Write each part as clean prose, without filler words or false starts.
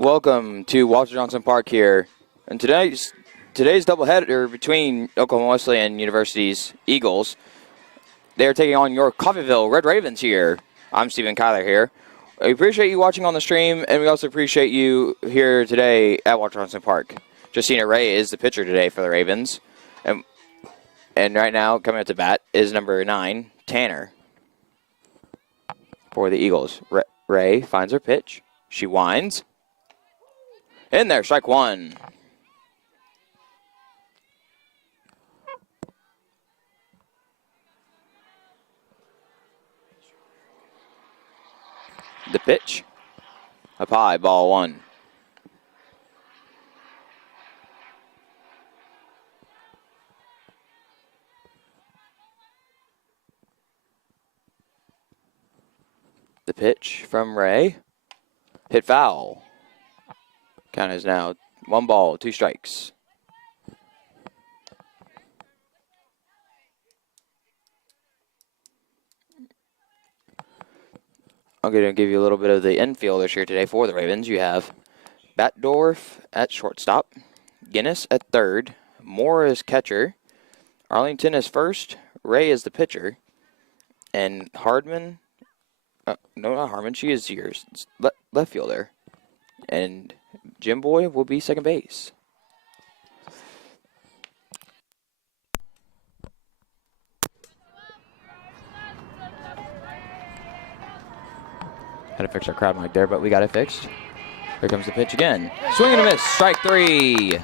Welcome to Walter Johnson Park here. And today's doubleheader between Oklahoma Wesleyan University's Eagles. They are taking on your Coffeyville Red Ravens here. I'm Stephen Kyler here. We appreciate you watching on the stream, and we also appreciate you here today at Walter Johnson Park. Justina Ray is the pitcher today for the Ravens. And right now, coming up to bat, is number 9, Tanner, for the Eagles. Ray finds her pitch. She winds. In there, strike one. The pitch. Up high, ball one. The pitch from Ray. Hit foul. Count is now 1 ball, 2 strikes. I'm going to give you a little bit of the infielders here today for the Ravens. You have Batdorf at shortstop, Guinness at third, Moore is catcher, Arlington is first, Ray is the pitcher, and Hardman, no, not Harmon, she is your left fielder, and Jim Boy will be second base. Had to fix our crowd mic there, but we got it fixed. Here comes the pitch again. Swing and a miss, strike 3.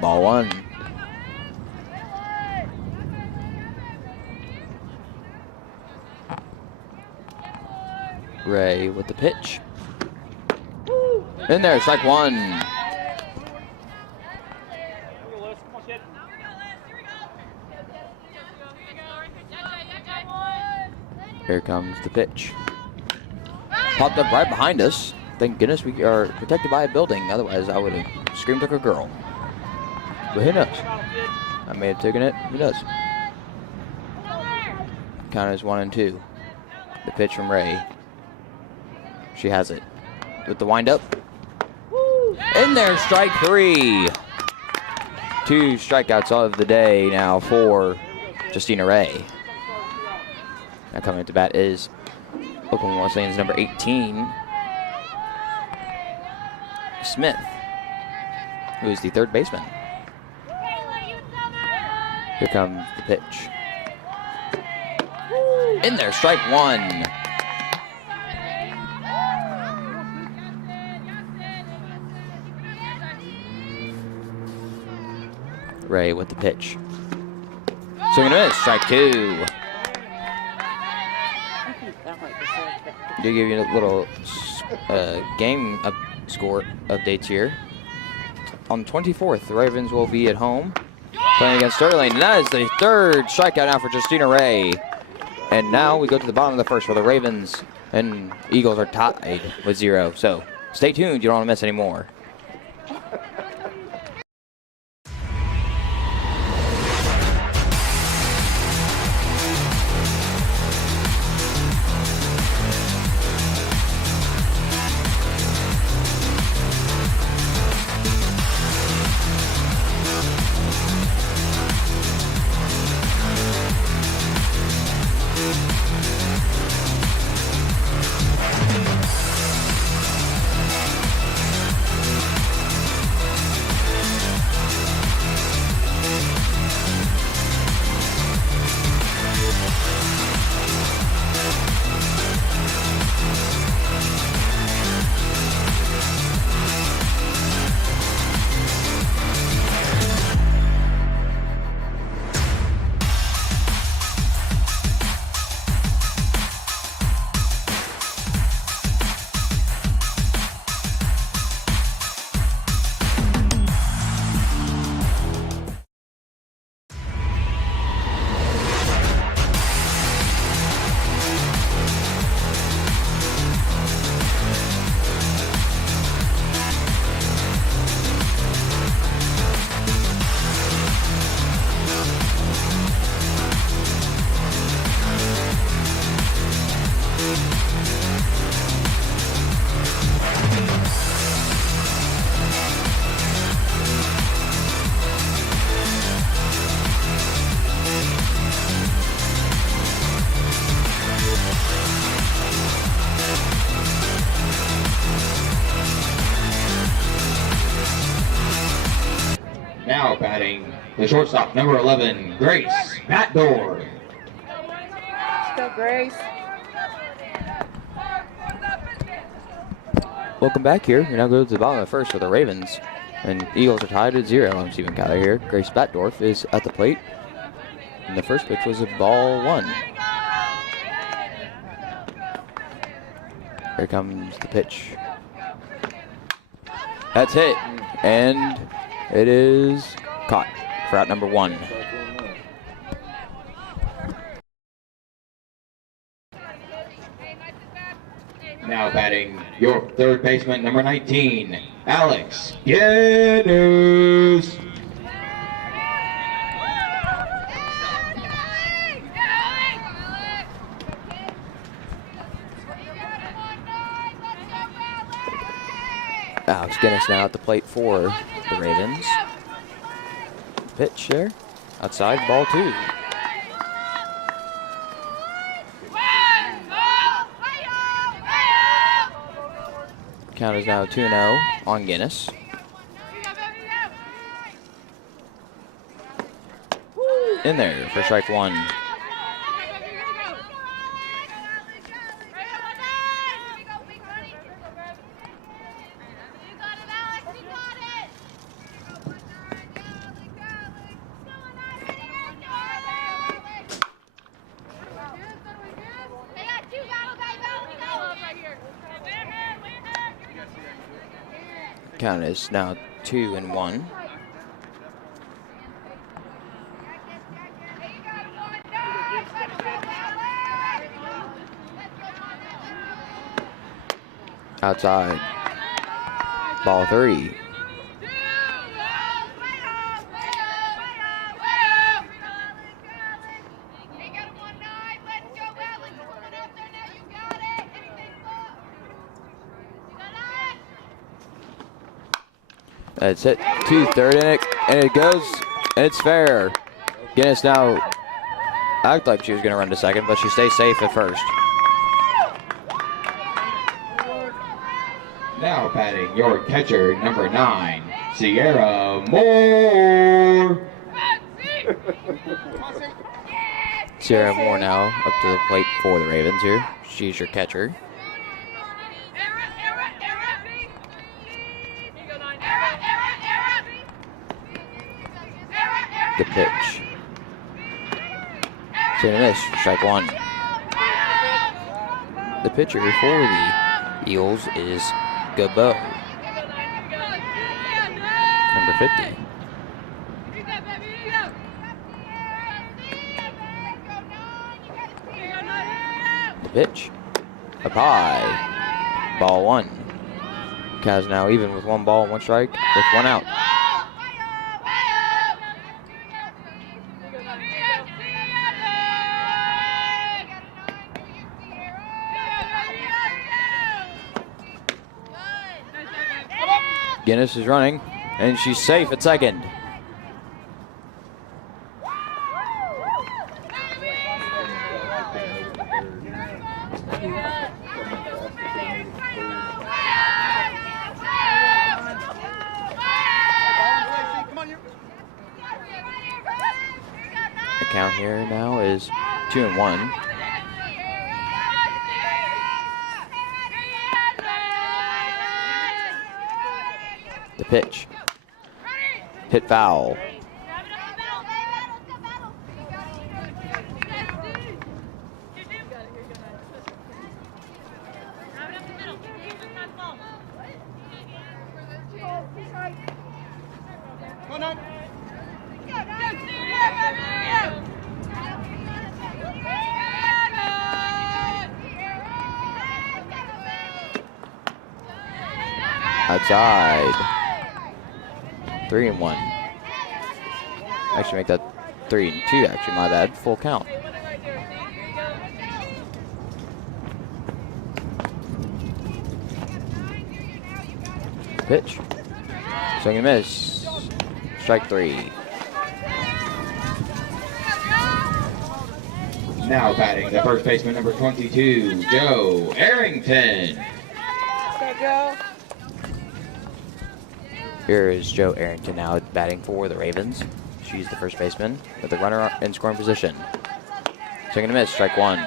Ball one. Ray with the pitch. In there, strike one. Here comes the pitch. Popped up right behind us. Thank goodness we are protected by a building. Otherwise, I would have screamed like a girl. But who knows? I may have taken it. Who knows? Count is 1 and 2. The pitch from Ray. She has it. With the windup. In there, strike 3. 2 strikeouts of the day now for Justina Ray. Now coming to bat is Oklahoma Wesleyan's number 18, Smith, who is the third baseman. Here comes the pitch. In there, strike 1. Ray with the pitch. Swing and a miss, strike 2. To give you a little game score updates here. On the 24th, the Ravens will be at home playing against Sterling. And that is the 3rd strikeout now for Justina Ray. And now we go to the bottom of the 1st where the Ravens and Eagles are tied with 0. So stay tuned. You don't want to miss any more. Now batting the shortstop, number 11, Grace Batdor. Let's go, Grace. Welcome back here. We now go to the bottom of the first for the Ravens. And Eagles are tied at 0. I'm Stephen Cowder here. Grace Batdorf is at the plate. And the first pitch was a ball 1. Here comes the pitch. That's hit. And it is caught for out number 1. Now batting your third baseman, number 19, Alex Guinness. Alex Guinness now at the plate for the Ravens. Pitch there. Outside, ball 2. Count is now 2-0 on Guinness. In there for strike 1. Count is now 2-1. Outside. Ball 3. That's it. 2 third inning, and it goes, and it's fair. Guinness now acted like she was going to run to second, but she stays safe at first. Now batting your catcher, number 9, Sierra Moore. Sierra Moore now up to the plate for the Ravens here. She's your catcher. The pitch. Swing and miss, strike 1. The pitcher for the Eagles is Gabo, number 50. The pitch. Up high. Ball 1. Cavs now even with 1 ball, 1 strike, with 1 out. Guinness is running, and she's safe at second. The count here now is 2-1. The pitch. Hit foul. Outside. 3-1. Actually, make that 3-2. Actually, my bad. Full count. Pitch. Swing and miss. Strike 3. Now batting the first baseman, number 22, Joe Arrington. Go, Joe. Here is Joe Arrington now batting for the Ravens. She's the first baseman with the runner in scoring position. Swing and a miss, strike one.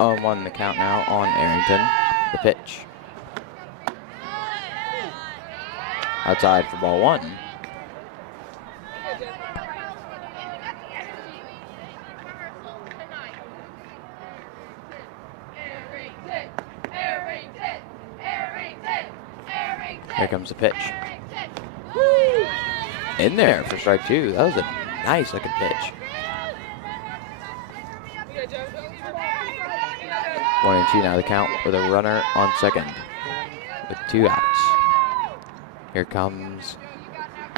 On one the count now on Arrington. The pitch. Outside for ball one. Here comes the pitch. In there for strike two. That was a nice looking pitch. 1-2 now the count with a runner on second with 2 outs. Here comes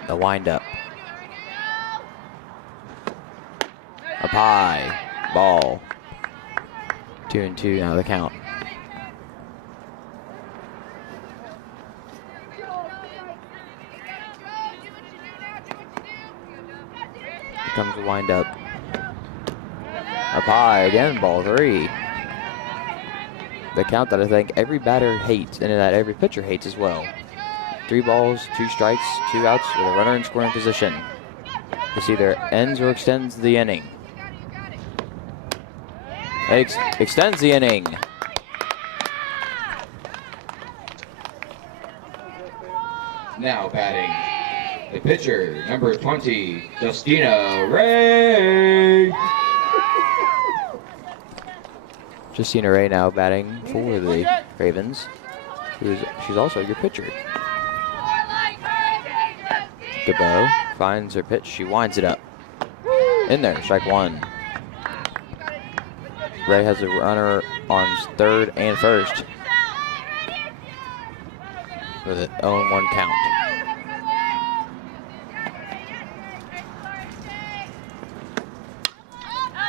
the windup. Up high. Ball. 2-2 now the count. Here comes the windup. Up high again, ball 3. The count that I think every batter hates and that every pitcher hates as well. 3 balls, 2 strikes, 2 outs with a runner in scoring position. This either ends or extends the inning. Extends the inning. Now batting, the pitcher, number 20, Justina Ray. Justina Ray now batting for the Ravens. She's also your pitcher. Gabo finds her pitch. She winds it up. In there, strike one. Ray has a runner on third and first with an 0-1 count.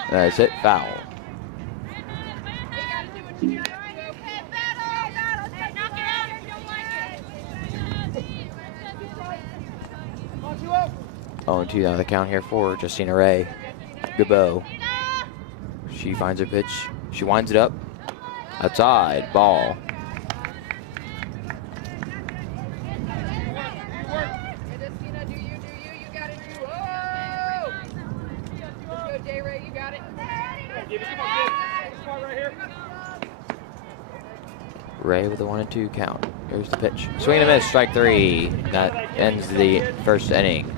That's it, foul. Oh, 2 down the count here for Justina Ray. Gabo. She finds her pitch. She winds it up. Outside. Ball. Ray with a 1-2 count. Here's the pitch. Swing and a miss. Strike 3. That ends the first inning.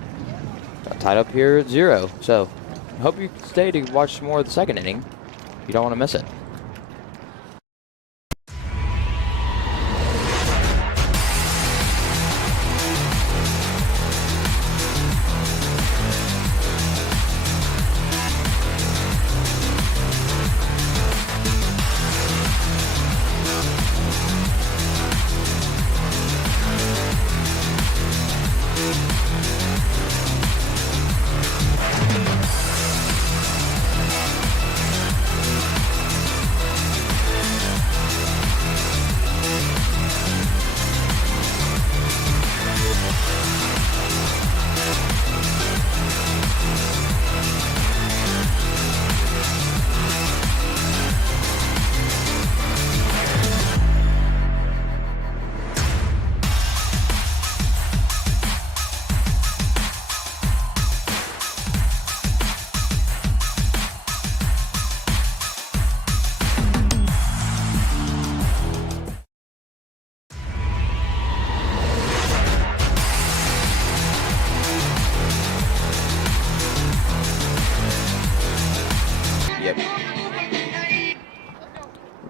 Got tied up here at 0. So I hope you stay to watch more of the second inning. You don't want to miss it.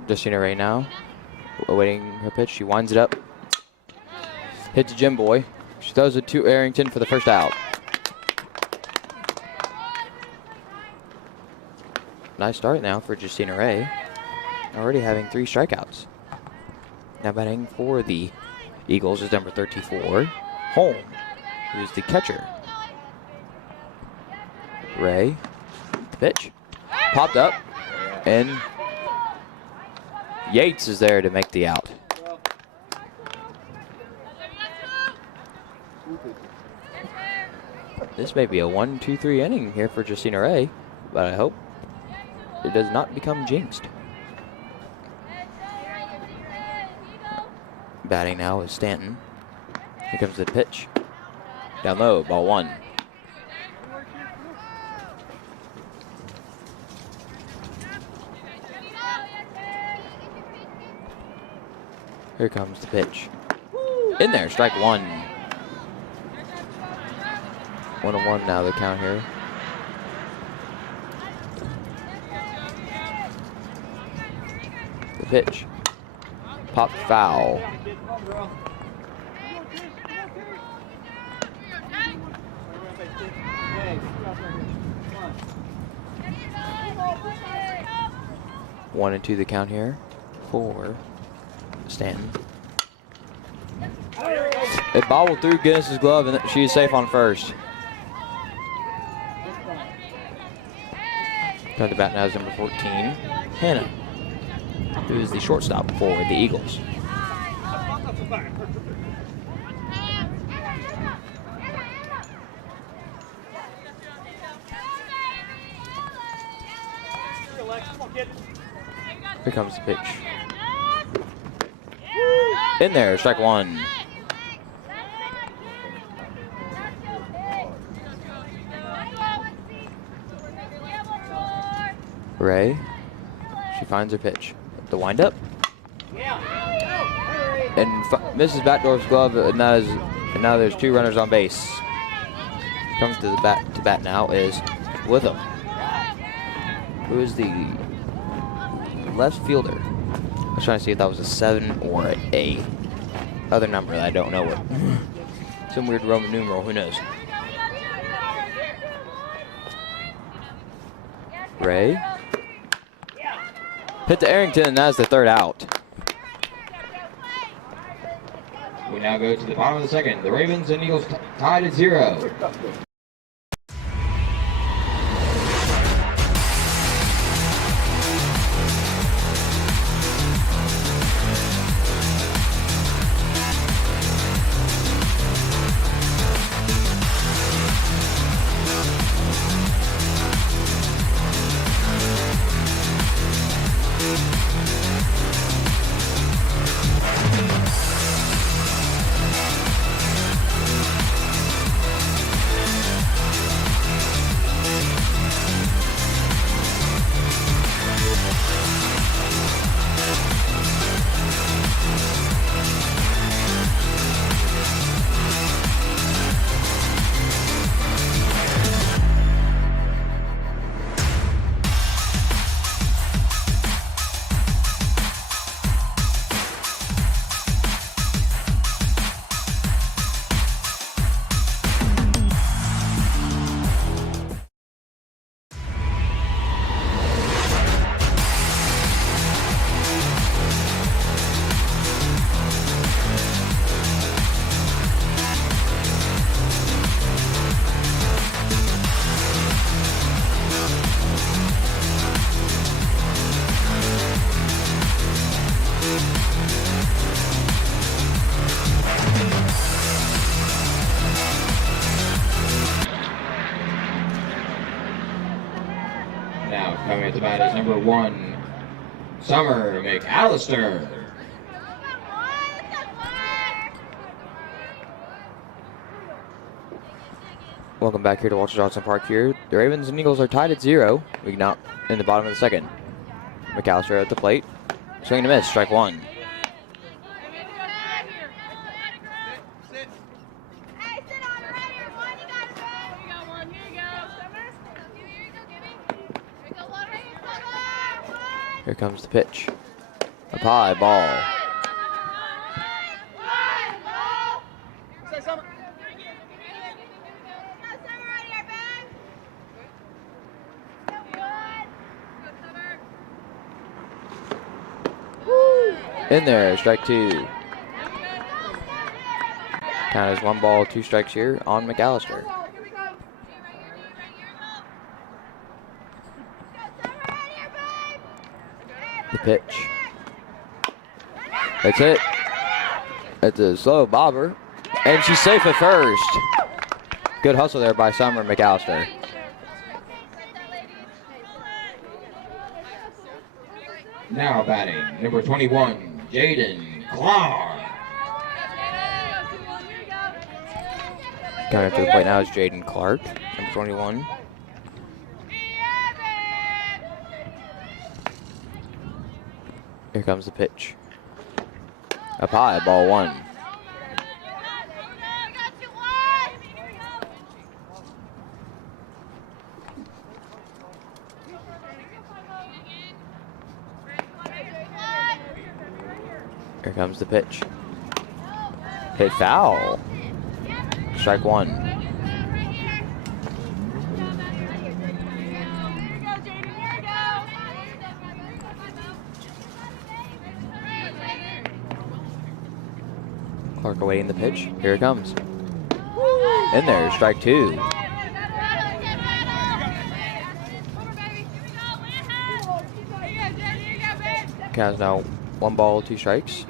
Justina Ray now, awaiting her pitch. She winds it up. Hits a Jim Boy. She throws it to Arrington for the first out. Nice start now for Justina Ray. Already having 3 strikeouts. Now batting for the Eagles is number 34, Holm, who's the catcher. Ray, pitch, popped up, and Yates is there to make the out. This may be a 1-2-3 inning here for Justina Ray, but I hope it does not become jinxed. Batting now is Stanton. Here comes the pitch. Down low, ball 1. Here comes the pitch. In there, strike 1. 1-1 now the count here. The pitch. Popped foul. One and 2 the count here for Stanton. It bobbled through Guinness's glove, and she's safe on first. Come to bat now is number 14, Hannah, who is the shortstop for the Eagles. Here comes the pitch. In there, strike 1. Ray, she finds her pitch. The windup. And misses backdoor's glove, and now there's 2 runners on base. Comes to the bat now is Witham, who is the left fielder. I was trying to see if that was a 7 or a other number that I don't know what. Some weird Roman numeral, who knows. Ray. Hit to Arrington, and that's the 3rd out. We now go to the bottom of the 2nd. The Ravens and Eagles tied at 0. Now coming at the bat is number 1, Summer McAllister. Welcome back here to Walter Johnson Park here. The Ravens and Eagles are tied at 0. We now in the bottom of the 2nd. McAllister at the plate. Swing and a miss, strike 1. Here comes the pitch. Up high, ball. In there, strike 2. Count is 1 ball, 2 strikes here on McAllister. The pitch. That's it. It's a slow bobber. And she's safe at first. Good hustle there by Summer McAllister. Now batting, number 21, Jaden Clark. Coming up to the plate now is Jaden Clark, number 21. Here comes the pitch. Up high, ball 1. Here comes the pitch. Hit foul. Strike 1. Clark awaiting the pitch. Here it comes. In there, strike 2. Count's now 1 ball, 2 strikes.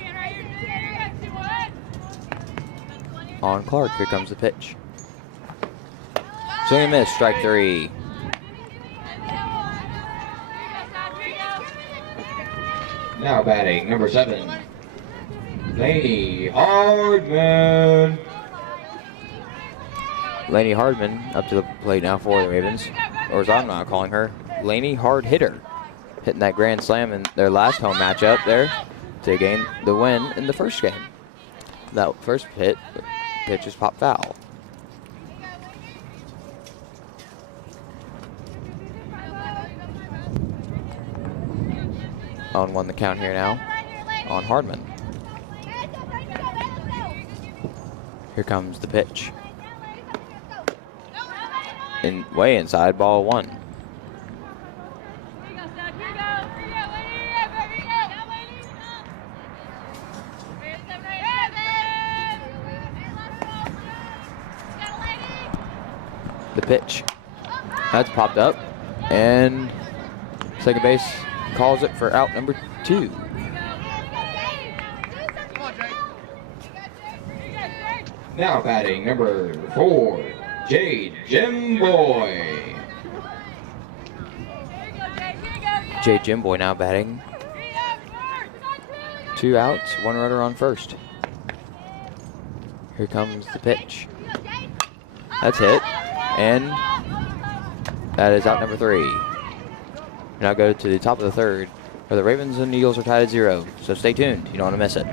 On Clark, here comes the pitch. Swing and miss, strike 3. Now batting, number 7, Laney Hardman. Laney Hardman up to the plate now for the Ravens. Or as I'm not calling her, Laney Hard Hitter. Hitting that grand slam in their last home matchup there to gain the win in the first game. That first pitch is pop foul. On 1 the count here now on Hardman. Here comes the pitch. Way inside, ball 1. The pitch. That's popped up. And second base calls it for out number 2. Now batting, number 4, Jade Jimboy. Jade Jimboy now batting. 2 outs, 1 runner on first. Here comes the pitch. That's hit. And that is out number 3. Now go to the top of the 3rd, where the Ravens and Eagles are tied at 0. So stay tuned. You don't want to miss it.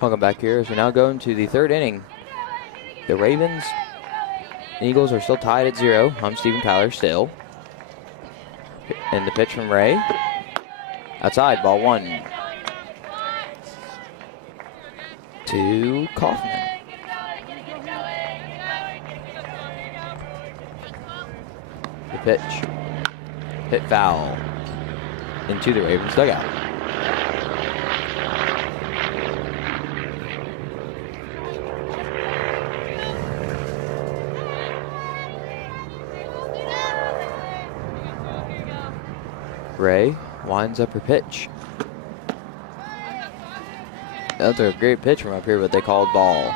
Welcome back here as we now go into the 3rd inning. The Ravens and Eagles are still tied at 0. I'm Stephen Tyler still. And the pitch from Ray. Outside, ball 1. To Kaufman. The pitch. Hit foul. Into the Ravens dugout. Ray winds up her pitch. That's a great pitch from up here, but they called ball.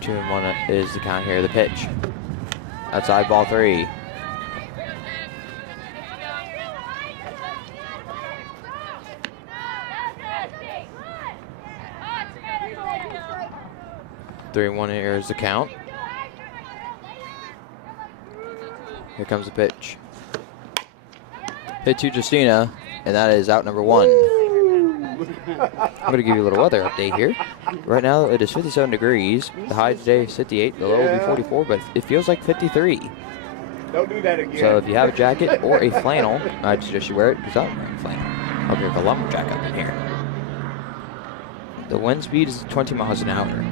Two and 1 is the count here. The pitch. Outside, ball 3. 3-1 here is the count. Here comes the pitch. Hit to Justina, and that is out number 1. I'm going to give you a little weather update here. Right now it is 57 degrees. The high today is 58. The low will be 44, but it feels like 53. Don't do that again. So if you have a jacket or a flannel, I'd suggest you wear it because I'm wearing a flannel. Okay, the lumberjack up in here. The wind speed is 20 miles an hour.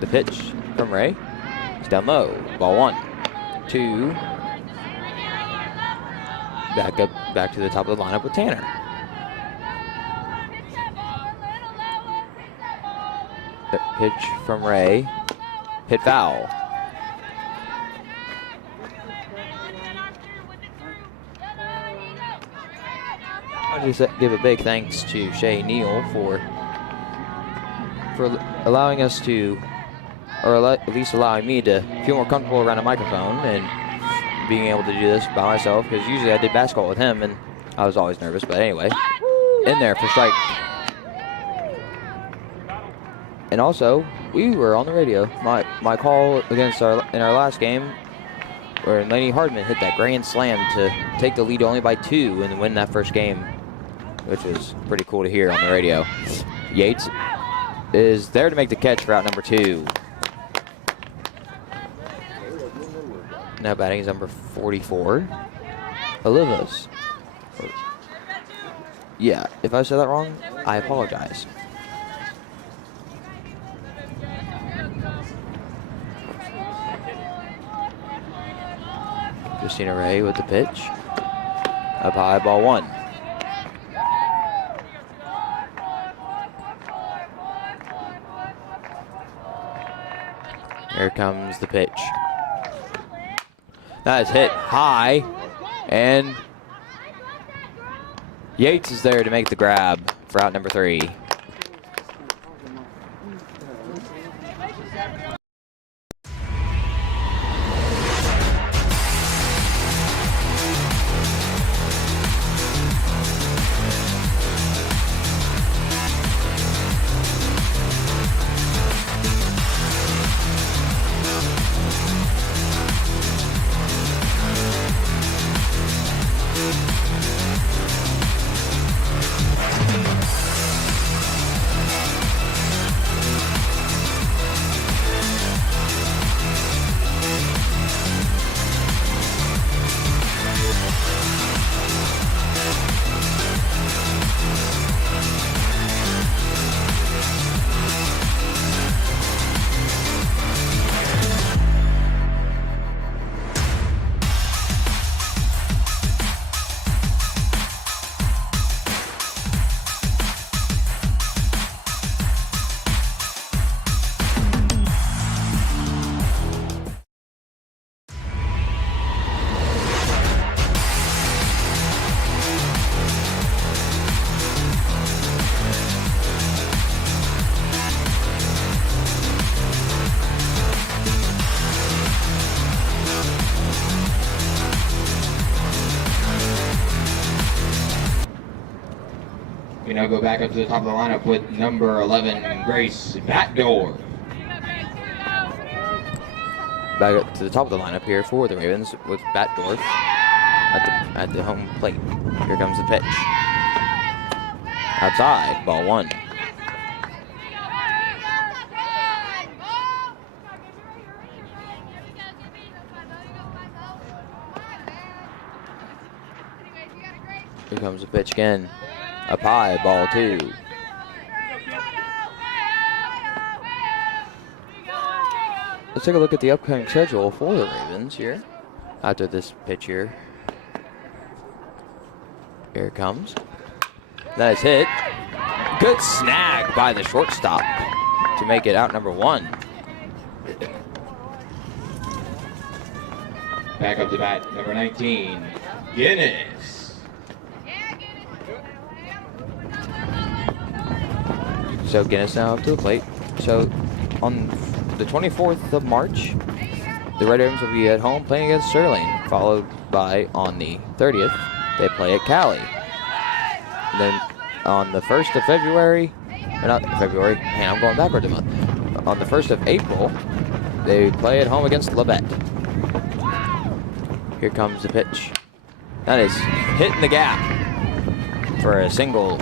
The pitch from Ray is down low. Ball 1, 2. Back to the top of the lineup with Tanner. The pitch from Ray. Hit foul. I'll just give a big thanks to Shay Neal for allowing us to, or at least allowing me to feel more comfortable around a microphone and being able to do this by myself, because usually I did basketball with him and I was always nervous. But anyway, in there for strike. And also, we were on the radio. My call against in our last game, where Laney Hardman hit that grand slam to take the lead only by 2 and win that first game, which was pretty cool to hear on the radio. Yates is there to make the catch for out number 2. Now batting is number 44, Olivas. Yeah, if I said that wrong, I apologize. Justina Ray with the pitch. Up high, ball 1. Here comes the pitch. That is hit high, and Yates is there to make the grab for out number 3. We now go back up to the top of the lineup with number 11, Grace Batdor. Back up to the top of the lineup here for the Ravens with Batdorf at the home plate. Here comes the pitch. Outside, ball 1. Here comes the pitch again. Up high, ball 2. Let's take a look at the upcoming schedule for the Ravens here. After this pitch here. Here it comes. That is hit. Good snag by the shortstop to make it out number 1. Back up to bat, number 19, Guinness. So Guinness now up to the plate. So on the 24th of March, the Red Ravens will be at home playing against Sterling, followed by on the 30th, they play at Cali. And then on the 1st of February, or not February, man, I'm going backwards a month. on the 1st of April, they play at home against Labette. Here comes the pitch. That is hitting the gap for a single.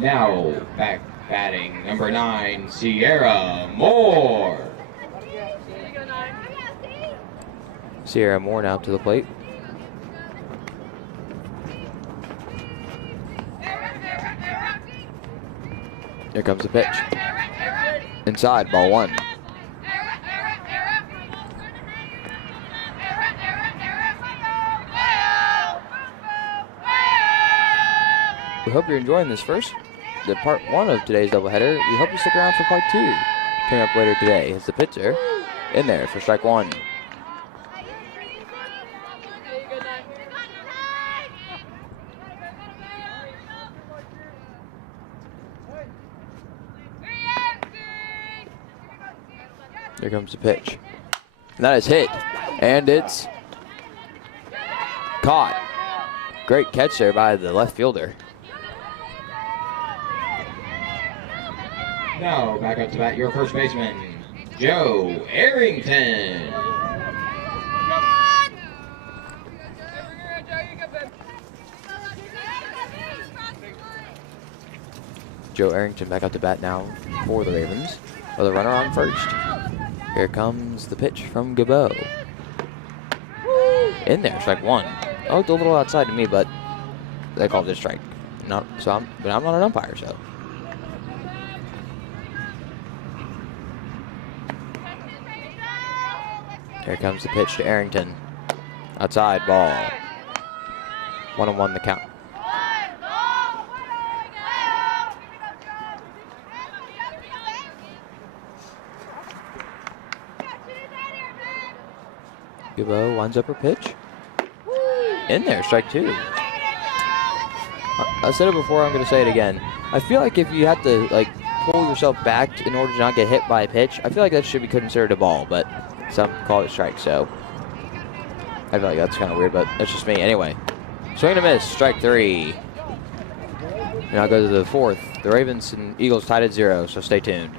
Now back batting, number 9, Sierra Moore. Sierra Moore now to the plate. Here comes the pitch. Inside, ball 1. We hope you're enjoying this the part 1 of today's doubleheader. We hope you stick around for part 2. Coming up later today is the pitcher in there for strike 1. Here comes the pitch. And that is hit. And it's caught. Great catch there by the left fielder. Now back up to bat, your first baseman, Joe Arrington. Joe Arrington back up to bat now for the Ravens. With a runner on first. Here comes the pitch from Gabo. In there, strike 1. Oh, it's a little outside to me, but they called it a strike. But I'm not an umpire, so. Here comes the pitch to Arrington. Outside ball. 1-1 the count. Gabo winds up her pitch. In there, strike 2. I said it before, I'm going to say it again. I feel like if you have to pull yourself back in order to not get hit by a pitch, I feel like that should be considered a ball, but some call it a strike, so I feel like that's kind of weird, but that's just me. Anyway, swing and a miss, strike 3. And I'll go to the 4th. The Ravens and Eagles tied at 0, so stay tuned.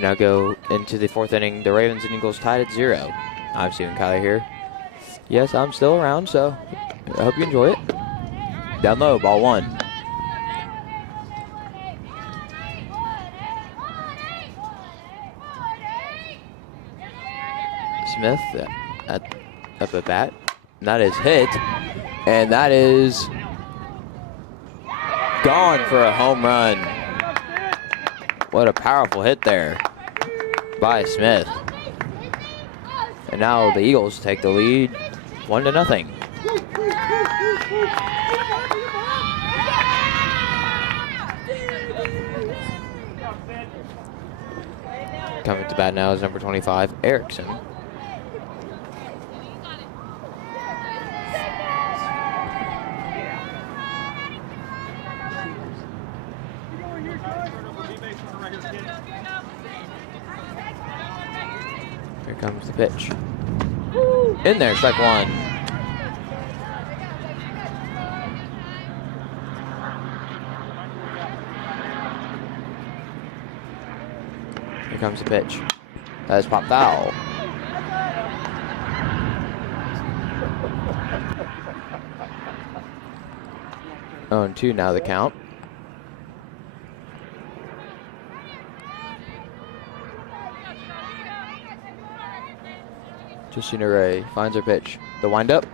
Now go into the 4th inning. The Ravens and Eagles tied at 0. I'm Steven Kyler here. Yes, I'm still around, so I hope you enjoy it. Down low, ball 1. Smith up at bat. And that is hit. And that is gone for a home run. What a powerful hit there by Smith. And now the Eagles take the lead 1-0. Coming to bat now is number 25, Erickson. Here comes the pitch. In there, strike one. Here comes the pitch. That is pop foul. 0-2 now the count. Justina Ray finds her pitch. The windup.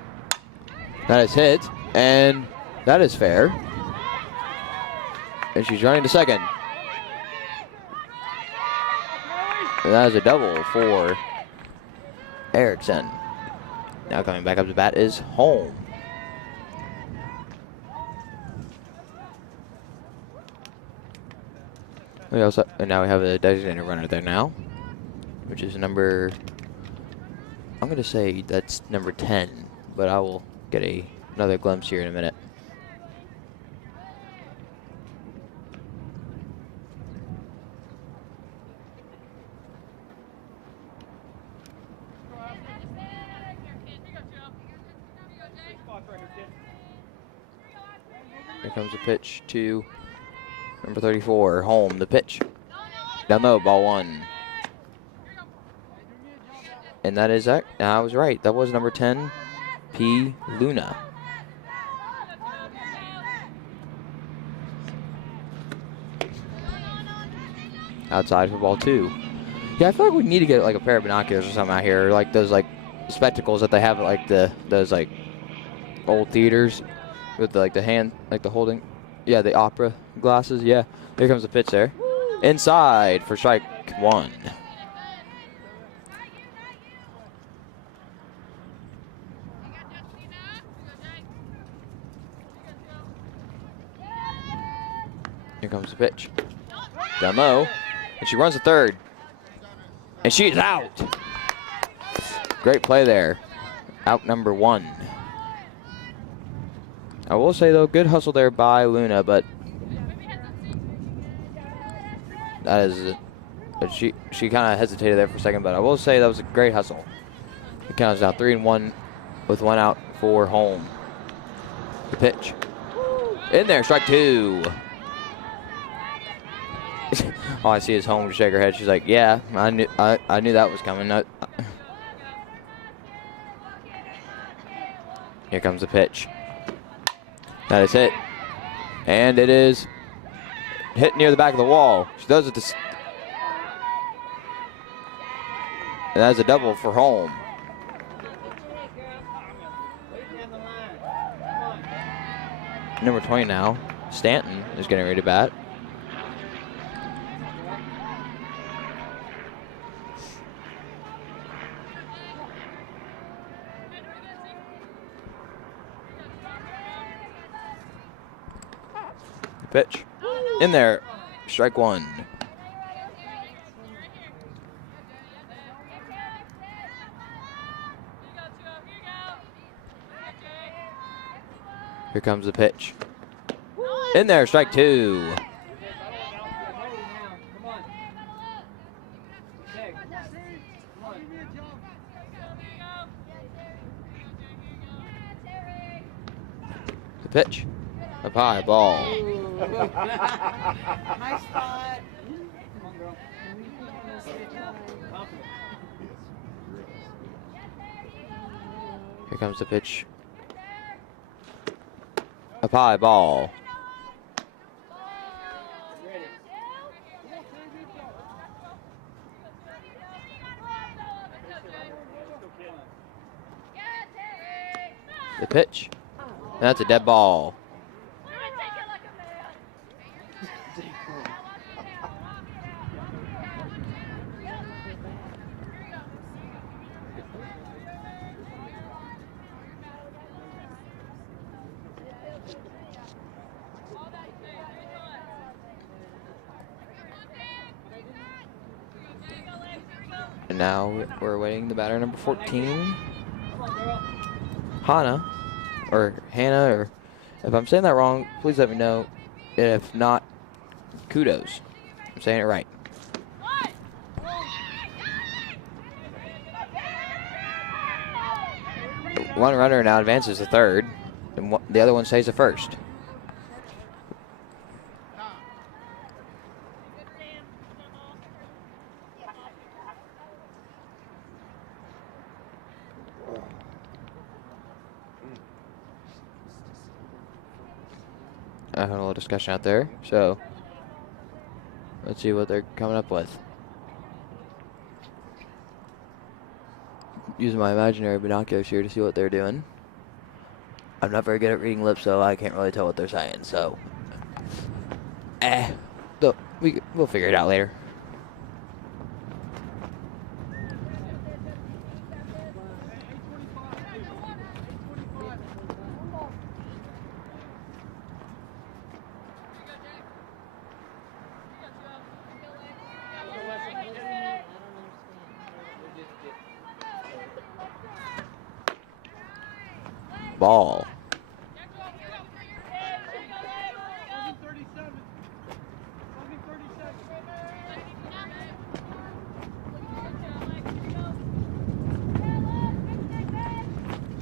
That is hit, and that is fair. And she's running to second. And that is a double for Erickson. Now coming back up to bat is Holm. We also, and now we have a designated runner there now, which is number, I'm going to say that's number 10, but I will get another glimpse here in a minute. Here comes the pitch to number 34, Holm, the pitch. Down low, ball one. And that is, I was right, that was number 10, P. Luna. Outside for ball two. Yeah, I feel like we need to get like a pair of binoculars or something out here, or like those like spectacles that they have at like those like old theaters with like the hand, like the holding, yeah, the opera glasses. Yeah, here comes the pitch there. Inside for strike one. Here comes the pitch. Down low. And she runs to third. And she's out. Great play there. Out number one. I will say, though, good hustle there by Luna, but that is, she kind of hesitated there for a second, but I will say that was a great hustle. It counts out 3-1 with one out for Holm. The pitch. In there, strike two. All I see is Holm shake her head. She's like, yeah, I knew that was coming. Here comes the pitch. That is hit. And it is hit near the back of the wall. She does it to... And that is a double for Holm. Number 20 now, Stanton, is getting ready to bat. Pitch. In there. Strike one. Here comes the pitch. In there. Strike two. The pitch. Up high, ball. Nice spot. Here comes the pitch. Up high, ball. The pitch. And that's a dead ball. And now we're awaiting the batter number 14, Hannah, or if I'm saying that wrong, please let me know. If not, kudos. I'm saying it right. one runner now advances to third, and the other one stays to first. I had a little discussion out there, so let's see what they're coming up with. Using my imaginary binoculars here to see what they're doing. I'm not very good at reading lips, so I can't really tell what they're saying, so. We'll figure it out later. Ball.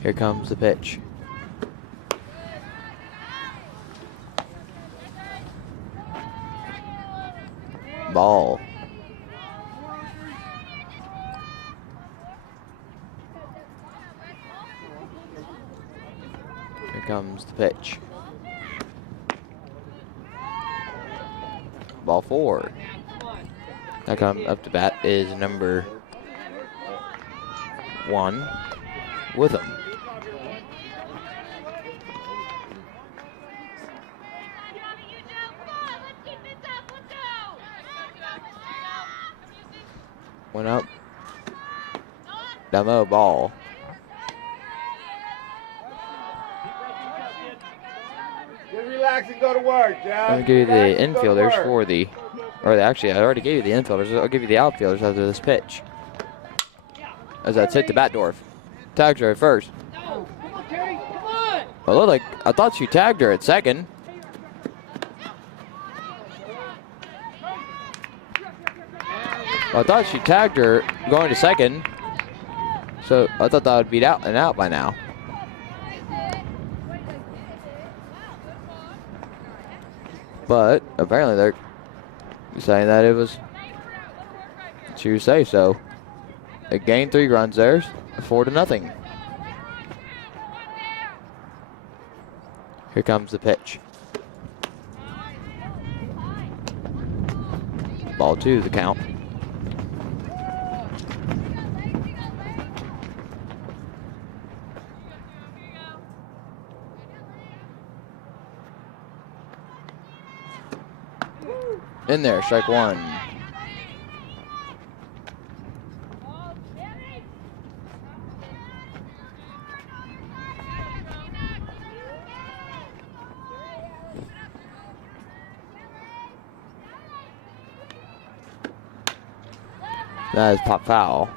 Here comes the pitch. Ball. Here comes the pitch. Ball 4. Now come up to bat is number 1 with him. Went up. Down low, ball. Just relax and go to work, John. I'll give you the infielders for the, actually I already gave you the infielders. I'll give you the outfielders after this pitch. As that's hit to Batdorf. Tags her at first. It looked like, I thought she tagged her at second. I thought she tagged her going to second. So I thought that would be out and out by now. But apparently they're saying that it was, she was safe, so it gained 3 runs there, 4-0. Here comes the pitch. Ball 2, the count. In there, strike 1. That is pop foul.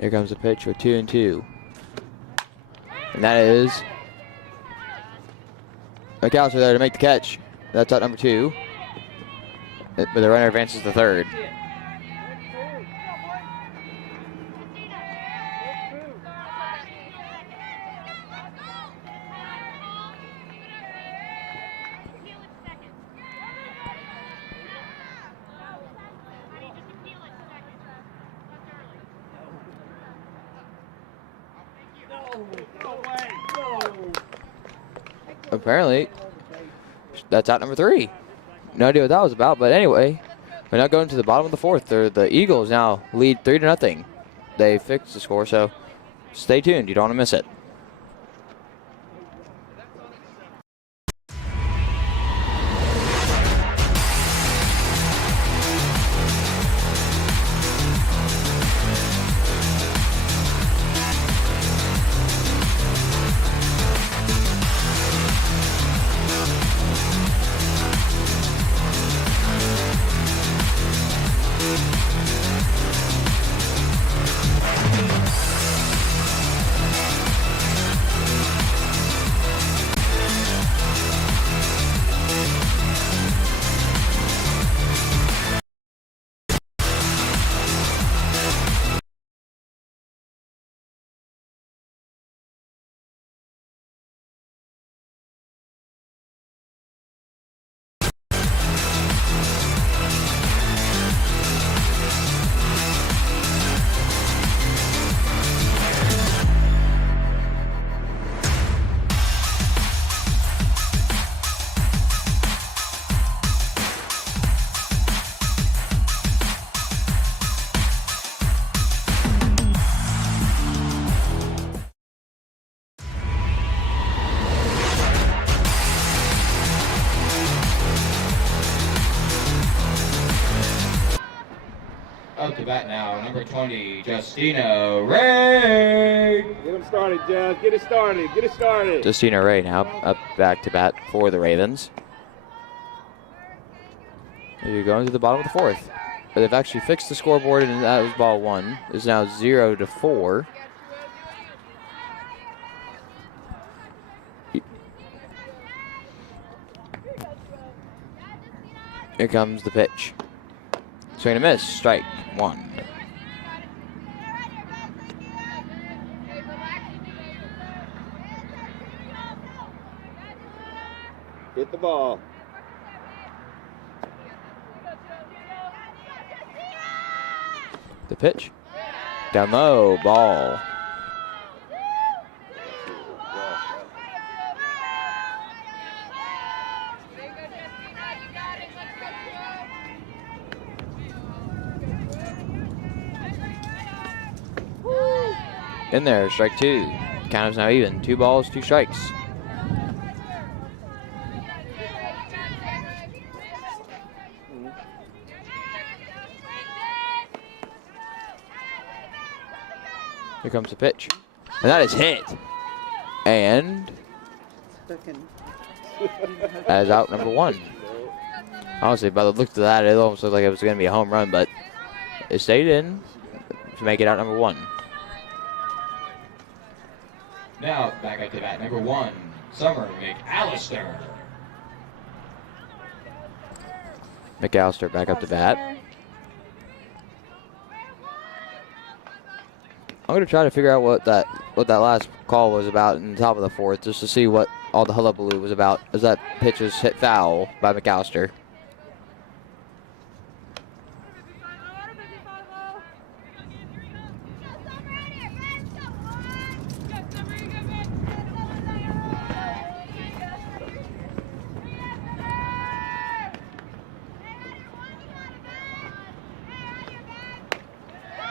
Here comes the pitch for 2-2. And that is McAllister there to make the catch. That's out number 2. But the runner advances to third. Apparently, that's out number 3. No idea what that was about, but anyway, we're now going to the bottom of the 4th. The Eagles now lead 3-0. They fixed the score, so stay tuned. You don't want to miss it. Up to bat now, number 20, Justina Ray. Get him started, Judge. Get it started. Get it started. Justina Ray now up back to bat for the Ravens. You're going to the bottom of the fourth. But they've actually fixed the scoreboard, and that was ball one. It's now 0-4. Here comes the pitch. Swing and a miss, strike one. Hit the ball. The pitch. Down low, ball. In there, strike two. Count is now even. 2 balls, 2 strikes. Here comes the pitch. And that is hit. And that is out number 1. Honestly, by the look of that, it almost looked like it was going to be a home run, but it stayed in to make it out number 1. Now back up to bat, number 1, Summer McAllister. McAllister back up to bat. I'm going to try to figure out what that last call was about in the top of the fourth, just to see what all the hullabaloo was about, as that pitch was hit foul by McAllister.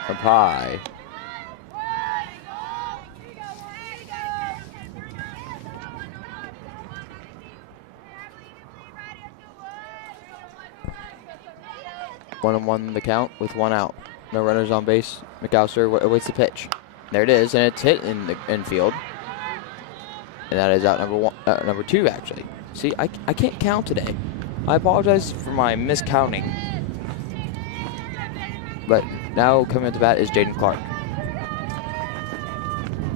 Up high. One and one the count with 1 out. No runners on base. McAllister awaits the pitch. There it is, and it's hit in the infield. And that is out number 2 actually. See, I can't count today. I apologize for my miscounting. But now coming at the bat is Jaden Clark.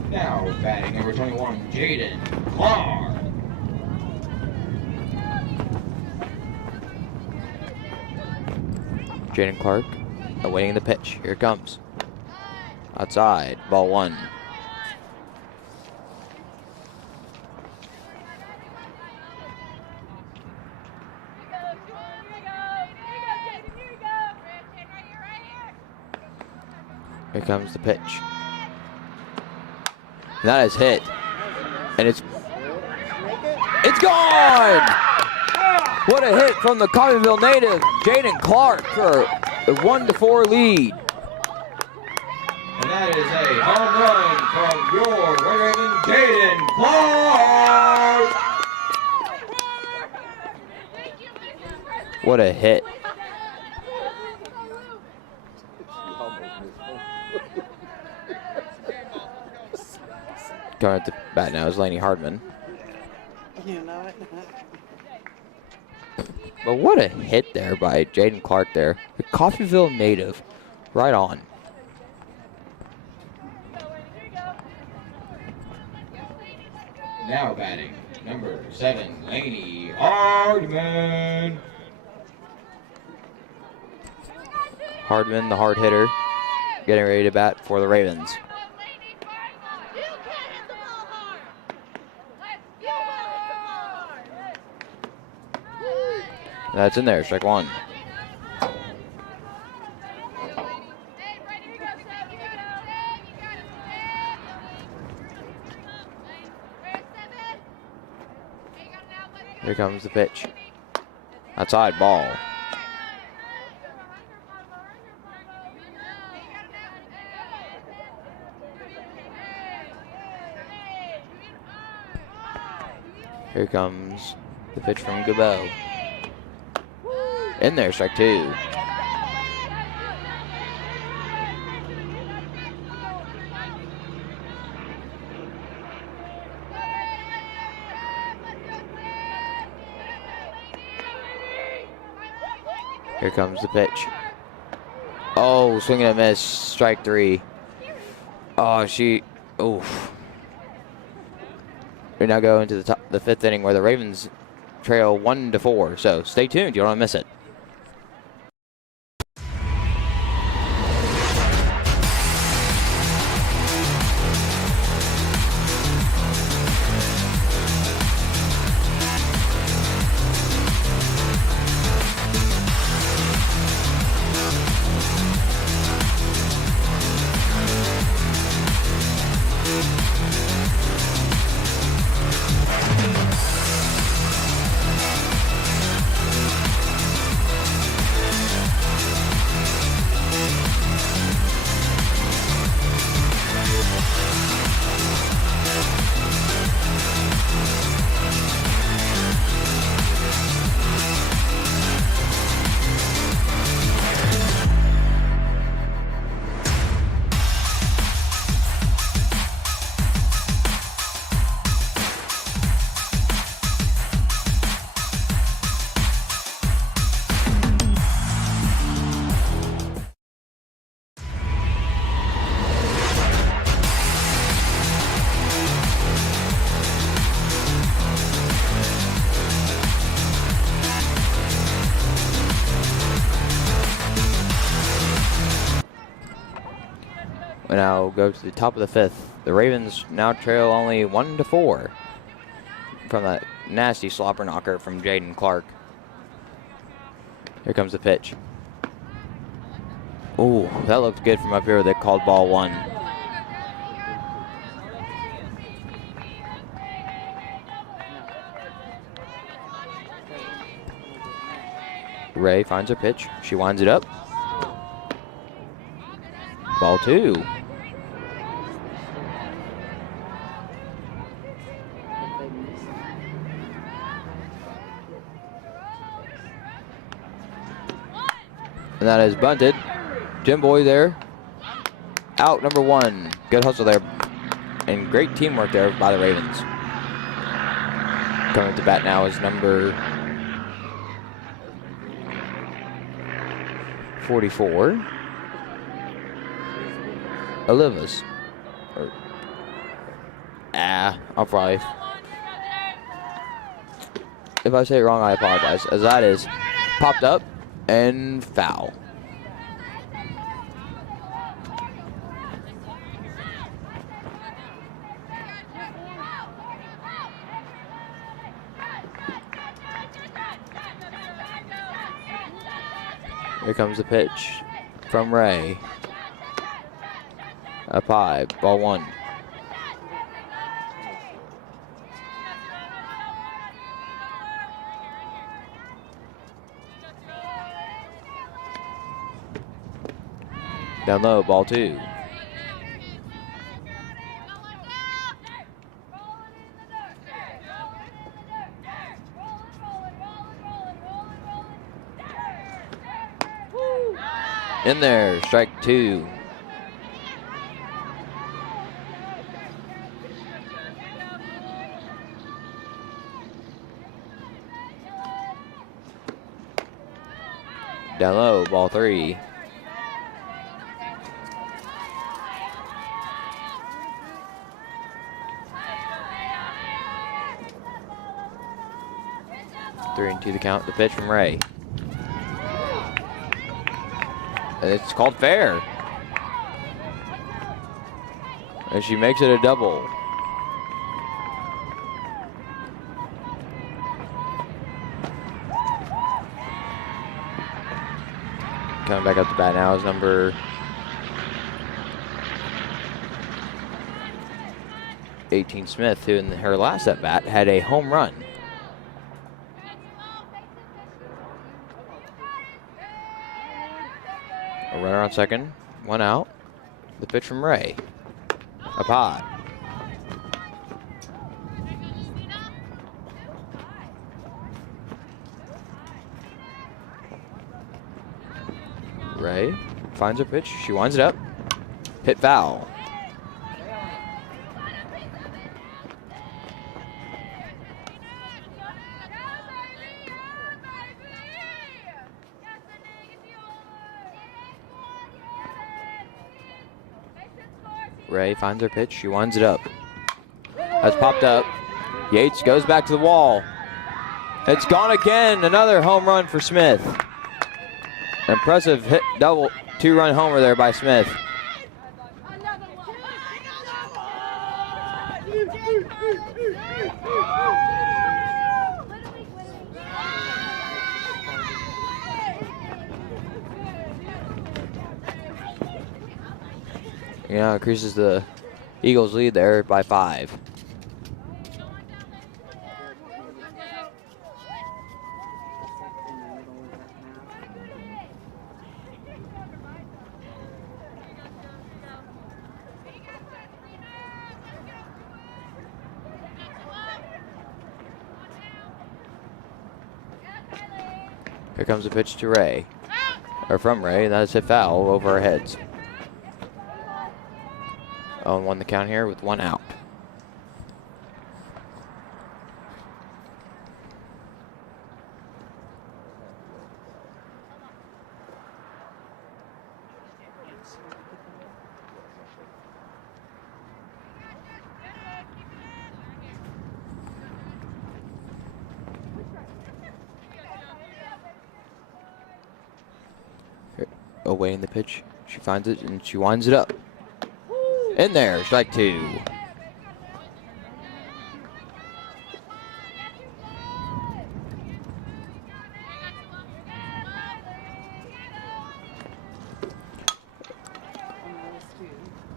Now batting number 21, Jaden Clark. Jaden Clark awaiting the pitch. Here it comes. Outside, ball 1. Here comes the pitch. And that is hit. And it's gone! What a hit from the Coffeyville native, Jaden Clark, for a 1-4 lead. And that is a home run from your Red Raven, Jaden Clark! What a hit. Going at the bat now is Laney Hardman. You know it. But what a hit there by Jaden Clark there. The Coffeyville native. Right on. Now batting number 7, Laney Hardman. Hardman, the hard hitter, getting ready to bat for the Ravens. That's in there, strike 1. Here comes the pitch. Outside, ball. Here comes the pitch from Gabot. In there, strike 2. Here comes the pitch. Oh, swing and a miss. Strike 3. Oh, oof. We now go into the 5th inning where the Ravens trail 1-4. So stay tuned. You don't want to miss it. We now go to the top of the 5th. The Ravens now trail only 1-4 from that nasty slopper knocker from Jaden Clark. Here comes the pitch. Ooh, that looked good from up here. They called ball 1. Ray finds her pitch. She winds it up. Ball 2. And that is bunted. Jim Boy there. Out number 1. Good hustle there. And great teamwork there by the Ravens. Coming to bat now is number 44. Olivas. I'll probably. If I say it wrong, I apologize. As that is popped up and foul. Here comes the pitch from Ray. Up high, ball 1. Down low, ball 2. In there, strike 2. Down low, ball 3. Three and 2 the count. The pitch from Ray. It's called fair. And she makes it a double. Coming back up to bat now is number 18 Smith, who in her last at bat had a home run. A runner on second, 1 out. The pitch from Ray. Up high. Ray finds her pitch. She winds it up. Hit foul. Ray finds her pitch. She winds it up. That's popped up. Yates goes back to the wall. It's gone again. Another home run for Smith. Impressive hit, double, 2-run homer there by Smith. Yeah, increases the Eagles' lead there by 5. Here comes a pitch to Ray, or from Ray, and that's hit foul over our heads. 0-1 the count here with 1 out. Away the pitch. She finds it and she winds it up. In there, strike 2.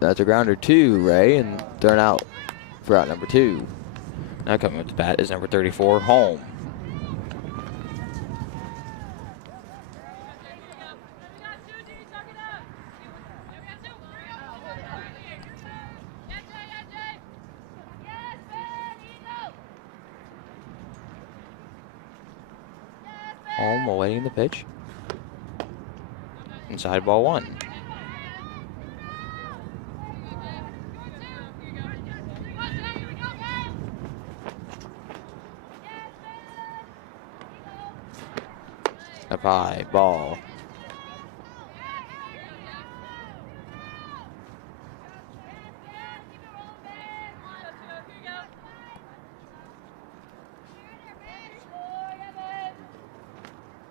That's a grounder 2, Ray, and thrown out for out number 2. Now coming with the bat is number 34, Holm. Holm awaiting the pitch. Inside ball 1. Up high, ball.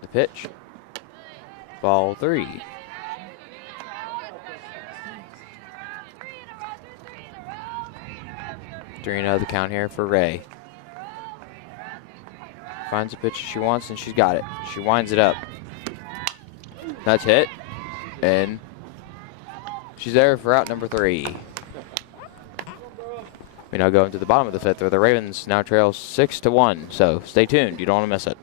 The pitch. Ball 3. 3-0 the count here for Ray. Finds the pitch she wants and she's got it. She winds it up. That's hit. And she's there for out number 3. We now go into the bottom of the 5th where the Ravens now trail 6-1. So stay tuned. You don't want to miss it.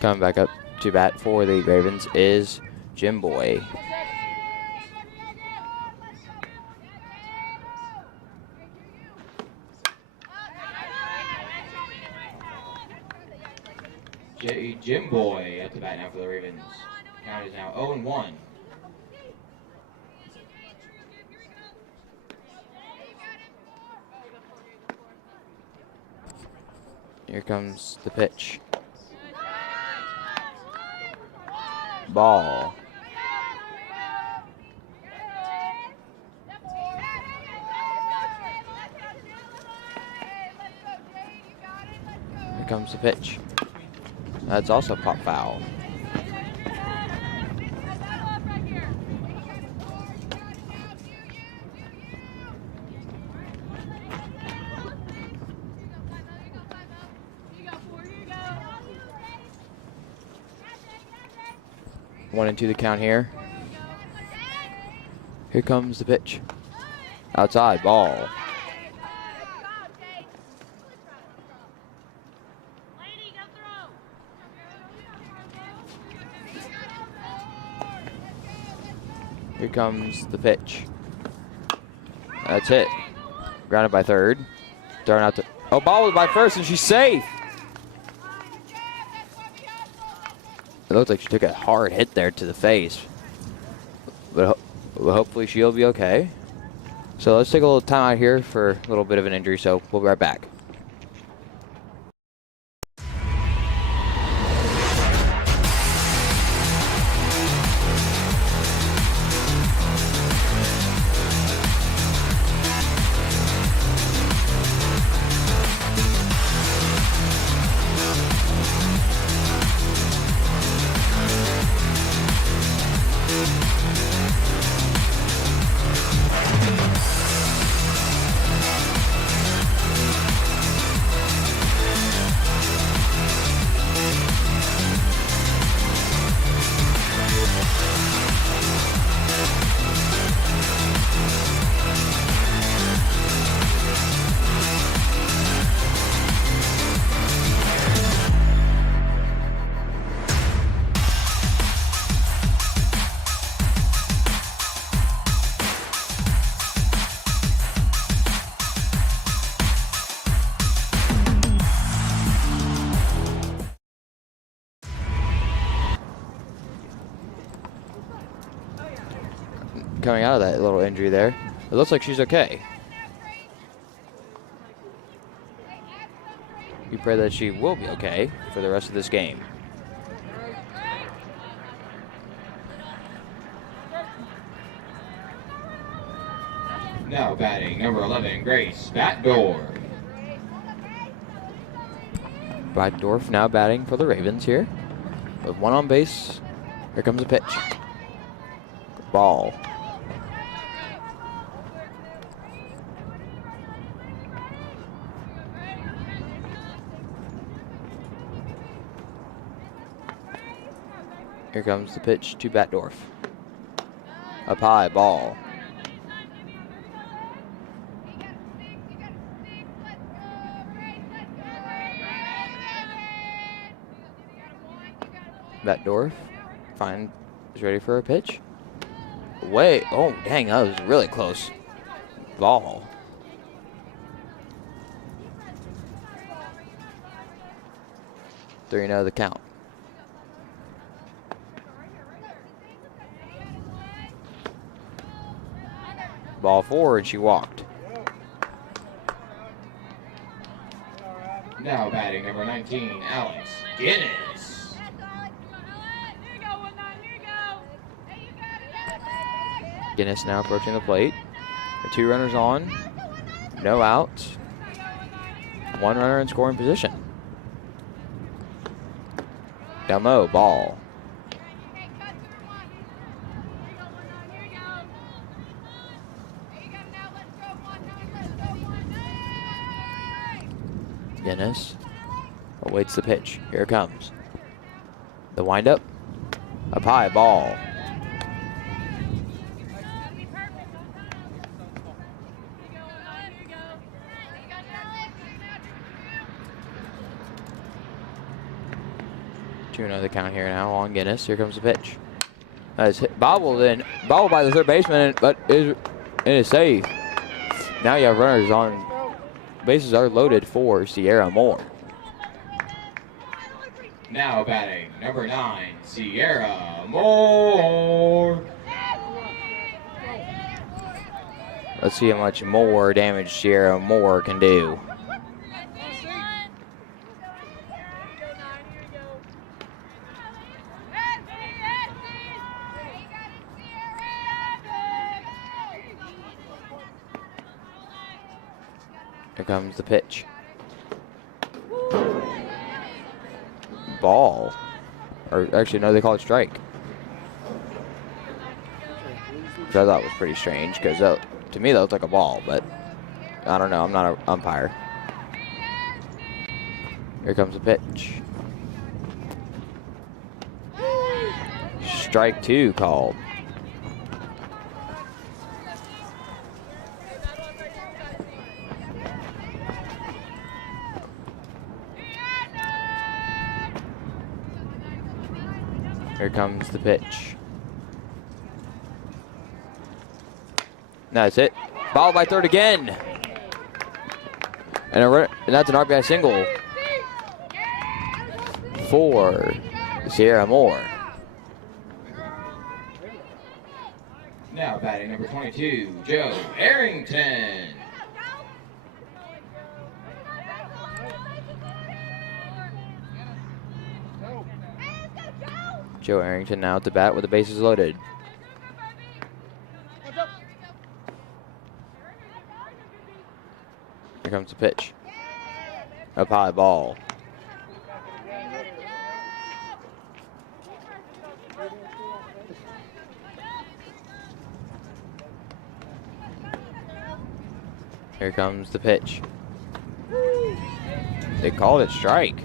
Coming back up to bat for the Ravens is Jim Boy. Jim Boy at the bat now for the Ravens. Count is now 0-1. Here comes the pitch. Ball. Here comes the pitch. That's also pop foul. One and two the count here. Here comes the pitch. Outside, ball. Here comes the pitch. That's it. Grounded by third. Thrown out to. Oh, ball was by first, and she's safe. It looks like she took a hard hit there to the face. But hopefully she'll be okay. So let's take a little time out here for a little bit of an injury, so we'll be right back. Coming out of that little injury there, it looks like she's okay. We pray that she will be okay for the rest of this game. Now batting, number 11, Grace Batdorf. Batdorf now batting for the Ravens here. With one on base, here comes a pitch. Ball. Here comes the pitch to Batdorf. Up high, ball. Batdorf is ready for a pitch. Wait, oh dang, that was really close. Ball. Three and 0 the count. Ball forward, she walked. Now batting, number 19, Alex Guinness. Guinness now approaching the plate. The two runners on, no outs. One runner in scoring position. Down low, ball. Guinness awaits the pitch. Here it comes. The windup. Up high, ball. Two another count here now on Guinness. Here comes the pitch. That is hit, bobbled by the third baseman, but it is safe. Now you have runners on. Bases are loaded for Sierra Moore. Now batting, number 9, Sierra Moore. Let's see how much more damage Sierra Moore can do. Here comes the pitch. Ball. Or actually, no, they call it strike. Which I thought was pretty strange because to me that looked like a ball, but I don't know. I'm not an umpire. Here comes the pitch. Strike 2 called. Here comes the pitch. That's it. Fouled by third again. And that's an RBI single for Sierra Moore. Now batting number 22, Joe Arrington. Joe Arrington now at the bat with the bases loaded. Here comes the pitch. Up high ball. Here comes the pitch. They called it strike.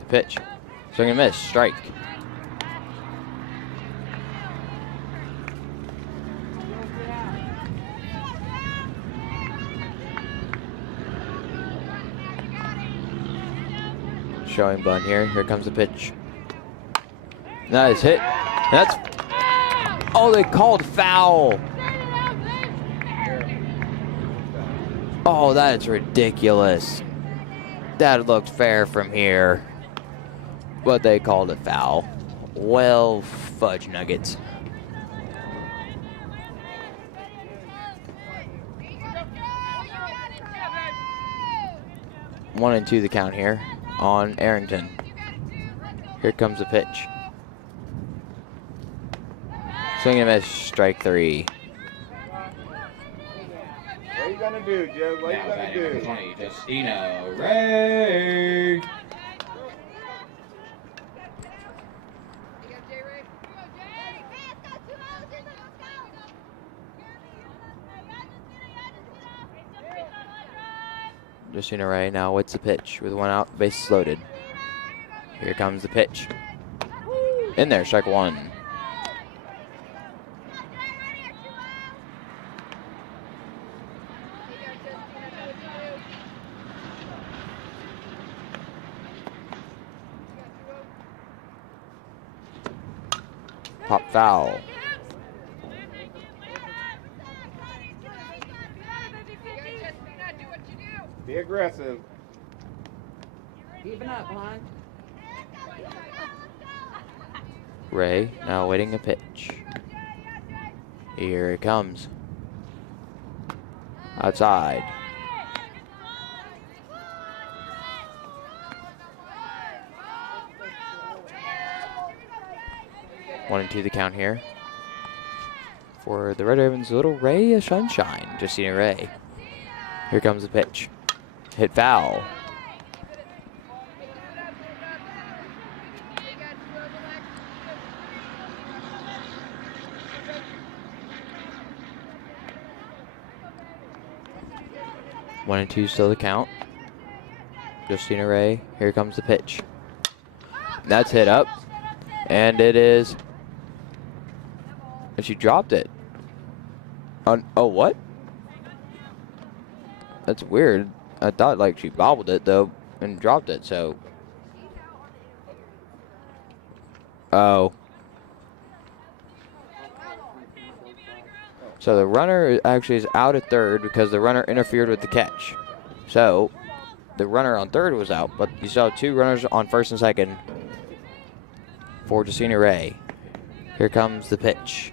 The pitch. Swing and miss. Strike. Showing bunt here. Here comes the pitch. Nice hit. That's. Oh, they called foul. Oh, that is ridiculous. That looked fair from here. But they called it foul. Well, fudge nuggets. One and two the count here on Arrington. Here comes the pitch. Swing and miss, strike 3. What are you gonna do, Joe? What are you Now gonna batting number do? 20, Justino Ray. Justino Ray now waits the pitch with 1 out, bases loaded. Here comes the pitch. In there, strike 1. Pop foul. Be aggressive. Even up, Lon. Ray now waiting a pitch. Here it comes. Outside. One and two the count here. For the Red Ravens, little ray of sunshine. Justino Ray. Here comes the pitch. Hit foul. One and two still the count. Justino Ray. Here comes the pitch. That's hit up. And it is. And she dropped it. Oh, what? That's weird. I thought like she bobbled it though and dropped it, so. Oh. So the runner actually is out at third because the runner interfered with the catch. So the runner on third was out, but you saw 2 runners on first and second for Justino Ray. Here comes the pitch.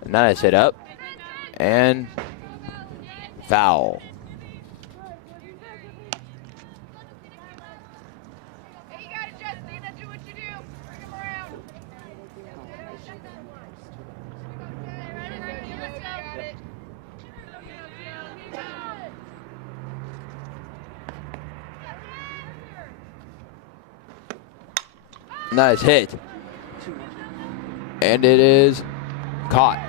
And that is hit up. And foul. Nice hit. And it is caught.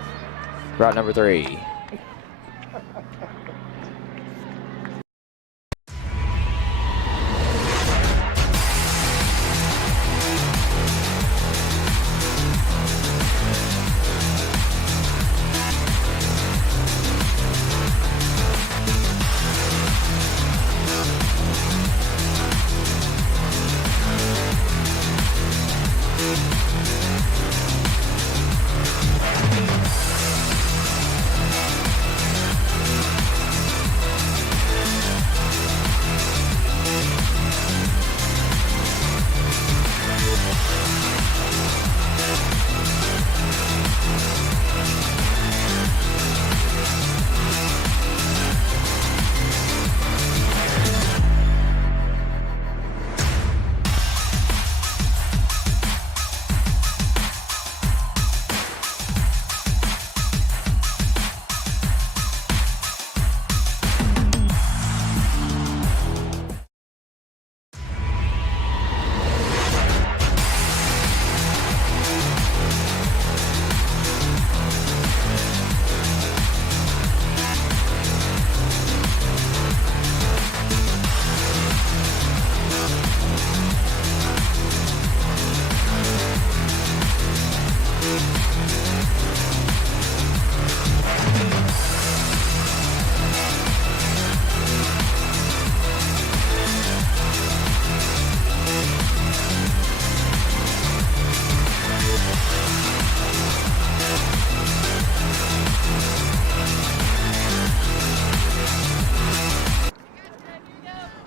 Route number 3.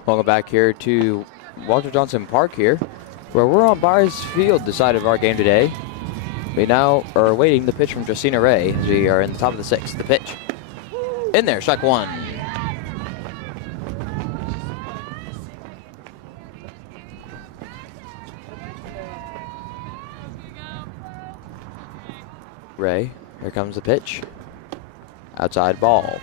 Welcome back here to Walter Johnson Park here, where we're on Byers Field, the side of our game today. We now are awaiting the pitch from Justina Ray as we are in the top of the 6th. The pitch. In there, strike 1. Ray, here comes the pitch. Outside ball.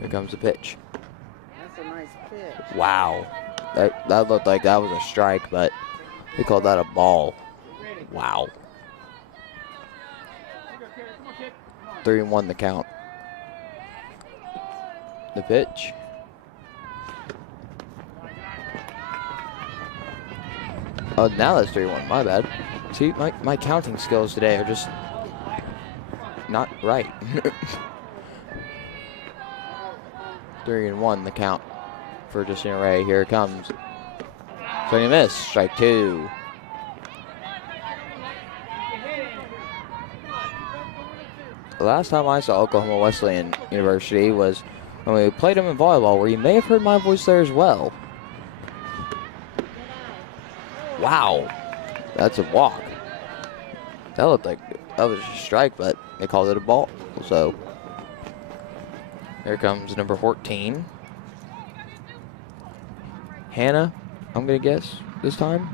Here comes the pitch. That's a nice pitch. Wow. That looked like that was a strike, but they called that a ball. Wow. 3-1 the count. The pitch. Oh, now that's 3-1. My bad. See, my counting skills today are just not right. 3-1 the count for Justina Ray. Here it comes. Swing and miss. Strike 2. The last time I saw Oklahoma Wesleyan University was when we played them in volleyball, where you may have heard my voice there as well. Wow. That's a walk. That looked like that was a strike, but they called it a ball. So here comes number 14. Hannah, I'm going to guess this time.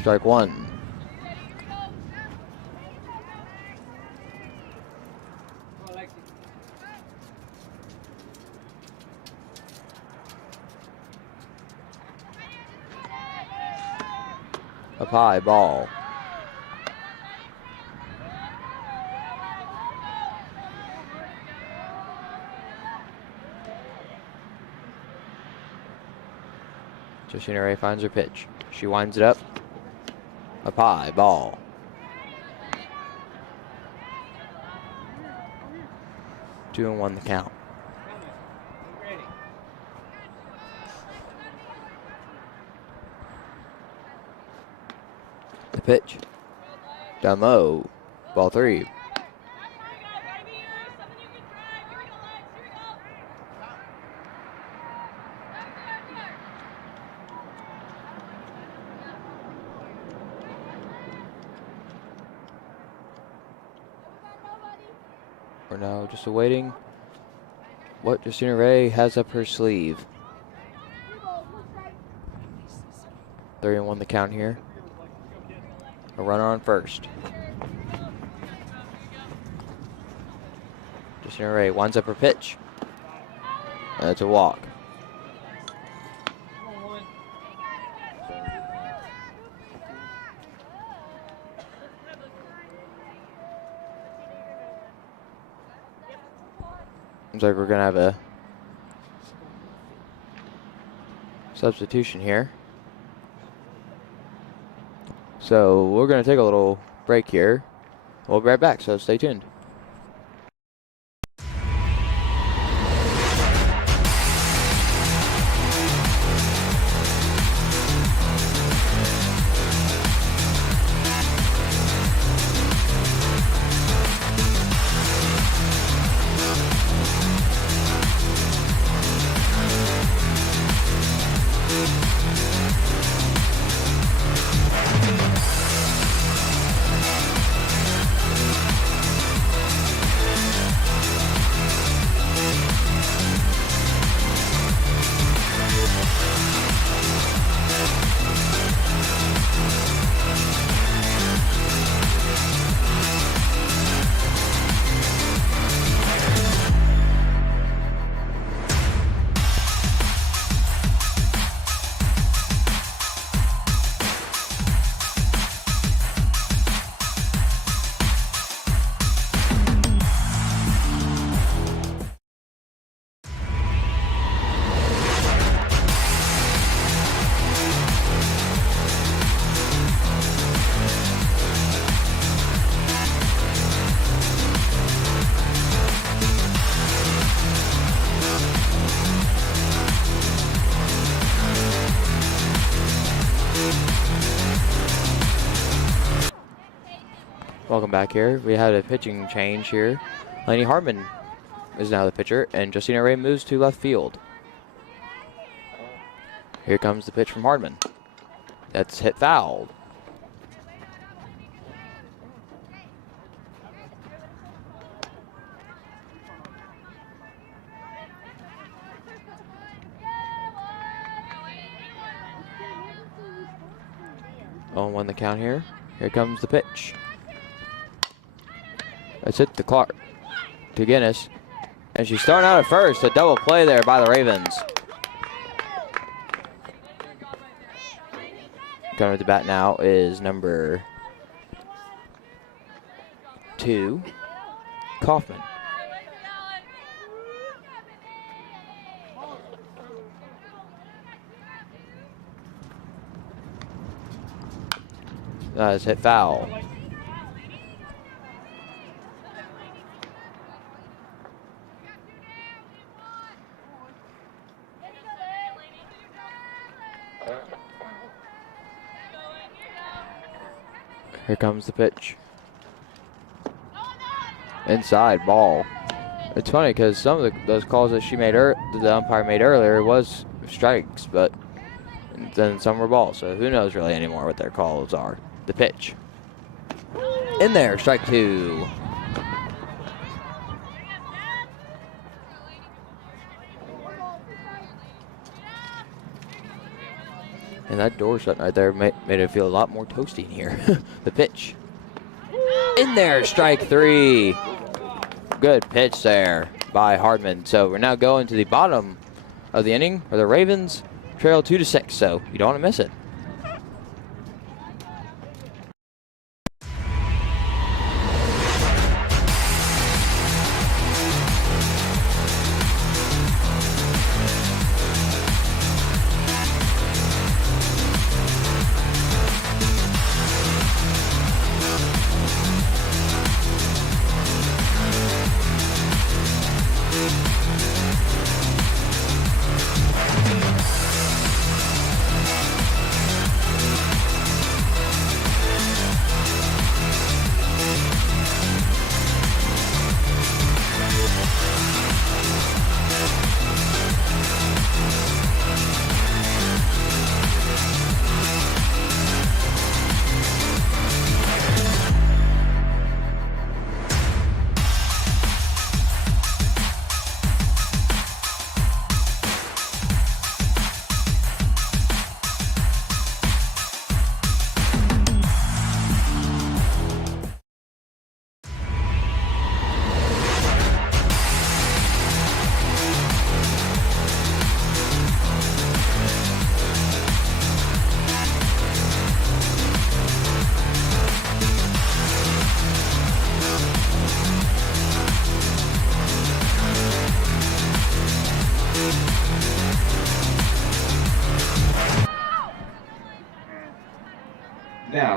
Strike 1. Up high, ball. Justina Ray finds her pitch. She winds it up. Up high, ball. Two and 1 the count. The pitch. Down low. Ball 3. We're now just awaiting what Justina Ray has up her sleeve. 3-1 the count here. A runner on first. Justina Ray winds up her pitch. That's a walk. Looks like we're going to have a substitution here. So we're going to take a little break here. We'll be right back, so stay tuned. Welcome back here. We had a pitching change here. Lainey Hartman is now the pitcher, and Justina Ray moves to left field. Here comes the pitch from Hardman. That's hit foul. Oh, 1 the count here. Here comes the pitch. That's hit the clock to Guinness. And she's starting out at first. A double play there by the Ravens. Coming to the bat now is number 2, Kaufman. That is hit foul. Here comes the pitch. Inside ball. It's funny because some of those calls that the umpire made earlier was strikes, but then some were balls. So who knows really anymore what their calls are. The pitch. In there, strike 2. And that door shut right there made it feel a lot more toasty in here. The pitch. In there, strike 3. Good pitch there by Hardman. So we're now going to the bottom of the inning, where the Ravens trail 2-6. So you don't want to miss it.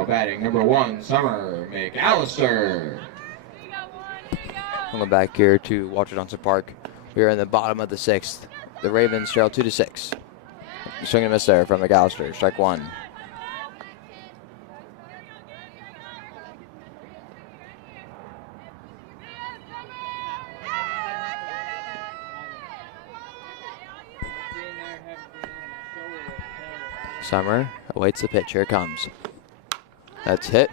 Now batting number 1, Summer McAllister. Welcome back here to Walter Johnson Park. We are in the bottom of the 6th. The Ravens trail 2-6. Swing and miss there from McAllister. Strike 1. Summer awaits the pitch. Here it comes. That's hit.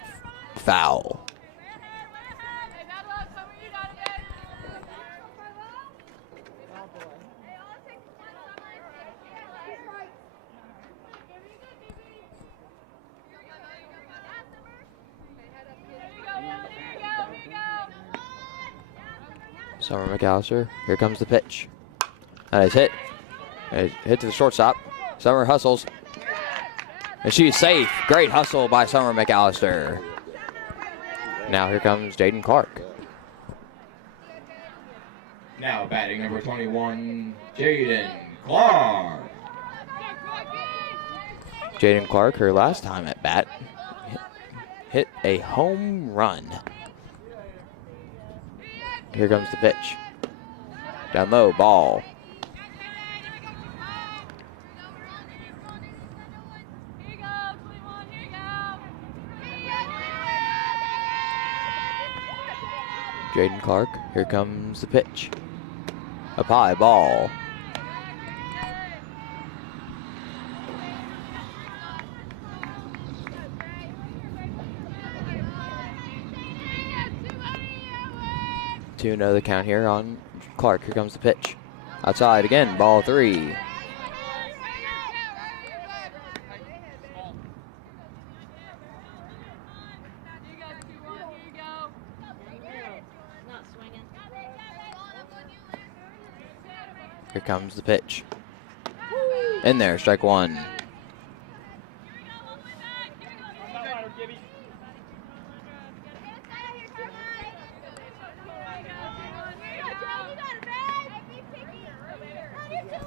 Foul. Summer McAllister. Here comes the pitch. That is hit. Hit to the shortstop. Summer hustles. And she's safe. Great hustle by Summer McAllister. Now here comes Jaden Clark. Now batting number 21, Jaden Clark. Jaden Clark, her last time at bat, hit a home run. Here comes the pitch. Down low, ball. Jaden Clark, here comes the pitch. Up high, ball. Two another count here on Clark. Here comes the pitch. Outside again, ball 3. Here comes the pitch. In there, strike 1.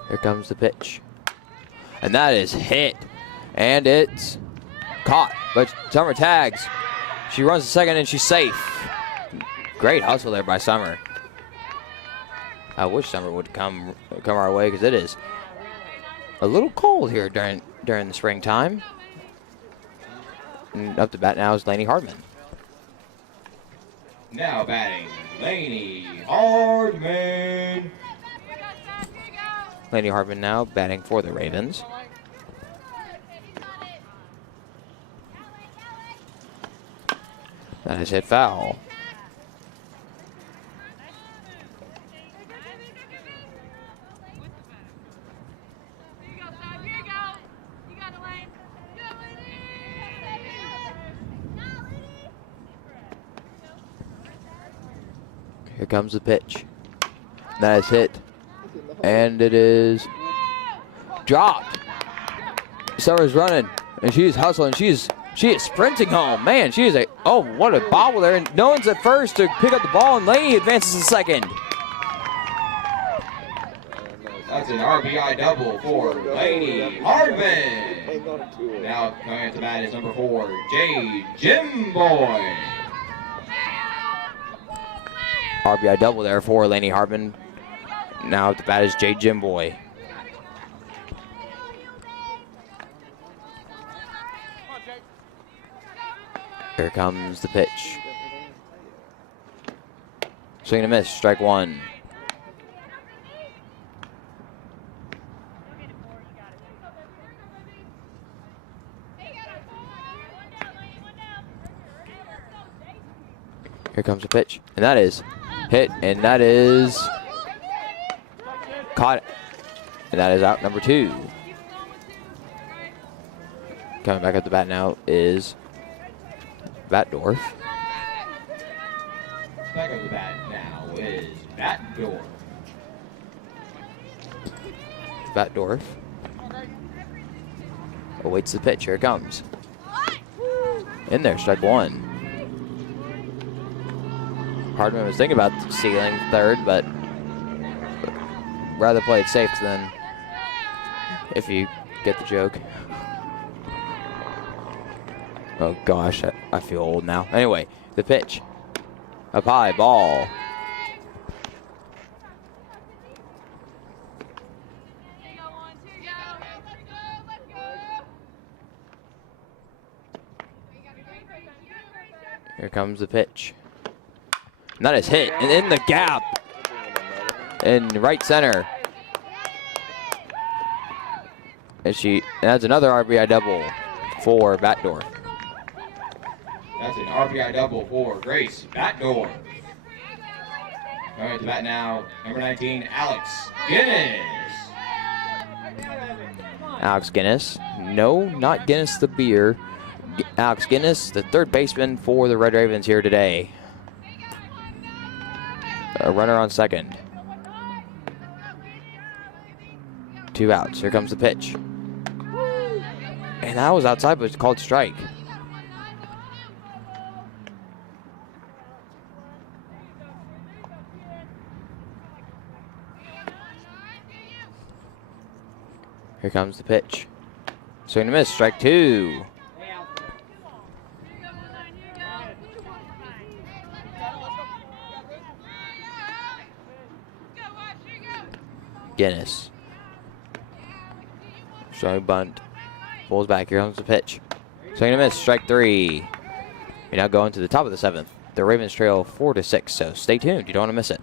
Here comes the pitch. And that is hit. And it's caught. But Summer tags. She runs to second and she's safe. Great hustle there by Summer. I wish summer would come our way because it is a little cold here during the springtime. And up to bat now is Laney Hardman. Now batting, Laney Hardman. Laney Hardman now batting for the Ravens. That is hit foul. Here comes the pitch. That is hit. And it is dropped. Summer's running. And she's hustling. She is sprinting home. Man, she is oh, what a bobble there. And no one's at first to pick up the ball. And Laney advances to second. That's an RBI double for Laney Hardman. Now coming at the bat is number 4, Jade Jimboy. RBI double there for Laney Hardman. Now at the bat is Jade Jimboy. Here comes the pitch. Swing and a miss, strike 1. Here comes the pitch, and that is hit, and that is caught, and that is out number 2. Coming back at the bat now is Batdorf. Back at the bat now is Batdorf. Batdorf awaits the pitch. Here it comes. In there, strike 1. Hardman was thinking about stealing third, but rather play it safe than, if you get the joke. Oh gosh, I feel old now. Anyway, the pitch. Up high, ball. Here comes the pitch. And that is hit, and in the gap. In right center. And that's another RBI double for Backdoor. That's an RBI double for Grace Backdoor. Coming to bat now, number 19, Alex Guinness. Alex Guinness. No, not Guinness the beer. Alex Guinness, the third baseman for the Red Ravens here today. A runner on second. 2 outs. Here comes the pitch. And that was outside, but it's called strike. Here comes the pitch. Swing and miss, strike 2. Guinness. Showing bunt. Pulls back. Here comes the pitch. Swing and a miss. Strike 3. We now go into the top of the 7th. The Ravens trail 4-6. So stay tuned. You don't want to miss it.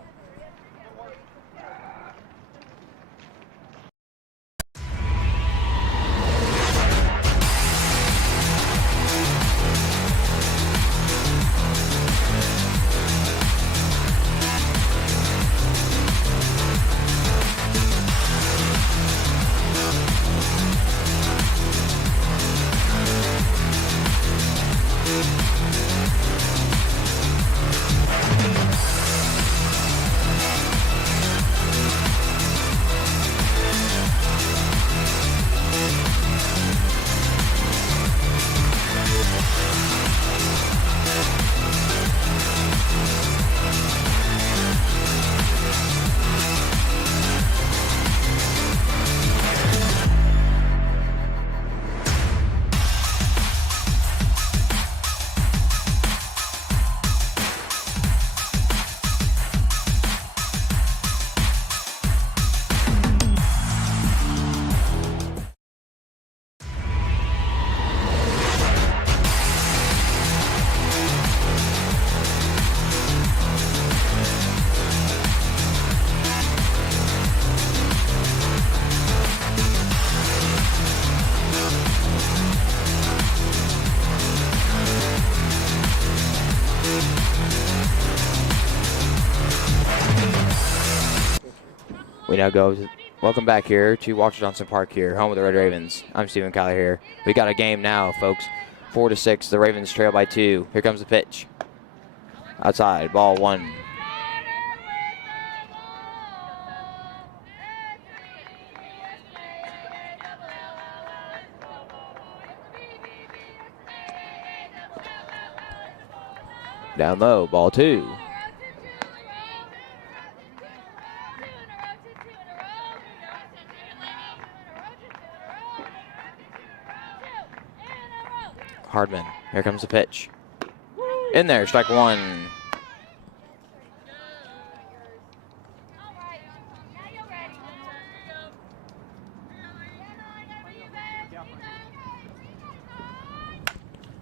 We now go to, welcome back here to Walter Johnson Park here, home of the Red Ravens. I'm Stephen Kyler here. We got a game now, folks. 4-6, the Ravens trail by 2. Here comes the pitch. Outside, ball 1. Down low, ball 2. Hardman, here comes the pitch. In there, strike 1.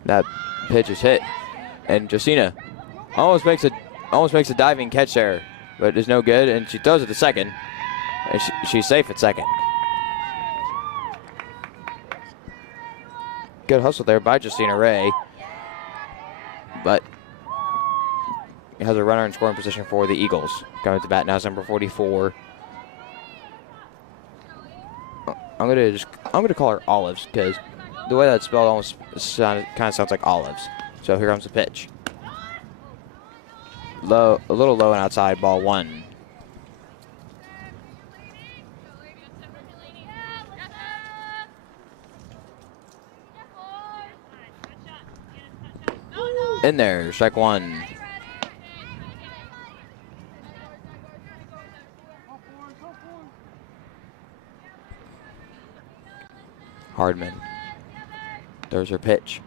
That pitch is hit, and Josina almost makes a diving catch there, but it's no good, and she throws it to second, and she's safe at second. Good hustle there by Justina Ray, but it has a runner in scoring position for the Eagles. Coming to bat now is number 44. I'm gonna call her Olives because the way that's spelled almost kind of sounds like olives. So here comes the pitch. Low, a little low and outside, ball 1. In there, strike 1. Hardman. There's her pitch.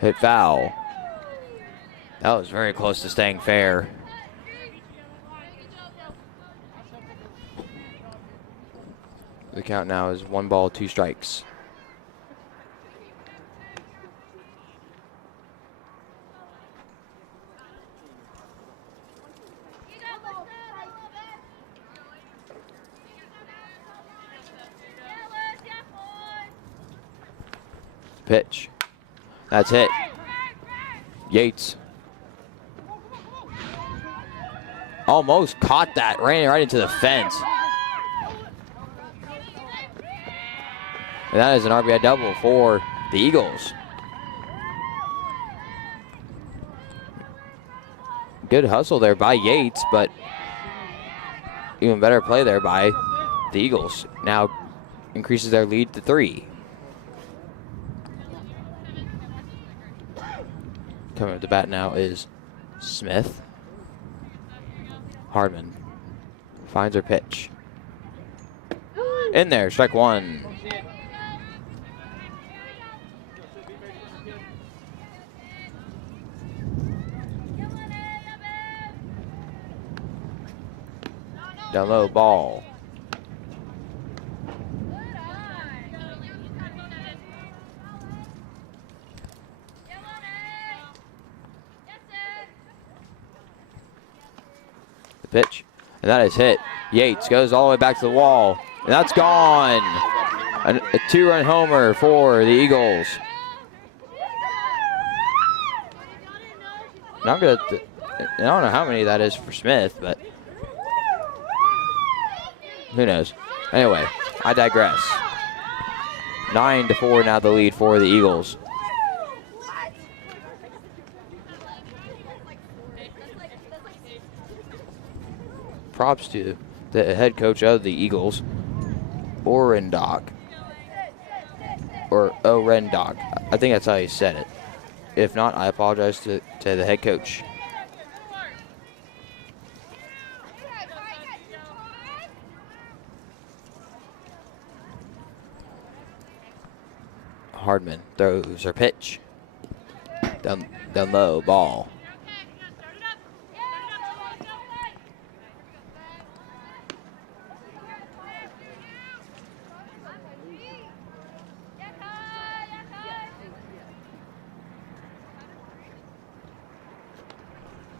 Hit foul. That was very close to staying fair. The count now is 1 ball, 2 strikes. Pitch. That's hit. Yates. Almost caught that, ran right into the fence. And that is an RBI double for the Eagles. Good hustle there by Yates, but even better play there by the Eagles. Now increases their lead to 3. Coming up to bat now is Smith. Hardman finds her pitch. In there, strike 1. Down low, ball. The pitch, and that is hit. Yates goes all the way back to the wall, and that's gone. A 2-run homer for the Eagles. And I don't know how many that is for Smith, but who knows? Anyway, I digress. 9-4 now the lead for the Eagles. Props to the head coach of the Eagles, Orendock. Or Orendock. I think that's how he said it. If not, I apologize to the head coach. Hardman throws her pitch. Down low, ball.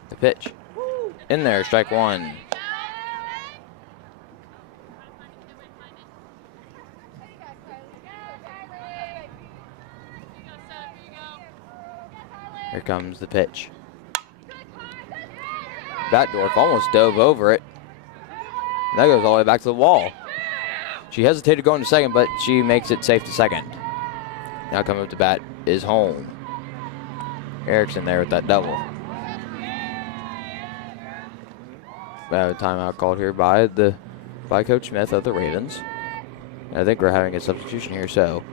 The pitch. In there, strike 1. Here comes the pitch. Batdorf almost dove over it. That goes all the way back to the wall. She hesitated going to second, but she makes it safe to second. Now coming up to bat is home. Erickson there with that double. We have a timeout called here by Coach Smith of the Ravens. And I think we're having a substitution here, so.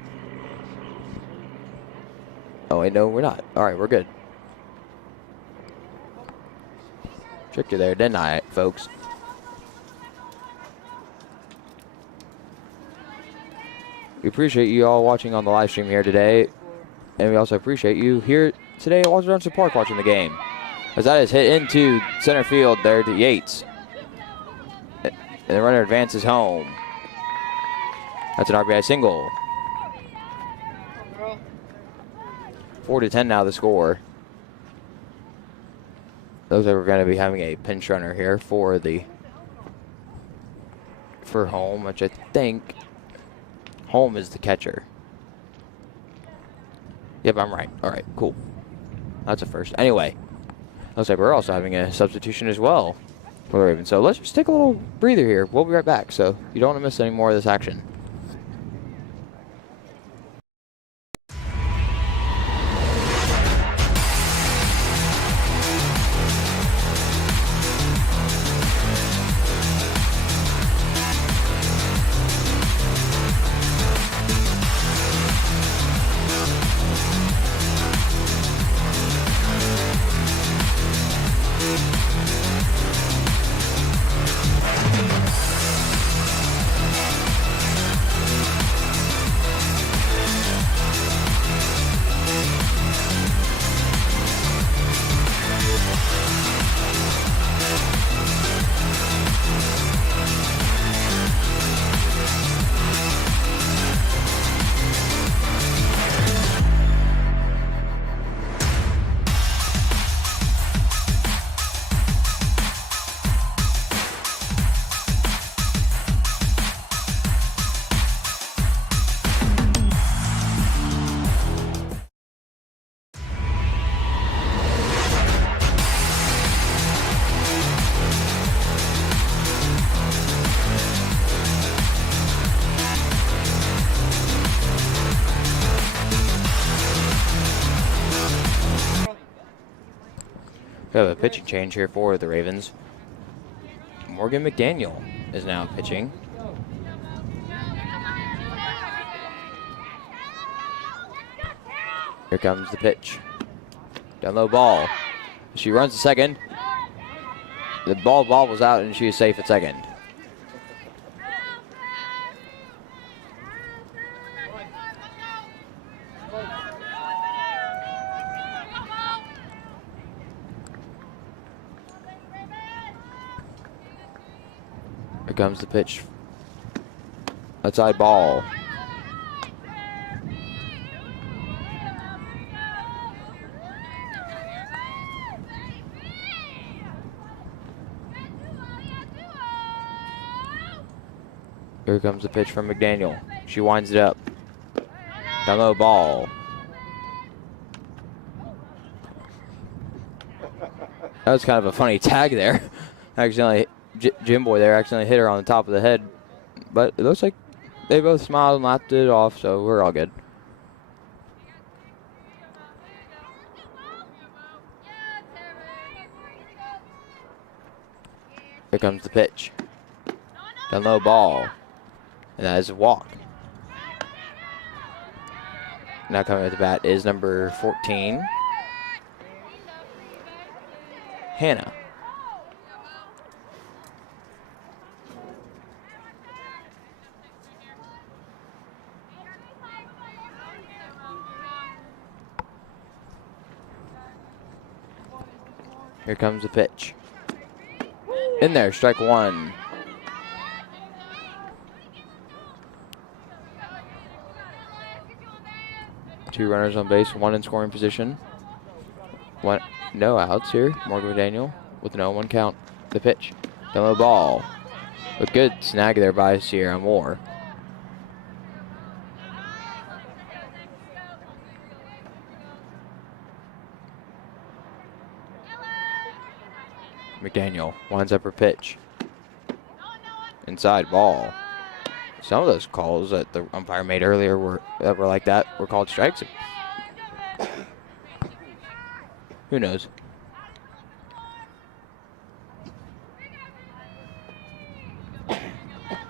Oh, wait, no, we're not. All right, we're good. Tricked you there, didn't I, folks? We appreciate you all watching on the live stream here today. And we also appreciate you here today at Walter Johnson Park watching the game. As that is hit into center field there to Yates. And the runner advances home. That's an RBI single. 4-10 now the score. Looks like we're going to be having a pinch runner here for home, which I think home is the catcher. Yep, I'm right. All right, cool. That's a first. Anyway, looks like we're also having a substitution as well for the Ravens. So let's just take a little breather here. We'll be right back, so you don't want to miss any more of this action. We have a pitching change here for the Ravens. Morgan McDaniel is now pitching. Here comes the pitch. Down low ball. She runs to second. The ball bobbles out and she is safe at second. Here comes the pitch. Outside ball. Here comes the pitch from McDaniel. She winds it up. Down low ball. That was kind of a funny tag there. Accidentally, Jim Boy there accidentally hit her on the top of the head. But it looks like they both smiled and laughed it off, so we're all good. Here comes the pitch. Down low ball. And that is a walk. Now coming at the bat is number 14, Hannah. Here comes the pitch. In there, strike one. Two runners on base, one in scoring position. One, no outs here. Morgan McDaniel with an 0-1 count. The pitch. Down low ball. A good snag there by Sierra Moore. McDaniel winds up her pitch. Inside ball. Some of those calls that the umpire made earlier were like that were called strikes. Who knows?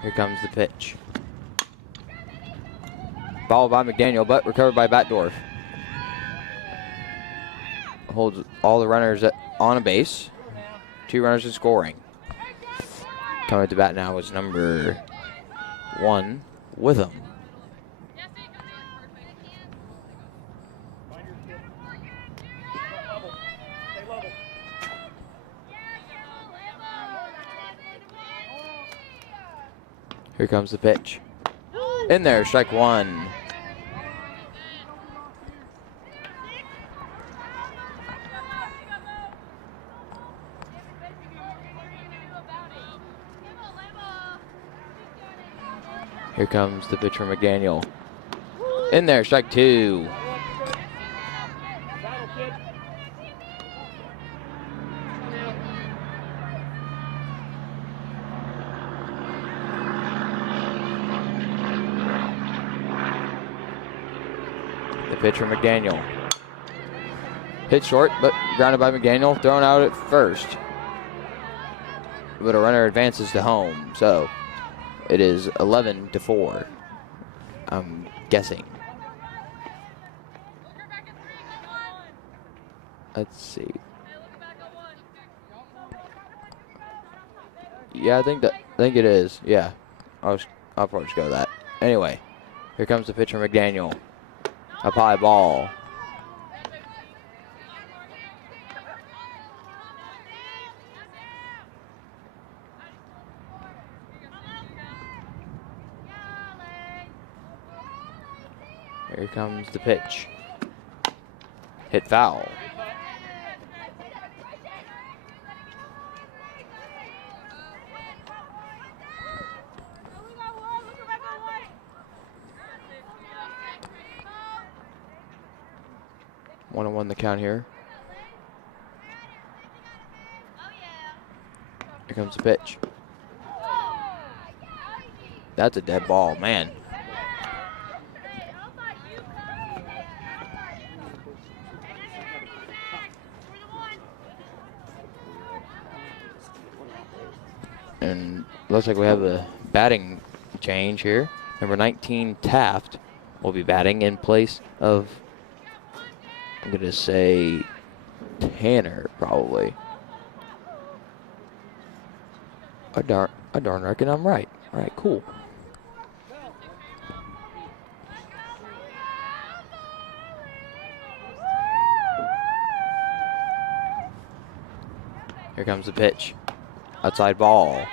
Here comes the pitch. Ball by McDaniel, but recovered by Batdorf. Holds all the runners on a base. Two runners in scoring. Coming to bat now is number 1, Witham. Here comes the pitch. In there, strike one. Here comes the pitch from McDaniel. In there, strike two. The pitch from McDaniel. Hit short, but grounded by McDaniel. Thrown out at first. But a runner advances to home, so it is 11-4. I'm guessing. Let's see. Yeah, I think it is. Yeah, I'll probably just go with that. Anyway, here comes the pitch from McDaniel. Up high ball. Here comes the pitch. Hit foul. One on one the count here. Here comes the pitch. That's a dead ball, man. And looks like we have a batting change here. Number 19, Taft, will be batting in place of, I'm going to say, Tanner, probably. I darn reckon I'm right. All right, cool. Here comes the pitch. Outside ball.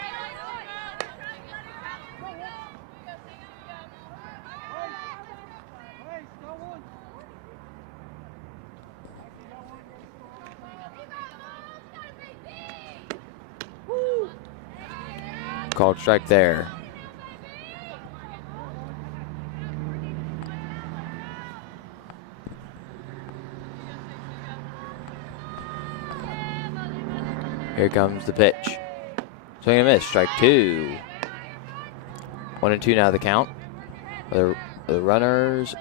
Called strike there. Here comes the pitch. Swing and a miss, strike 2. 1-2 now the count. The runners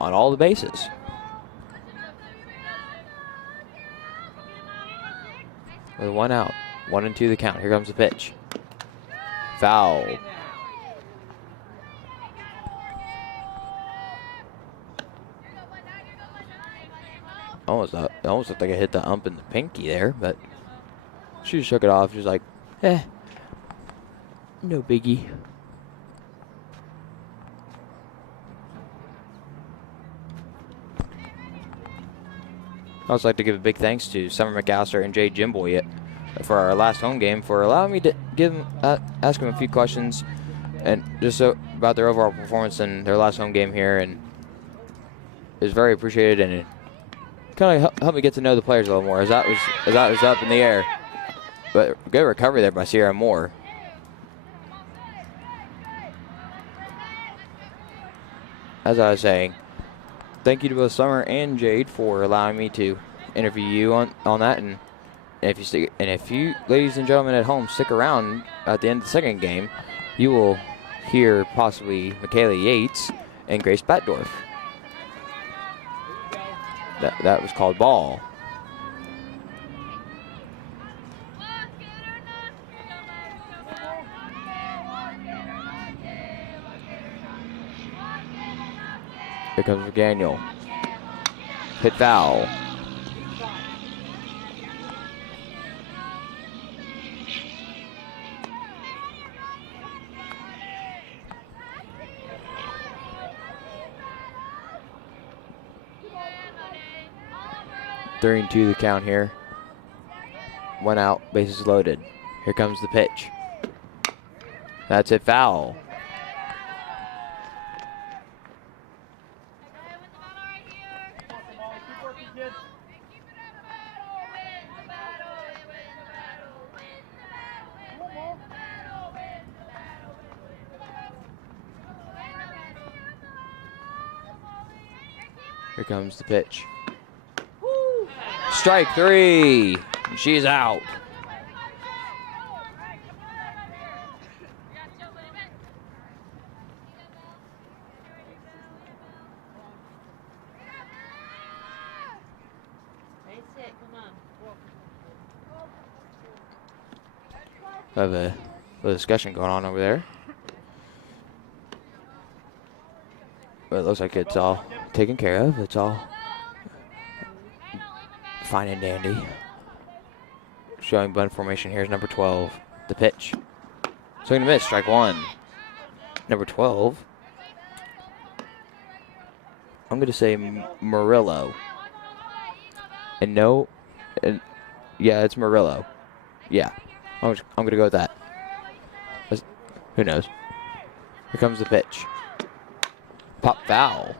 on all the bases. With 1 out. 1-2 the count. Here comes the pitch. Foul. Almost looked like I hit the ump in the pinky there, but she just shook it off. She was like, no biggie. I'd also like to give a big thanks to Summer McAllister and Jay Jimboy for our last home game for allowing me to ask them a few questions and just about their overall performance in their last home game here, and it was very appreciated, and it kind of helped me get to know the players a little more as that was up in the air. But good recovery there by Sierra Moore. As I was saying, thank you to both Summer and Jade for allowing me to interview you on that, and if you ladies and gentlemen at home stick around at the end of the second game, you will hear possibly Michaela Yates and Grace Batdorf. That was called ball. Here comes McDaniel. Hit foul. Three and 2 the count here. 1 out, bases loaded. Here comes the pitch. That's it, foul. Here comes the pitch. Strike 3. She's out. We have a little discussion going on over there. But it looks like it's all taken care of. It's all fine and dandy. Showing bunt formation. Here's number 12. The pitch. Swing and a miss. Strike 1. Number 12. I'm going to say Murillo. And no. Yeah, it's Murillo. Yeah. I'm going to go with that. Who knows? Here comes the pitch. Pop foul.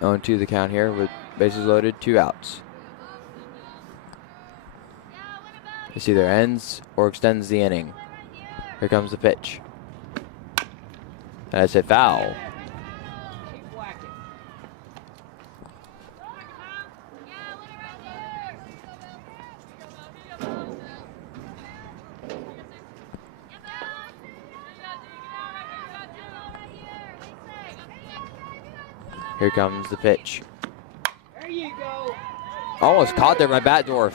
On to the count here with bases loaded, 2 outs. This either ends or extends the inning. Here comes the pitch. That's a foul. Here comes the pitch. There you go. Almost caught there by Batdorf.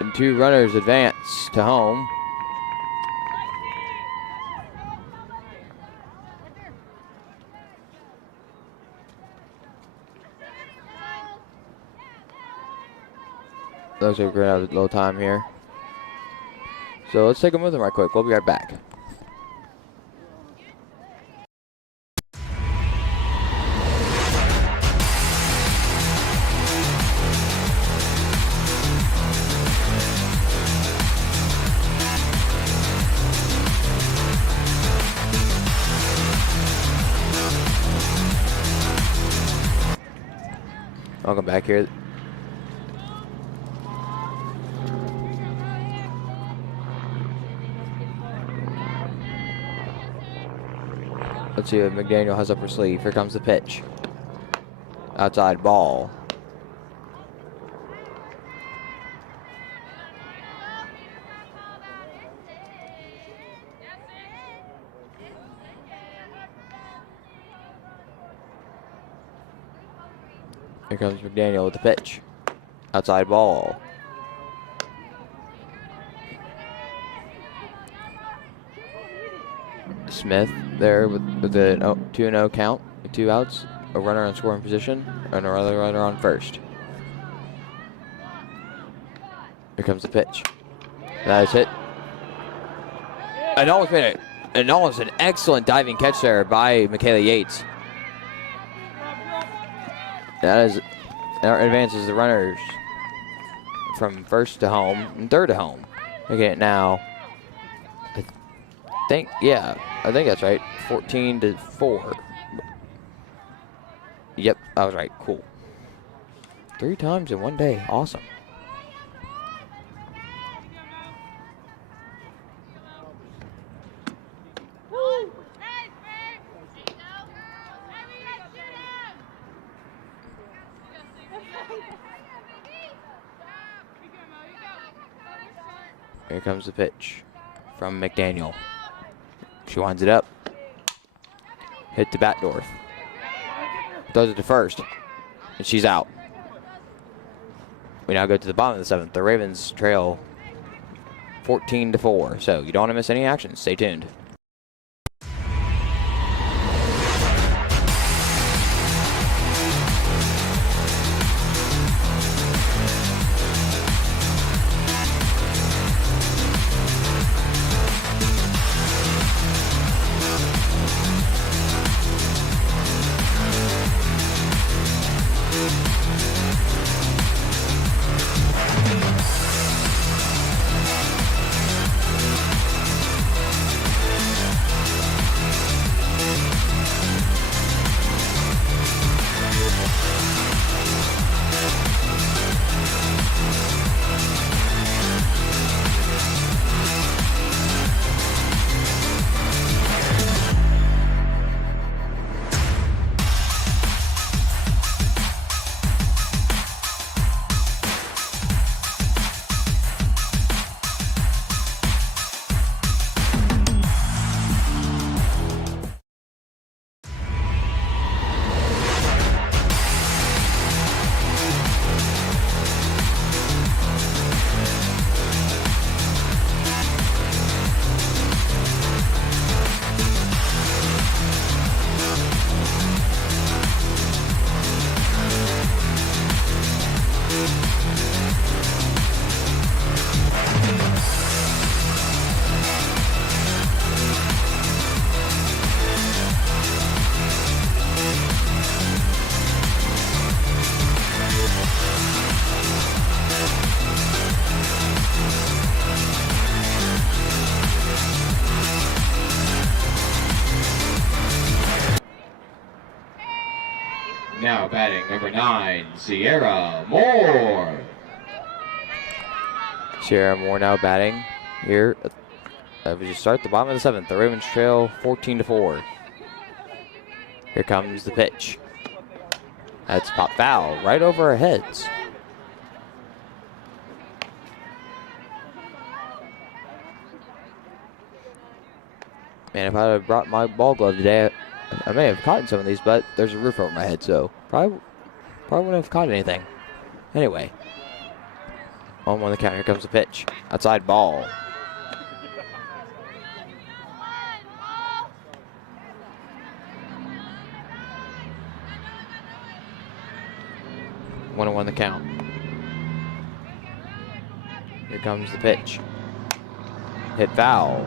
And 2 runners advance to home. Looks like we're going to have a little time here. So let's take a move right quick. We'll be right back. Welcome back here. Let's see what McDaniel has up her sleeve. Here comes the pitch. Outside ball. Here comes McDaniel with the pitch. Outside ball. Smith there with the 2-0 count, with 2 outs, a runner on scoring position, and another runner on first. Here comes the pitch. That is hit. And almost made it. And almost an excellent diving catch there by Michaela Yates. That advances the runners from first to home and third to home. Look at it now. I think that's right. 14-4. Yep, I was right. Cool. 3 times in one day. Awesome. Here comes the pitch from McDaniel. She winds it up. Hit to Batdorf. Throws it to first. And she's out. We now go to the bottom of the 7th. The Ravens trail 14-4. So you don't want to miss any action. Stay tuned. Now batting number 9, Sierra Moore. Sierra Moore now batting here. We just start at the bottom of the 7th. The Ravens trail 14-4. Here comes the pitch. That's pop foul right over our heads. Man, if I had brought my ball glove today, I I may have caught some of these, but there's a roof over my head, so probably wouldn't have caught anything. Anyway, on the count. Here comes the pitch. Outside ball. One the count. Here comes the pitch. Hit foul.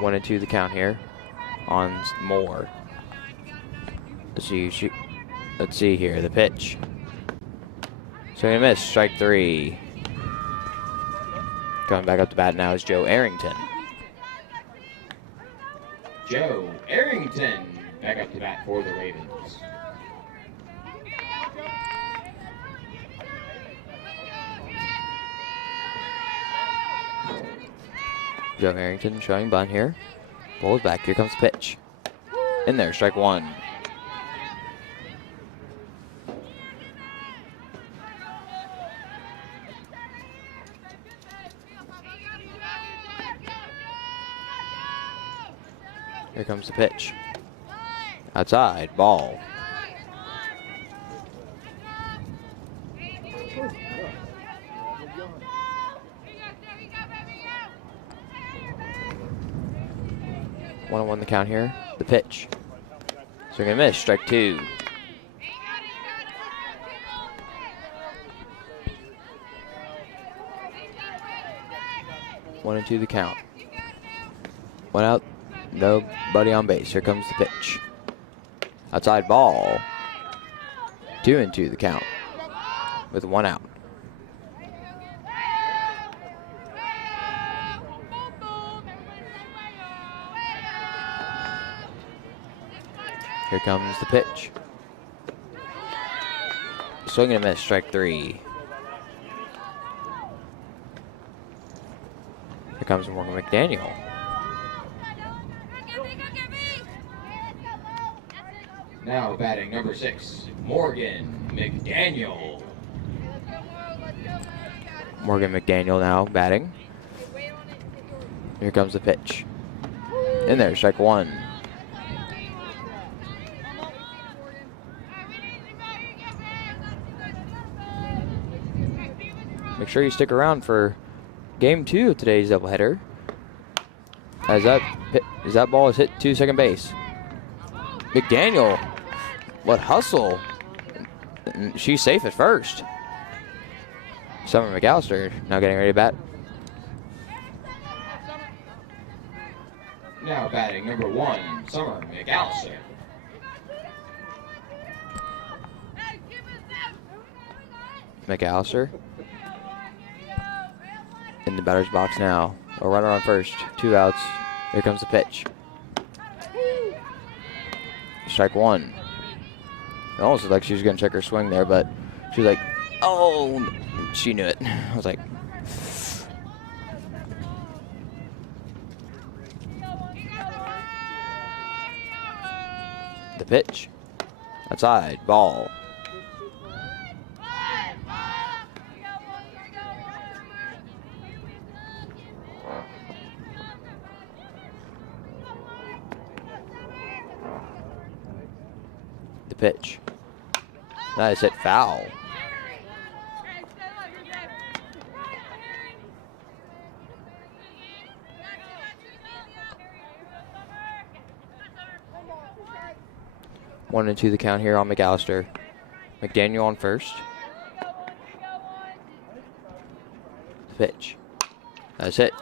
One and two the count here on Moore. Let's see here, the pitch. Swing and miss, strike three. Coming back up to bat now is Joe Arrington. Joe Arrington back up to bat for the Ravens. Joe Arrington showing bunt here. Pulls back, here comes the pitch. In there, strike one. Here comes the pitch. Outside, ball. One the count here. The pitch. Swing and miss, strike two. One and two the count. One out. Nobody on base. Here comes the pitch. Outside ball. 2-2 the count. With one out. Here comes the pitch. Swing and a miss, strike three. Here comes Morgan McDaniel. Now batting number 6, Morgan McDaniel. Morgan McDaniel now batting. Here comes the pitch. In there, strike one. Make sure you stick around for game 2 of today's doubleheader. As that ball is hit to second base. McDaniel, what hustle. And she's safe at first. Summer McAllister now getting ready to bat. Now batting number 1, Summer McAllister. McAllister in the batter's box now. A runner on first, 2 outs. Here comes the pitch. Strike one. It almost looked like she was going to check her swing there, but she was like, oh, she knew it. I was like, the pitch. Outside, ball. The pitch. That is hit foul. One and two the count here on McAllister. McDaniel on first. The pitch. That's it.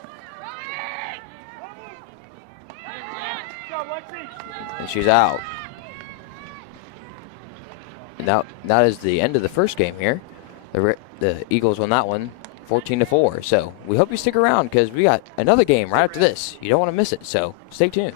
And she's out. And that is the end of the first game here. The Eagles won that one 14-4. So we hope you stick around because we got another game right after this. You don't want to miss it, so stay tuned.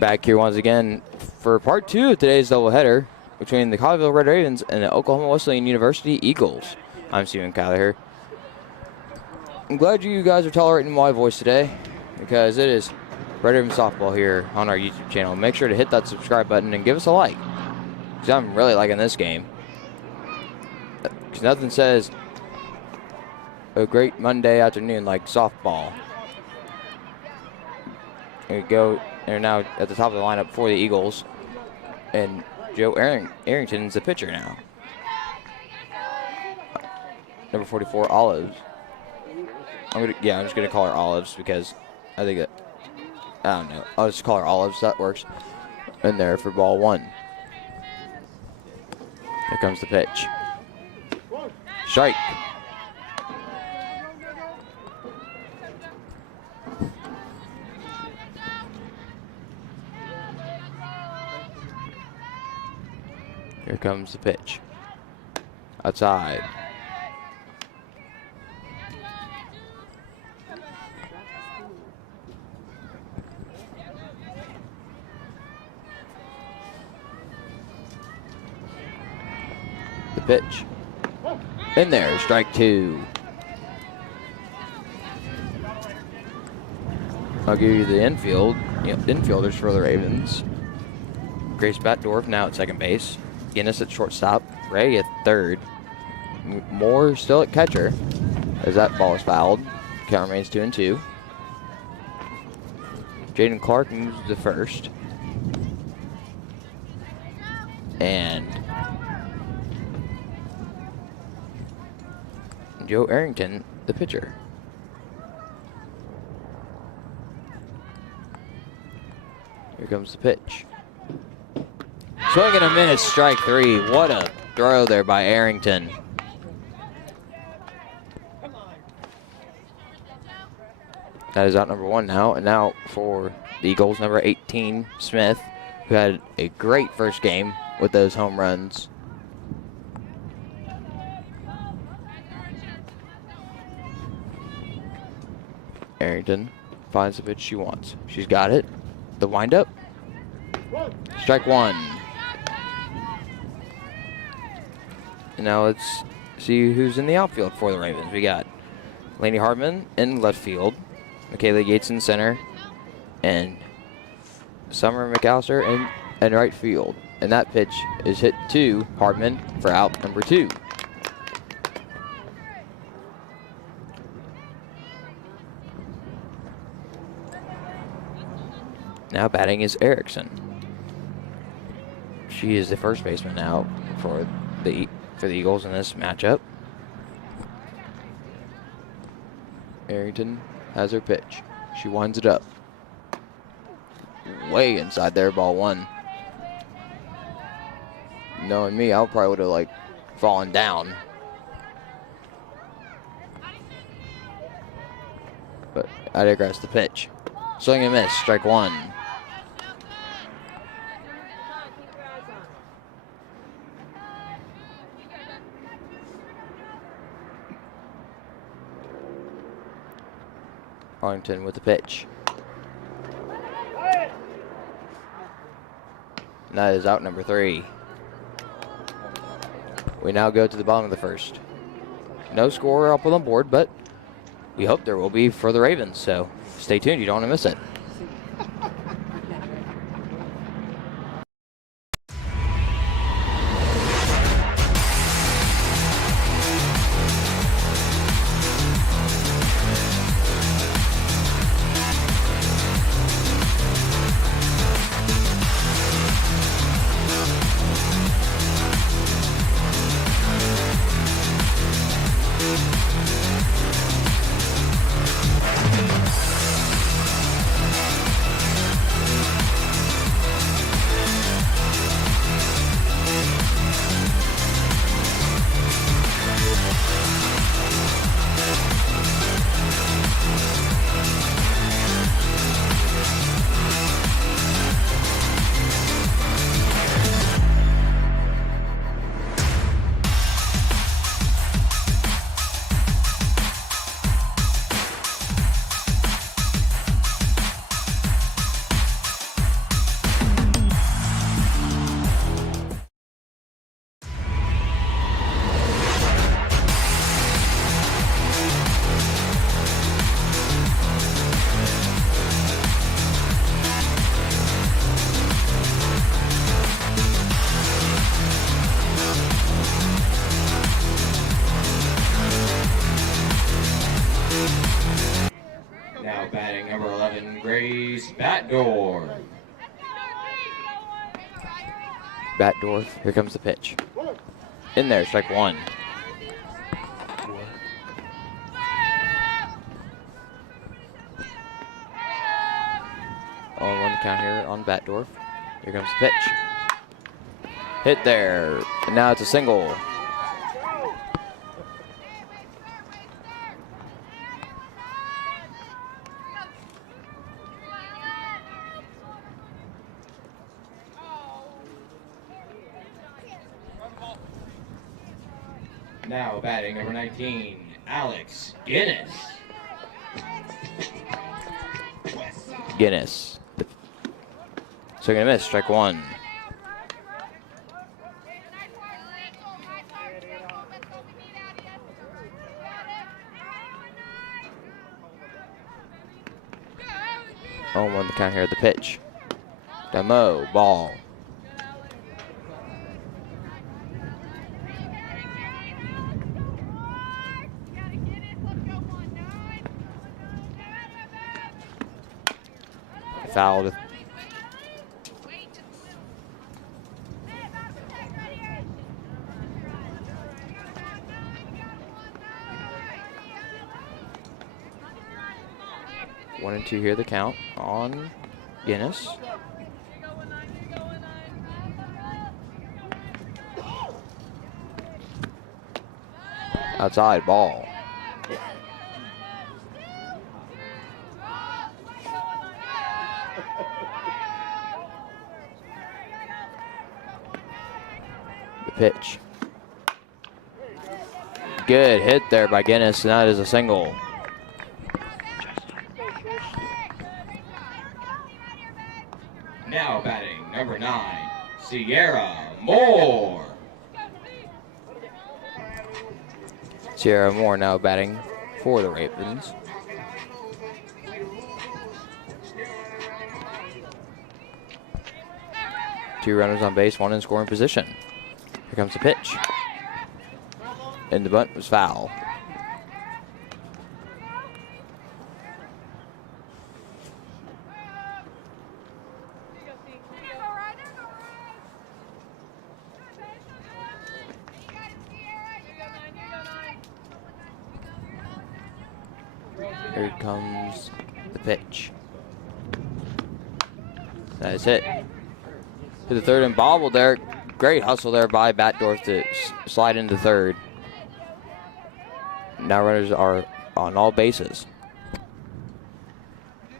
Back here once again for part 2 of today's doubleheader between the Coffeyville Red Ravens and the Oklahoma Wesleyan University Eagles. I'm Steven Callaher. I'm glad you guys are tolerating my voice today because it is Red Raven softball here on our YouTube channel. Make sure to hit that subscribe button and give us a like because I'm really liking this game. Because nothing says a great Monday afternoon like softball. Here we go. They're now at the top of the lineup for the Eagles. And Joe Arrington's the pitcher now. Number 44, Olives. I'm just gonna call her Olives because I think that, I don't know. I'll just call her Olives. That works. In there for ball 1. Here comes the pitch. Strike. Here comes the pitch. Outside. The pitch. In there, strike 2. I'll give you the infielders for the Ravens. Grace Batdorf now at second base. Guinness at shortstop. Ray at third. Moore still at catcher as that ball is fouled. Count remains 2-2. Jaden Clark moves to first. And Joe Arrington, the pitcher. Here comes the pitch. Swing and a miss, strike 3. What a throw there by Arrington. That is out number 1 now. And now for the Eagles, number 18, Smith, who had a great first game with those home runs. Arrington finds the pitch she wants. She's got it. The windup. Strike 1. And now let's see who's in the outfield for the Ravens. We got Lainey Hardman in left field, Michaela Yates in center, and Summer McAllister in right field. And that pitch is hit to Hardman for out number 2. Now batting is Erickson. She is the first baseman now for the Eagles in this matchup. Arrington has her pitch. She winds it up. Way inside there, ball 1. Knowing me, I probably would have fallen down. But I digress. The pitch. Swing and miss, strike 1. Arlington with the pitch. And that is out number 3. We now go to the bottom of the first. No score up on the board, but we hope there will be for the Ravens, so stay tuned. You don't want to miss it. Chase Batdorf. Batdorf, here comes the pitch. In there, strike one. On one count here on Batdorf. Here comes the pitch. Hit there, and now it's a single. Now batting number 19, Alex Guinness. Guinness. So gonna miss, strike one. On one count here at the pitch. Demo, ball. Fouled. One and two here, the count on Guinness. Outside, ball. The pitch. Good hit there by Guinness, and that is a single. Now batting number 9, Sierra Moore. Sierra Moore now batting for the Ravens. Two runners on base, one in scoring position. Here comes the pitch. And the bunt was foul. Here comes the pitch. That is it. To the third and bobble there. Great hustle there by Batdorf to slide into third. Now runners are on all bases.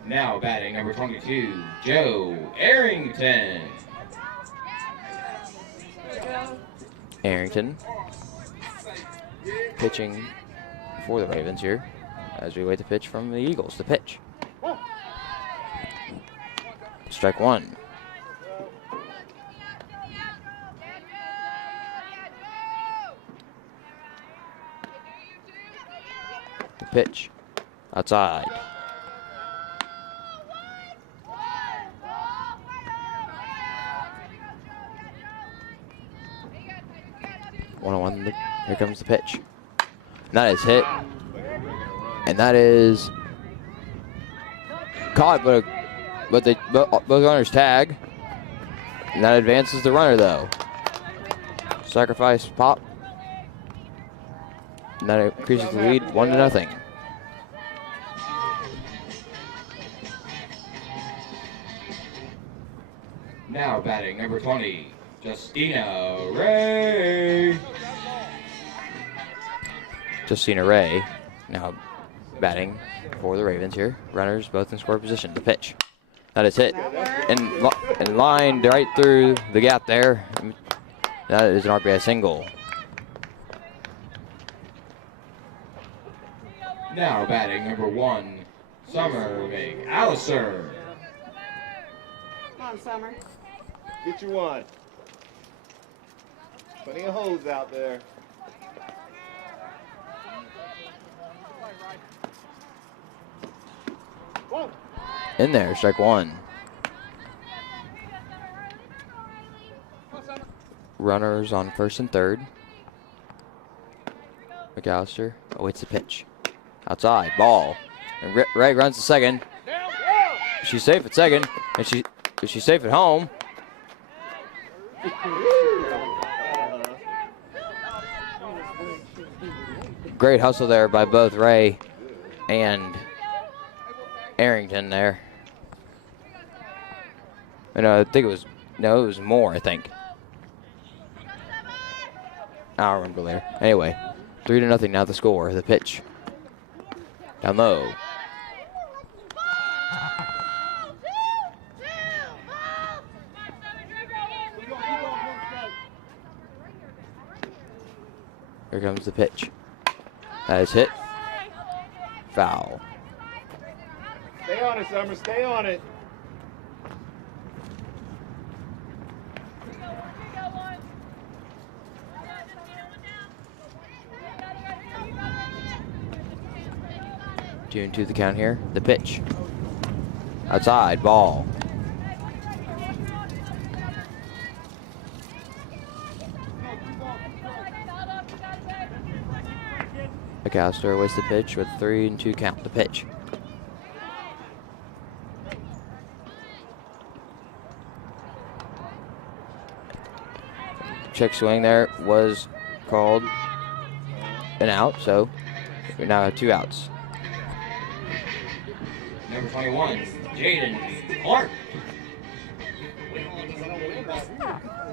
Now batting number 22, Joe Arrington. Arrington pitching for the Ravens here as we wait the pitch from the Eagles. The pitch. Strike one. The pitch. Outside. One on one. Here comes the pitch. And that is hit. And that is caught, but both runners tag. And that advances the runner, though. Sacrifice pop. And that increases the lead 1-0. Now batting number 20, Justina Ray. Justina Ray now batting for the Ravens here. Runners both in score position. The pitch. That is hit. And lined right through the gap there. That is an RBI single. Now batting number 1, Summer McAllister. Come on, Summer. Get you one. Plenty of holes out there. In there, strike one. Runners on first and third. McAllister awaits the pitch. Outside, ball. And Ray runs to second. she's safe at second, and she's safe at home. Great hustle there by both Ray and Arrington there. And I think it was more, I think. I don't remember later. Anyway, 3-0 now the score. The pitch. Down low. Here comes the pitch. That is hit. Foul. Stay on it, Summer. Stay on it. Tune to the count here. The pitch. Outside. Ball. McAllister was the pitch with 3-2 count. The pitch. Check swing there was called an out, so we now have 2 outs. Number 21, Jaden Clark.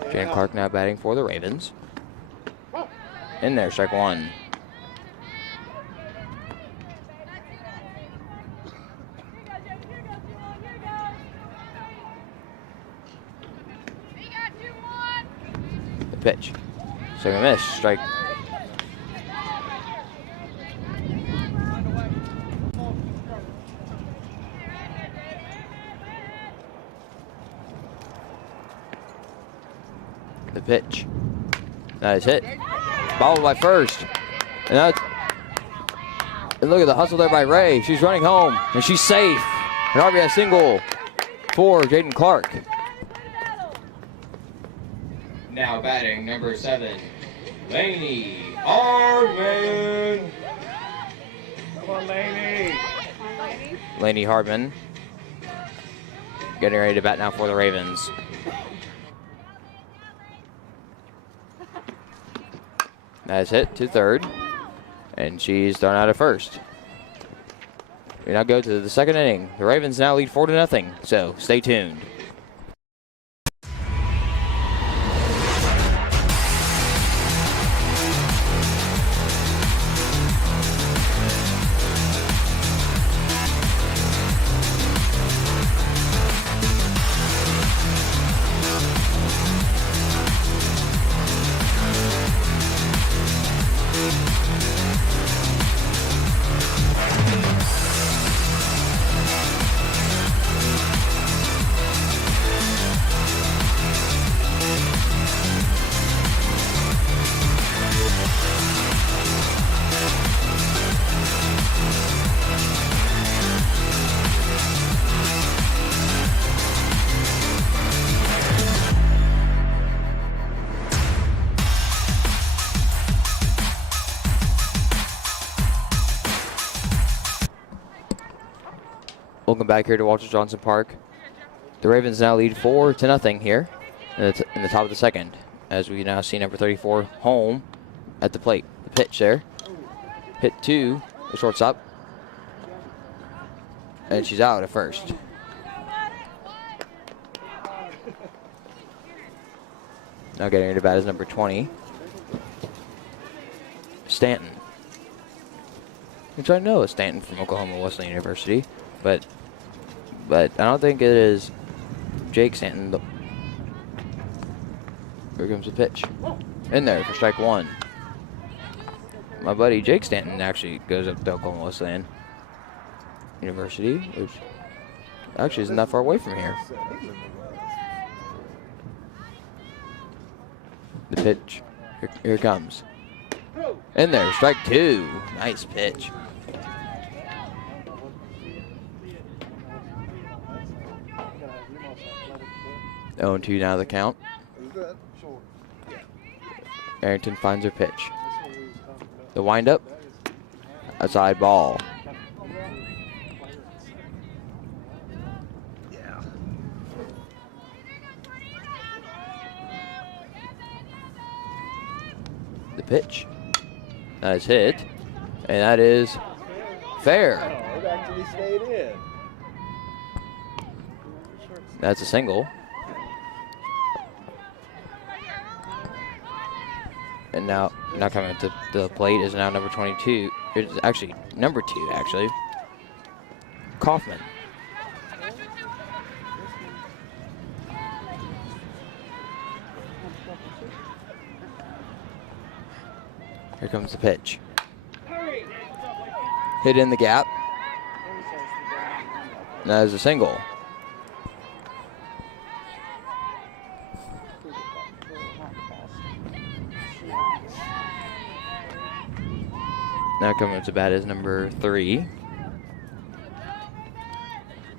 Jaden Clark now batting for the Ravens. In there, strike 1. The pitch. Swing and miss, strike. The pitch. That is hit. Ball by first. And look at the hustle there by Ray. She's running home, and she's safe. An RBI single for Jaden Clark. Now batting number 7, Laney Hardman. Come on, Laney. Laney Hardman getting ready to bat now for the Ravens. That is hit to third, and she's thrown out at first. We now go to the second inning. The Ravens now lead 4-0, so stay tuned. Welcome back here to Walter Johnson Park. The Ravens now lead 4-0 here in the top of the second, as we now see number 34 home at the plate. The pitch there, hit to the shortstop, and she's out at first. Now getting ready to bat is number 20, Stanton. Which I know is Stanton from Oklahoma Wesleyan University, but I don't think it is Jake Stanton. Here comes the pitch. In there for strike 1. My buddy Jake Stanton actually goes up to Oklahoma Wesleyan University, which actually isn't that far away from here. The pitch. Here it comes. In there, strike 2. Nice pitch. 0-2 now the count. Arrington finds her pitch. The windup. Outside ball. The pitch. That is hit. And that is fair. Oh, it actually stayed in. That's a single. And now coming to the plate is now number 22. It's actually number 2, actually. Kaufman. Here comes the pitch. Hit in the gap. And that is a single. Now coming to bat is number 3.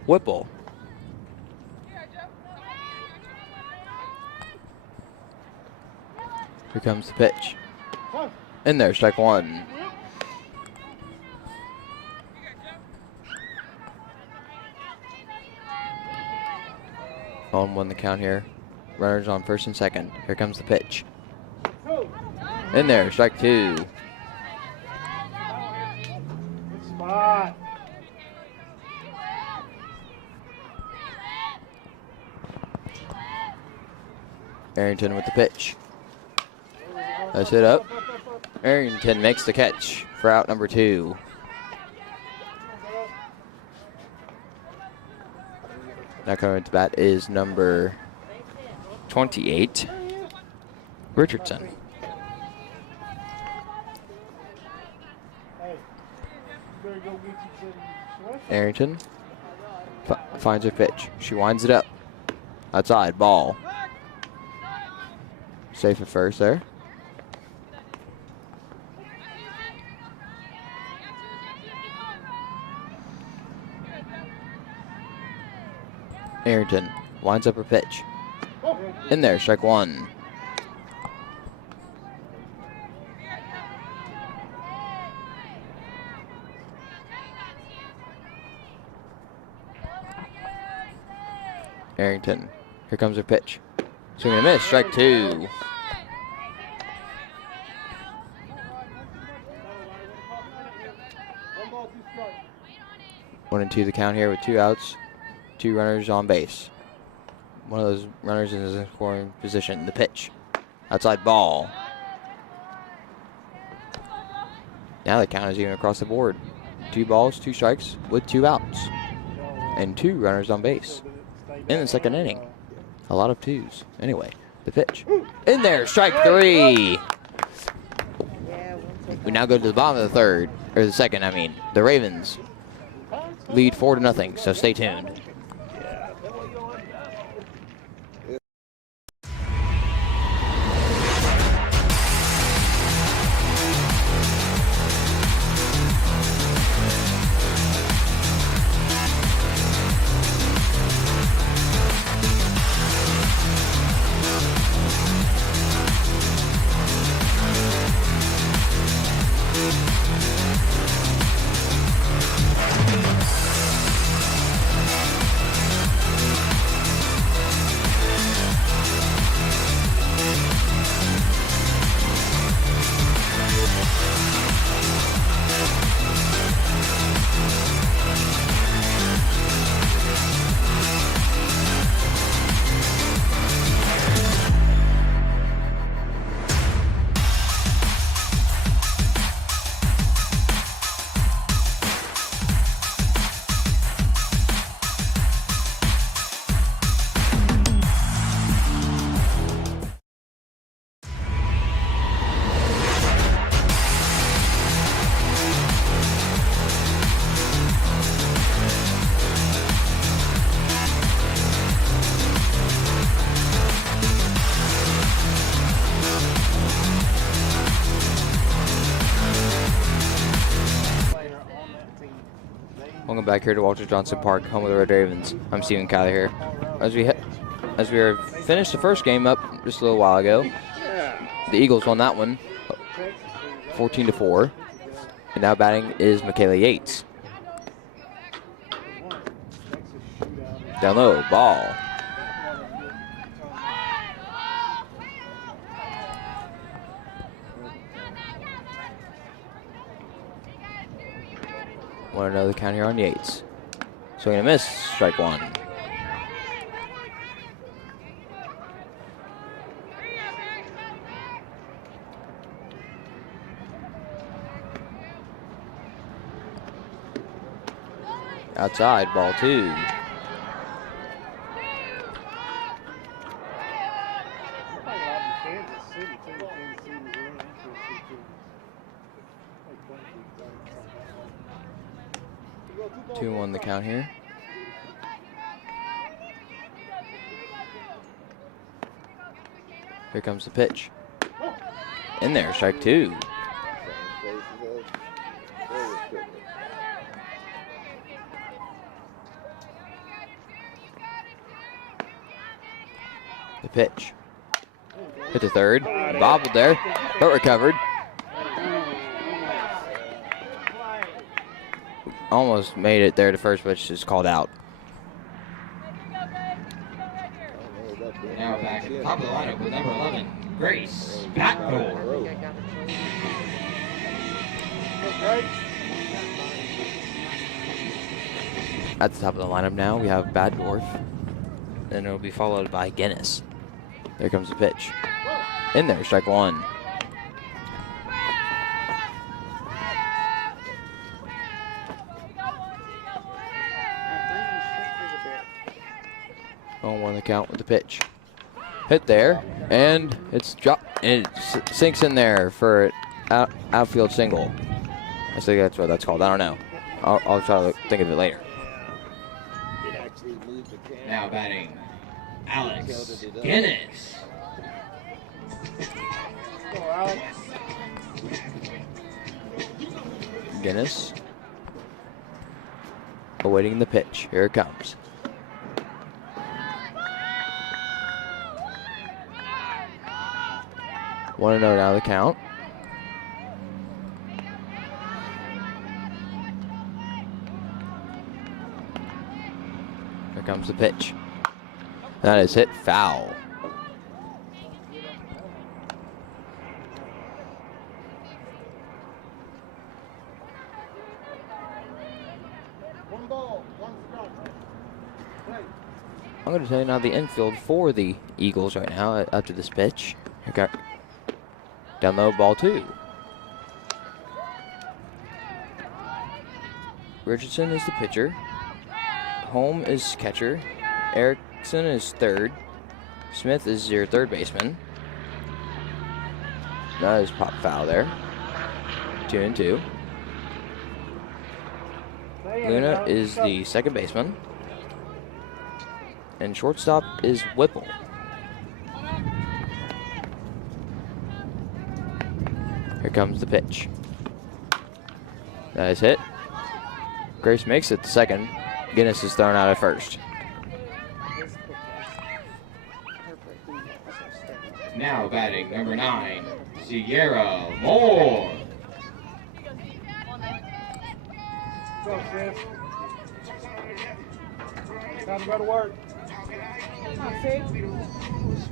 Whipple. Here comes the pitch. In there, strike 1. On 1 the count here. Runners on first and second. Here comes the pitch. In there, strike 2. Good spot. Arrington with the pitch. That's it up. Arrington makes the catch for out number 2. Now coming to bat is number 28, Richardson. Arrington finds her pitch. She winds it up. Outside, ball. Safe at first there. Arrington winds up her pitch. In there, strike 1. Arrington, here comes her pitch. Swing and a miss, strike 2. One and 2 the count here with 2 outs. 2 runners on base. One of those runners is in scoring position. The pitch. Outside ball. Now the count is even across the board. 2 balls, 2 strikes with 2 outs. And 2 runners on base. In the second inning. A lot of 2s. Anyway, the pitch. In there, strike 3. We now go to the bottom of the third. Or the second, I mean. The Ravens lead 4-0, so stay tuned. Welcome back here to Walter Johnson Park, home of the Red Ravens. I'm Stephen Kyler here. As we are finished the first game up just a little while ago, the Eagles won that one, 14-4. And now batting is Michaela Yates. Down low, ball. Want to know the count here on Yates. Swing and a miss, strike one. Outside, ball two. Two on the count here. Here comes the pitch. In there, strike two. The pitch. Hit the third. Bobbled there, but recovered. Almost made it there to first, but it's just called out. Now back at the top of the lineup with number 11, Grace Batmore. At the top of the lineup now, we have Bad Dwarf. Then it'll be followed by Guinness. There comes the pitch. In there, strike one. On one the count with the pitch. Hit there, and it's dropped, and it sinks in there for an outfield single. I think that's what that's called. I don't know. I'll try to think of it later. Now batting, Alex Guinness. Guinness awaiting the pitch. Here it comes. Want to know now the count. Here comes the pitch. That is hit foul. I'm going to tell you now the infield for the Eagles right now after this pitch. Okay. Down low, ball two. Richardson is the pitcher. Holm is catcher. Erickson is third. Smith is your third baseman. That is pop foul there. 2-2. Luna is the second baseman. And shortstop is Whipple. Here comes the pitch. That is hit. Grace makes it to second. Guinness is thrown out at first. Now batting, number 9, Sierra Moore. What's up, sis? Time to go to work.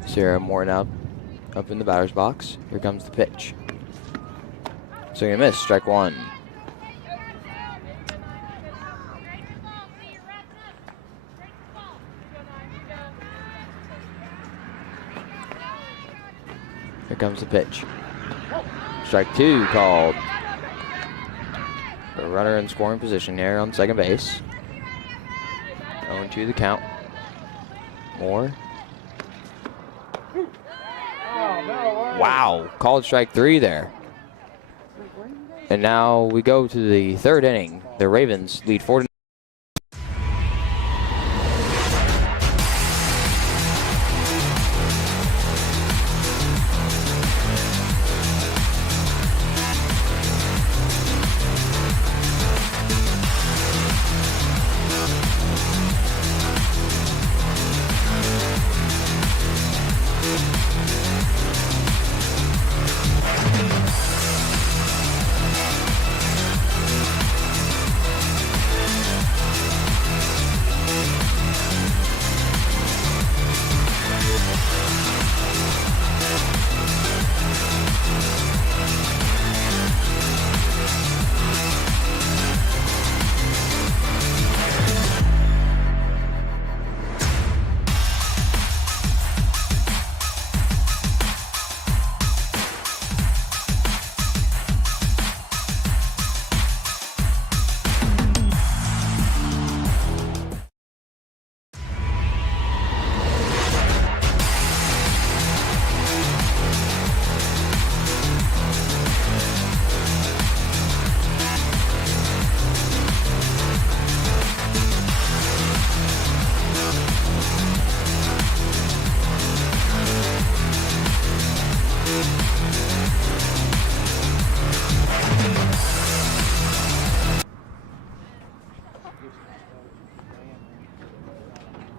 Sierra Moore now up in the batter's box. Here comes the pitch. Swing and a miss, strike one. Here comes the pitch. Strike two called. The runner in scoring position here on second base. 0-2 the count. Moore. Wow, called strike three there. And now we go to the third inning. The Ravens lead 4-0.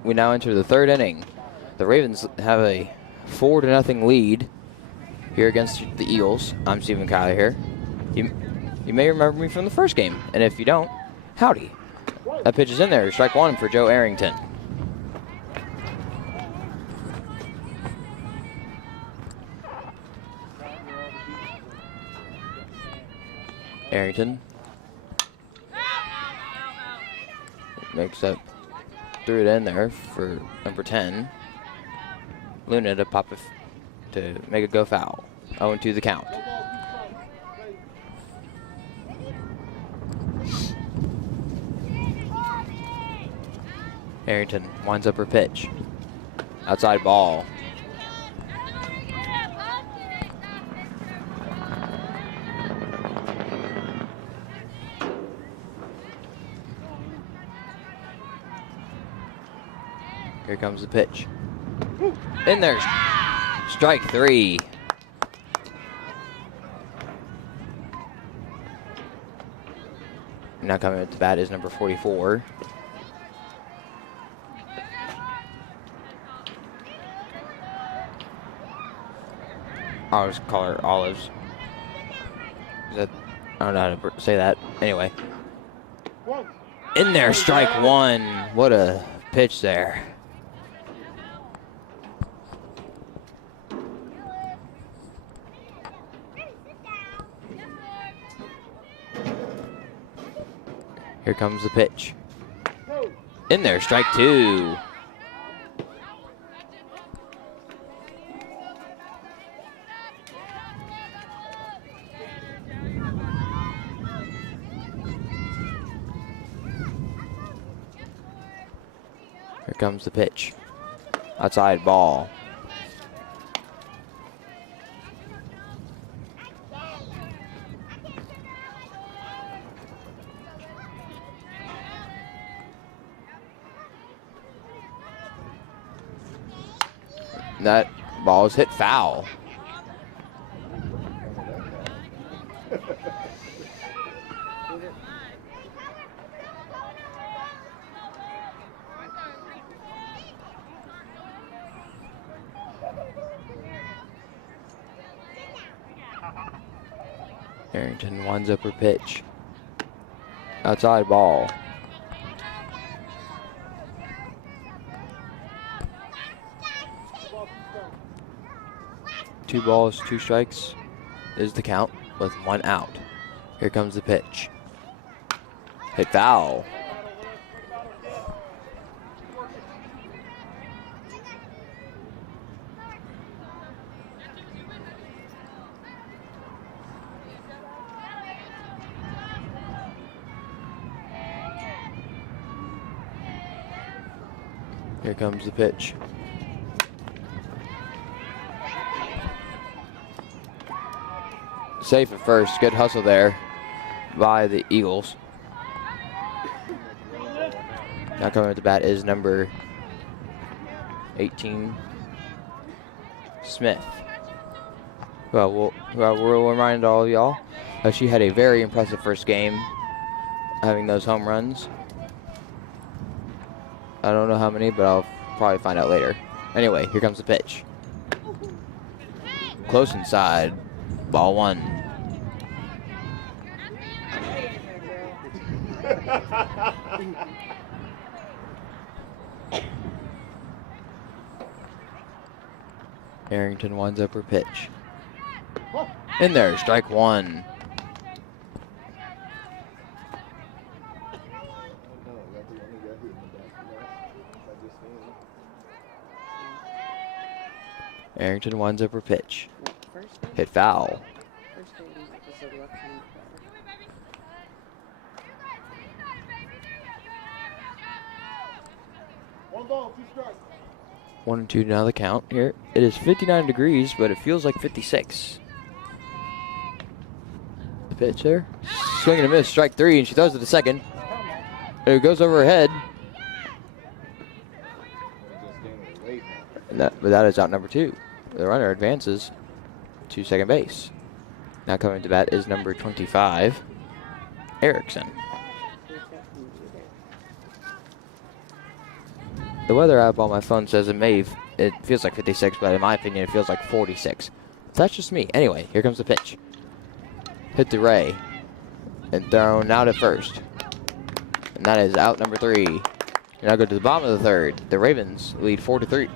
we now enter the third inning. The Ravens have a 4-0 lead here against the Eagles. I'm Stephen Kyler here. You may remember me from the first game, and if you don't, howdy. That pitch is in there. Strike one for Joe Arrington. Arrington makes up, threw it in there for number 10. Luna to pop it to make it go foul. 0-2 the count. Arrington winds up her pitch. Outside ball. Here comes the pitch. In there. Strike three. Now coming up to bat is number 44. I'll just call her Olives. I don't know how to say that. Anyway. In there, strike one. What a pitch there. Here comes the pitch. In there, strike two. Here comes the pitch. Outside ball. That ball is hit foul. Arrington winds up her pitch. Outside ball. Two balls, two strikes is the count with one out. Here comes the pitch. Hit foul. Here comes the pitch. Safe at first. Good hustle there by the Eagles. Now coming at the bat is number 18, Smith. Well, we'll remind all of y'all that she had a very impressive first game, having those home runs. I don't know how many, but I'll probably find out later. Anyway, here comes the pitch. Close inside. Ball one. Arrington winds up her pitch. In there, strike one. Arrington winds up her pitch. Hit foul. One ball, 2 strikes. 1-2 now the count here. It is 59 degrees, but it feels like 56. The pitch there. Swing and a miss, strike three, and she throws it to second. It goes over her head. But that is out number 2. The runner advances to second base. Now coming to bat is number 25, Erickson. The weather app on my phone says it feels like 56, but in my opinion, it feels like 46. That's just me. Anyway, here comes the pitch. Hit to Ray. And thrown out at first. And that is out number 3. And now go to the bottom of the third. The Ravens lead 4-3.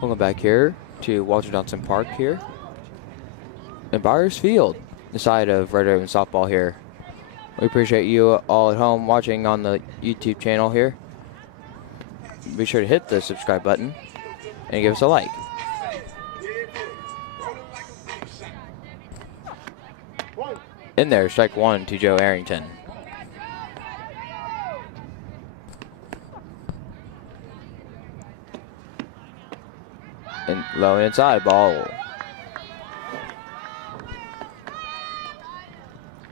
Welcome back here to Walter Johnson Park here in Byers Field, the side of Red Raven softball here. We appreciate you all at home watching on the YouTube channel here. Be sure to hit the subscribe button and give us a like. In there, strike 1 to Joe Arrington. And low and inside, ball.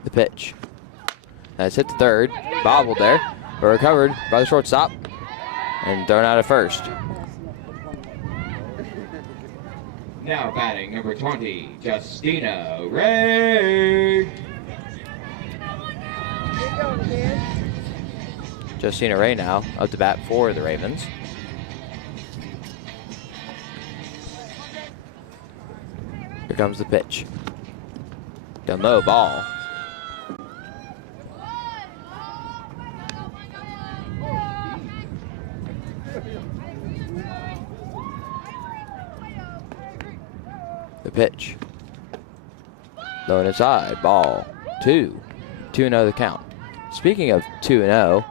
The pitch. That's hit to third, bobbled there, but recovered by the shortstop, and thrown out at first. Now batting number 20, Justina Ray. Justina Ray now up to bat for the Ravens. Here comes the pitch. Down low, ball. The pitch. Low and inside, ball. 2. 2-0 the count. Speaking of 2-0,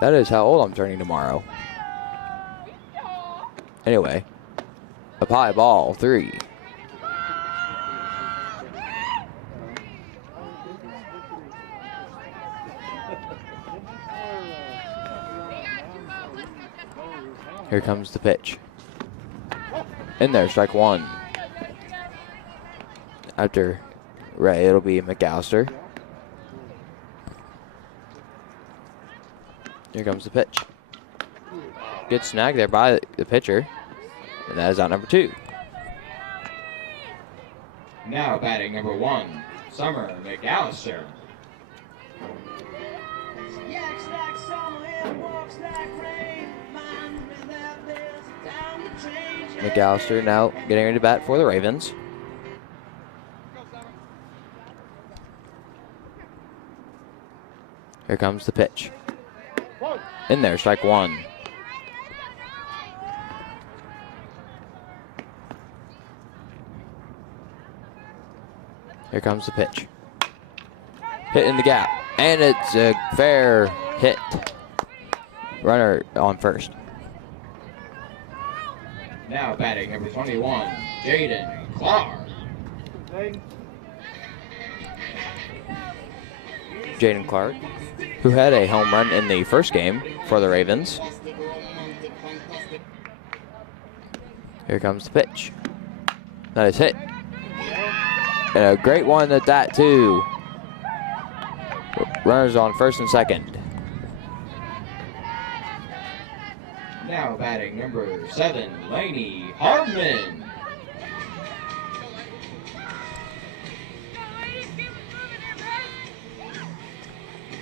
that is how old I'm turning tomorrow. Anyway, up high, ball. 3. Here comes the pitch. In there, strike 1. After Ray, it'll be McAllister. Here comes the pitch. Good snag there by the pitcher. And that is out number 2. Now batting number 1, Summer McAllister. McAllister now getting ready to bat for the Ravens. Here comes the pitch. In there, strike 1. Here comes the pitch. Hit in the gap, and it's a fair hit. Runner on first. Now batting number 21, Jaden Clark. Jaden Clark, who had a home run in the first game for the Ravens. Here comes the pitch. That is hit. And a great one at that, too. Runners on first and second. Now batting number 7, Lainey Hardman.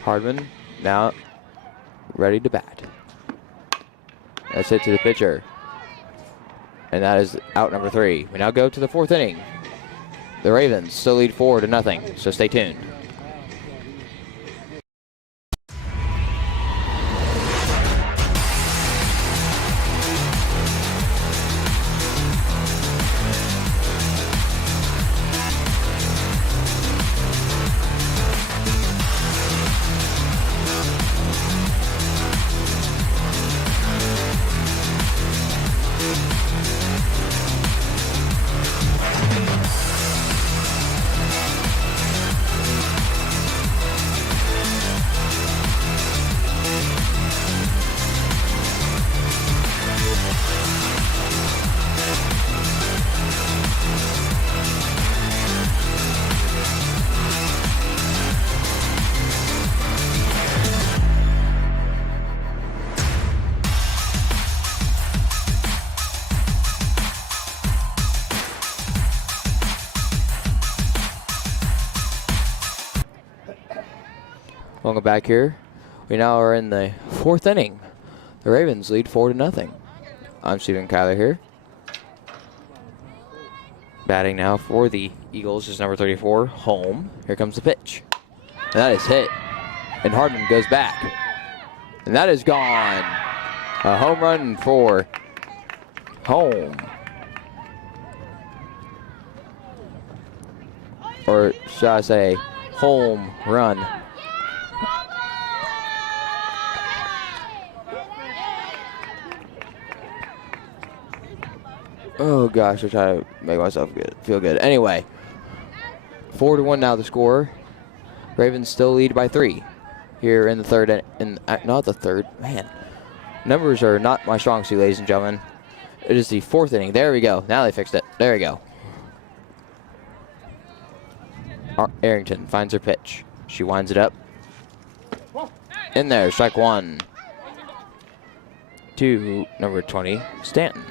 Hardman now ready to bat. That's it to the pitcher. And that is out number 3. We now go to the 4th inning. The Ravens still lead 4-0, so stay tuned. Welcome back here. We now are in the 4th inning. The Ravens lead 4-0. I'm Stephen Kyler here. Batting now for the Eagles is number 34, Home. Here comes the pitch. And that is hit. And Hardman goes back. And that is gone. A home run for Home. Or should I say, home run. Oh gosh, I try to make myself feel good. Anyway, 4-1 now the score. Ravens still lead by 3 here in the 3rd. Not the 3rd. Man, numbers are not my strong suit, ladies and gentlemen. It is the 4th inning. There we go. Now they fixed it. There we go. Arrington finds her pitch. She winds it up. In there, strike 1. To number 20, Stanton.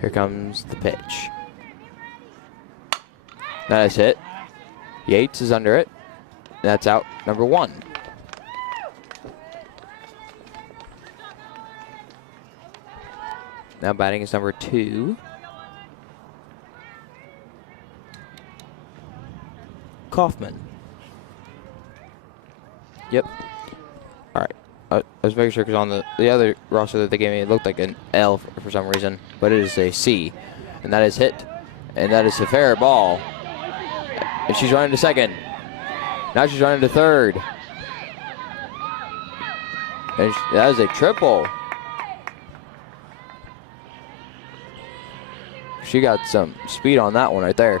Here comes the pitch. That is hit. Yates is under it. That's out number 1. Now batting is number 2. Kaufman. Yep. All right. I was making sure because on the other roster that they gave me, it looked like an L for some reason, but it is a C. And that is hit. And that is a fair ball. And she's running to second. Now she's running to third. And that is a triple. She got some speed on that one right there.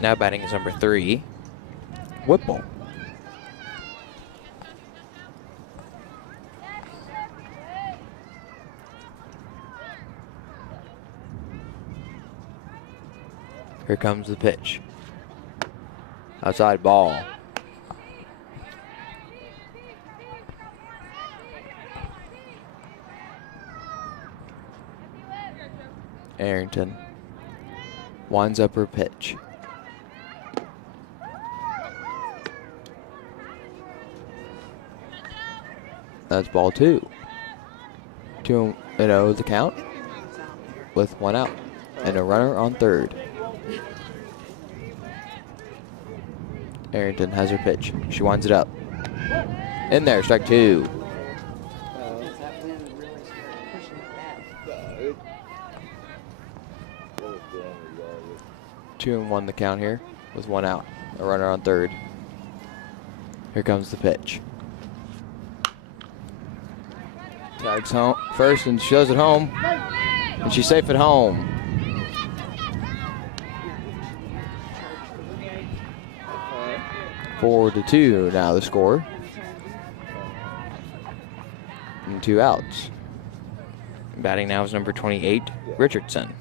Now batting is number 3, Whipple. Here comes the pitch. Outside ball. Arrington winds up her pitch. That's ball 2. 2-0 the count with 1 out and a runner on third. Arrington has her pitch. She winds it up. In there, strike 2. 2-1 the count here with 1 out. A runner on third. Here comes the pitch. Tags home first and she does it home. And she's safe at home. Four to 2 now the score. And 2 outs. Batting now is number 28, Richardson.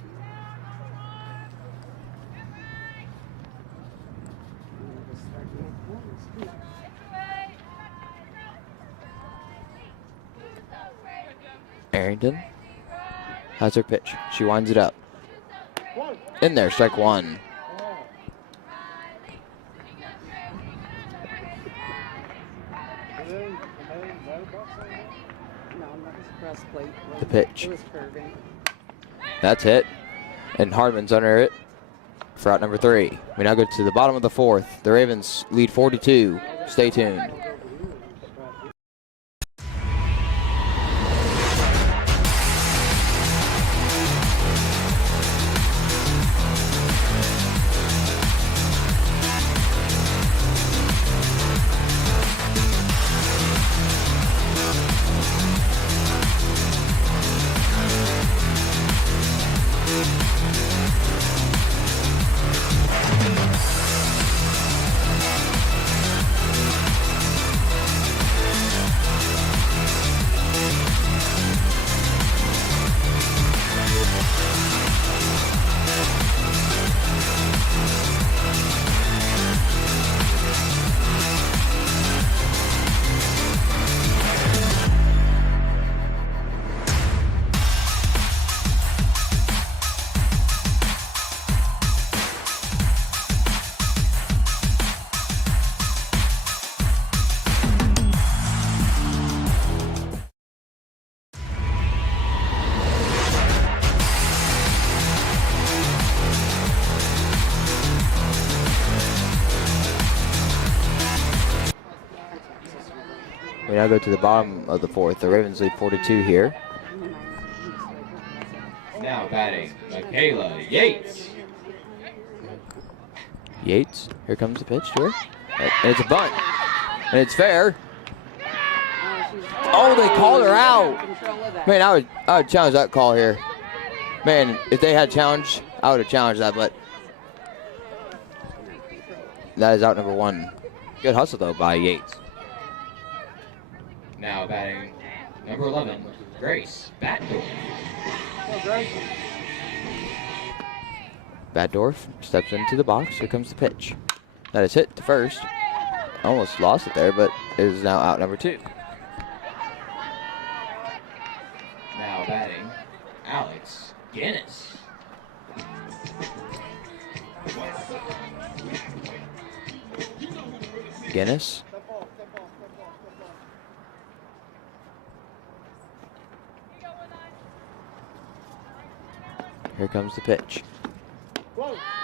Arrington has her pitch. She winds it up. In there, strike one. The pitch. That's hit. And Hardman's under it for out number 3. We now go to the bottom of the 4th. The Ravens lead 4-2. Stay tuned. We now go to the bottom of the 4th. The Ravens lead 4-2 here. Now batting, Michaela Yates. Yates, here comes the pitch to her. And it's a bunt. And it's fair. Oh, they called her out. Man, I would challenge that call here. Man, if they had challenged, I would have challenged that, but that is out number 1. Good hustle, though, by Yates. Now batting, number 11, Grace Batdorf. Batdorf steps into the box. Here comes the pitch. That is hit to first. Almost lost it there, but it is now out number 2. Now batting, Alex Guinness. Guinness. Here comes the pitch.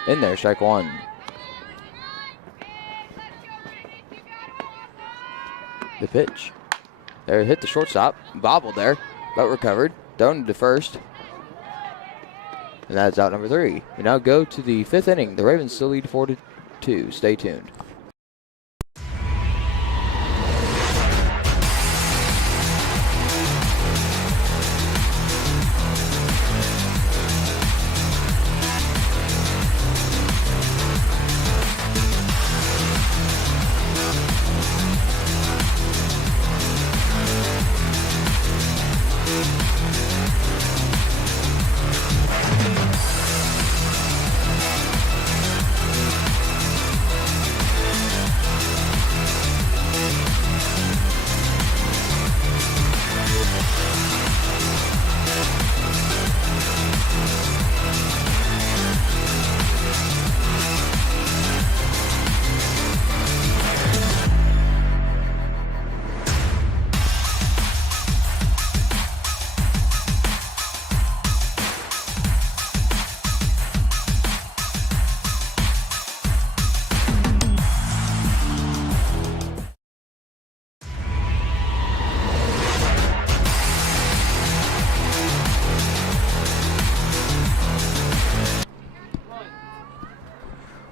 In there, strike one. The pitch. There, hit the shortstop. Bobbled there, but recovered. Thrown to first. And that's out number 3. We now go to the 5th inning. The Ravens still lead 4-2. Stay tuned.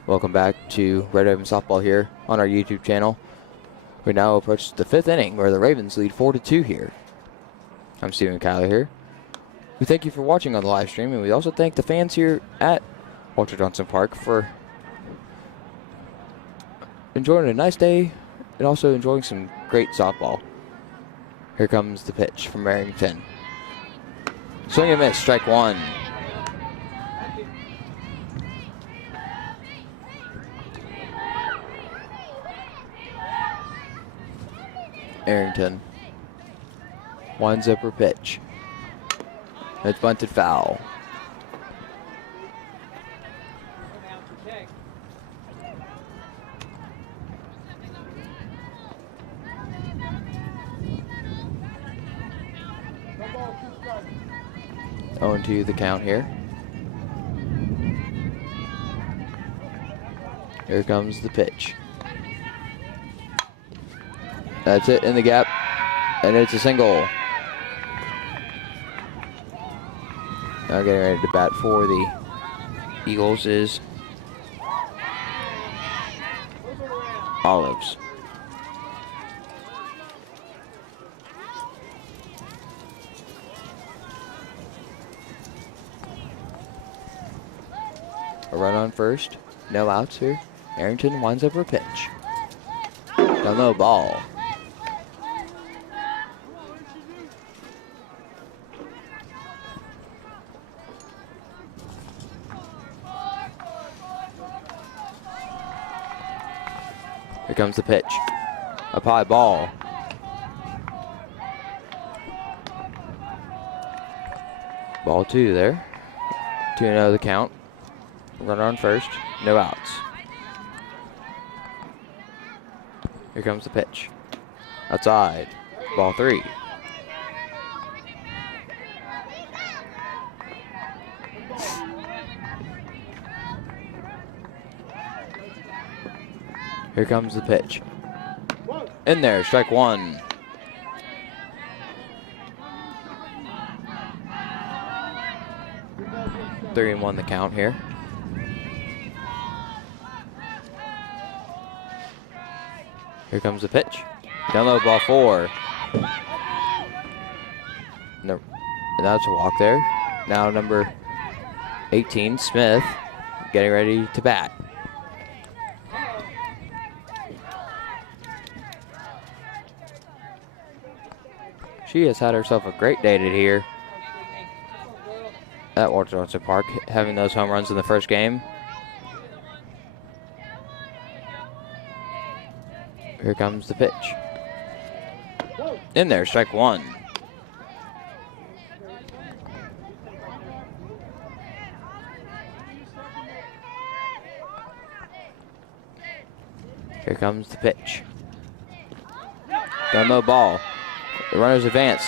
Welcome back to Red Raven Softball here on our YouTube channel. We now approach the 5th inning where the Ravens lead 4-2 here. I'm Stephen Kyler here. We thank you for watching on the live stream, and we also thank the fans here at Walter Johnson Park for enjoying a nice day and also enjoying some great softball. Here comes the pitch from Arrington. Swing and miss, strike one. Arrington winds up her pitch. It's bunted foul. Oh, and 2 the count here. Here comes the pitch. That's it in the gap, and it's a single. Now getting ready to bat for the Eagles is Olives. A run on first, no outs here. Arrington winds up her pitch. Down low ball. Here comes the pitch. Up high ball. Ball 2 there. 2-0 the count. Runner on first, no outs. Here comes the pitch. Outside. Ball 3. Here comes the pitch. In there, strike 1. Three and 1 the count here. Here comes the pitch. Down low, ball 4. No, and that's a walk there. Now number 18, Smith, getting ready to bat. She has had herself a great day today here at Walter Johnson Park, having those home runs in the first game. Here comes the pitch. In there, strike 1. Here comes the pitch. Down low ball. The runners advance.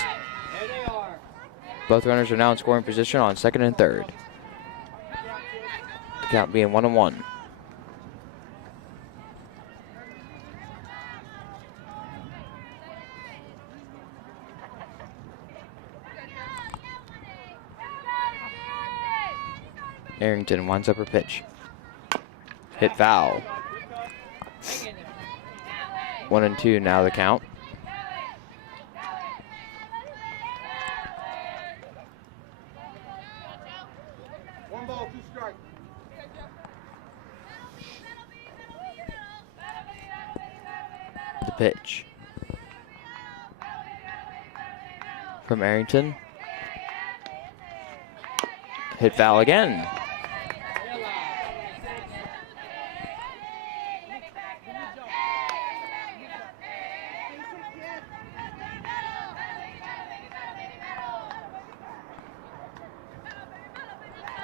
Both runners are now in scoring position on second and third. The count being 1-1. Arrington winds up her pitch. Hit foul. 1-2 now the count. The pitch from Arrington. Hit foul again.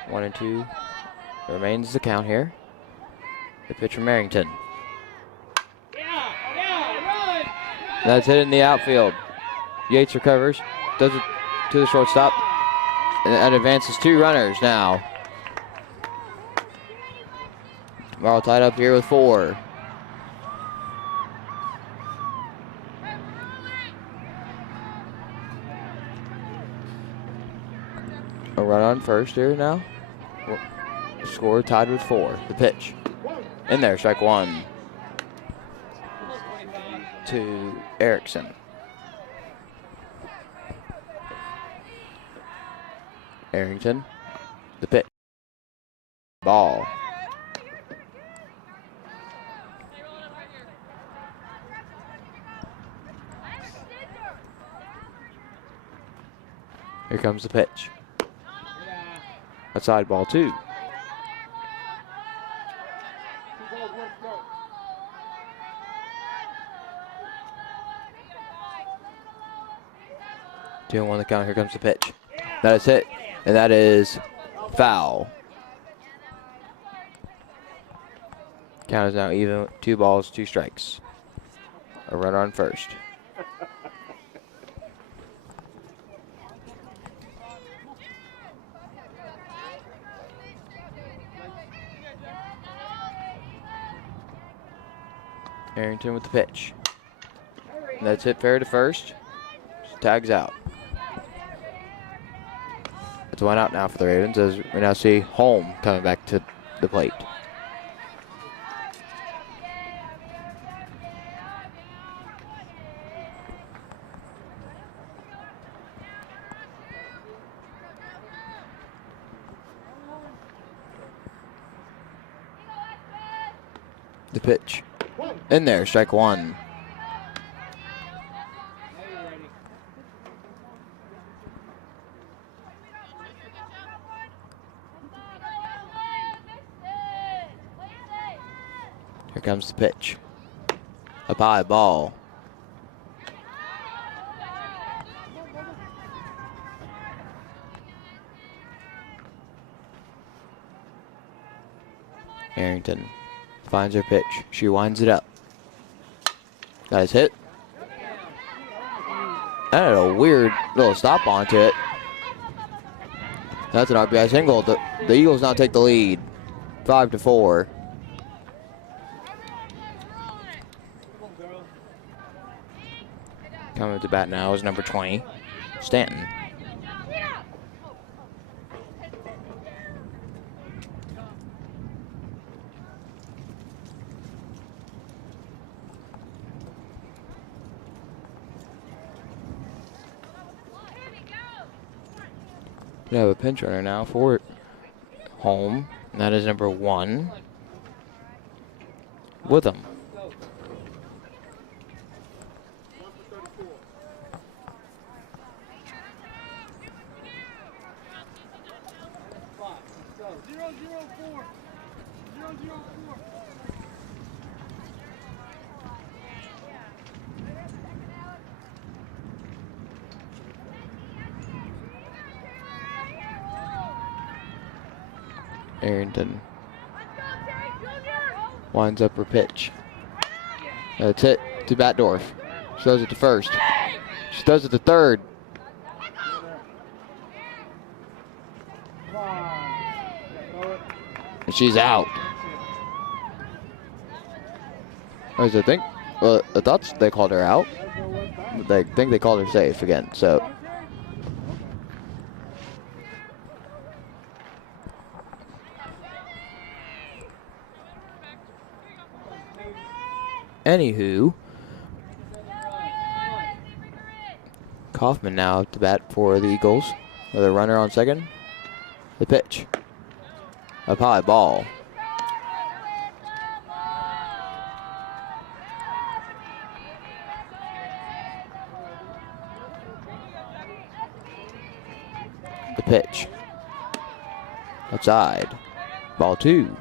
One and 2 remains the count here. The pitch from Arrington. That's hit in the outfield. Yates recovers, does it to the shortstop, and advances 2 runners now. We're all tied up here with 4. A run on first here now. Score tied with 4. The pitch. In there, strike 1. To Erickson. Arrington. The pitch. Ball. Here comes the pitch. Outside, ball 2. Two and 1 the count. Here comes the pitch. That is hit, and that is foul. Count is now even, 2 balls, 2 strikes. A runner on first. Arrington with the pitch. And that's hit fair to first. Tags out. It's 1 out now for the Ravens as we now see Holm coming back to the plate. The pitch. In there, strike 1. Here comes the pitch. Up high, ball. Arrington finds her pitch. She winds it up. That is hit. That had a weird little stop onto it. That's an RBI single. The Eagles now take the lead, 5-4. Coming to bat now is number 20, Stanton. We have a pinch runner now for Holm, and that is number 1, Witham. Arrington winds up her pitch. That's hit to Batdorf. She throws it to first. She throws it to third. And she's out. I think. Well, I thought they called her out. But they think they called her safe again. So. Anywho, Kaufman now at the bat for the Eagles. With a runner on second. The pitch. Up high, ball. The pitch. Outside. Ball 2.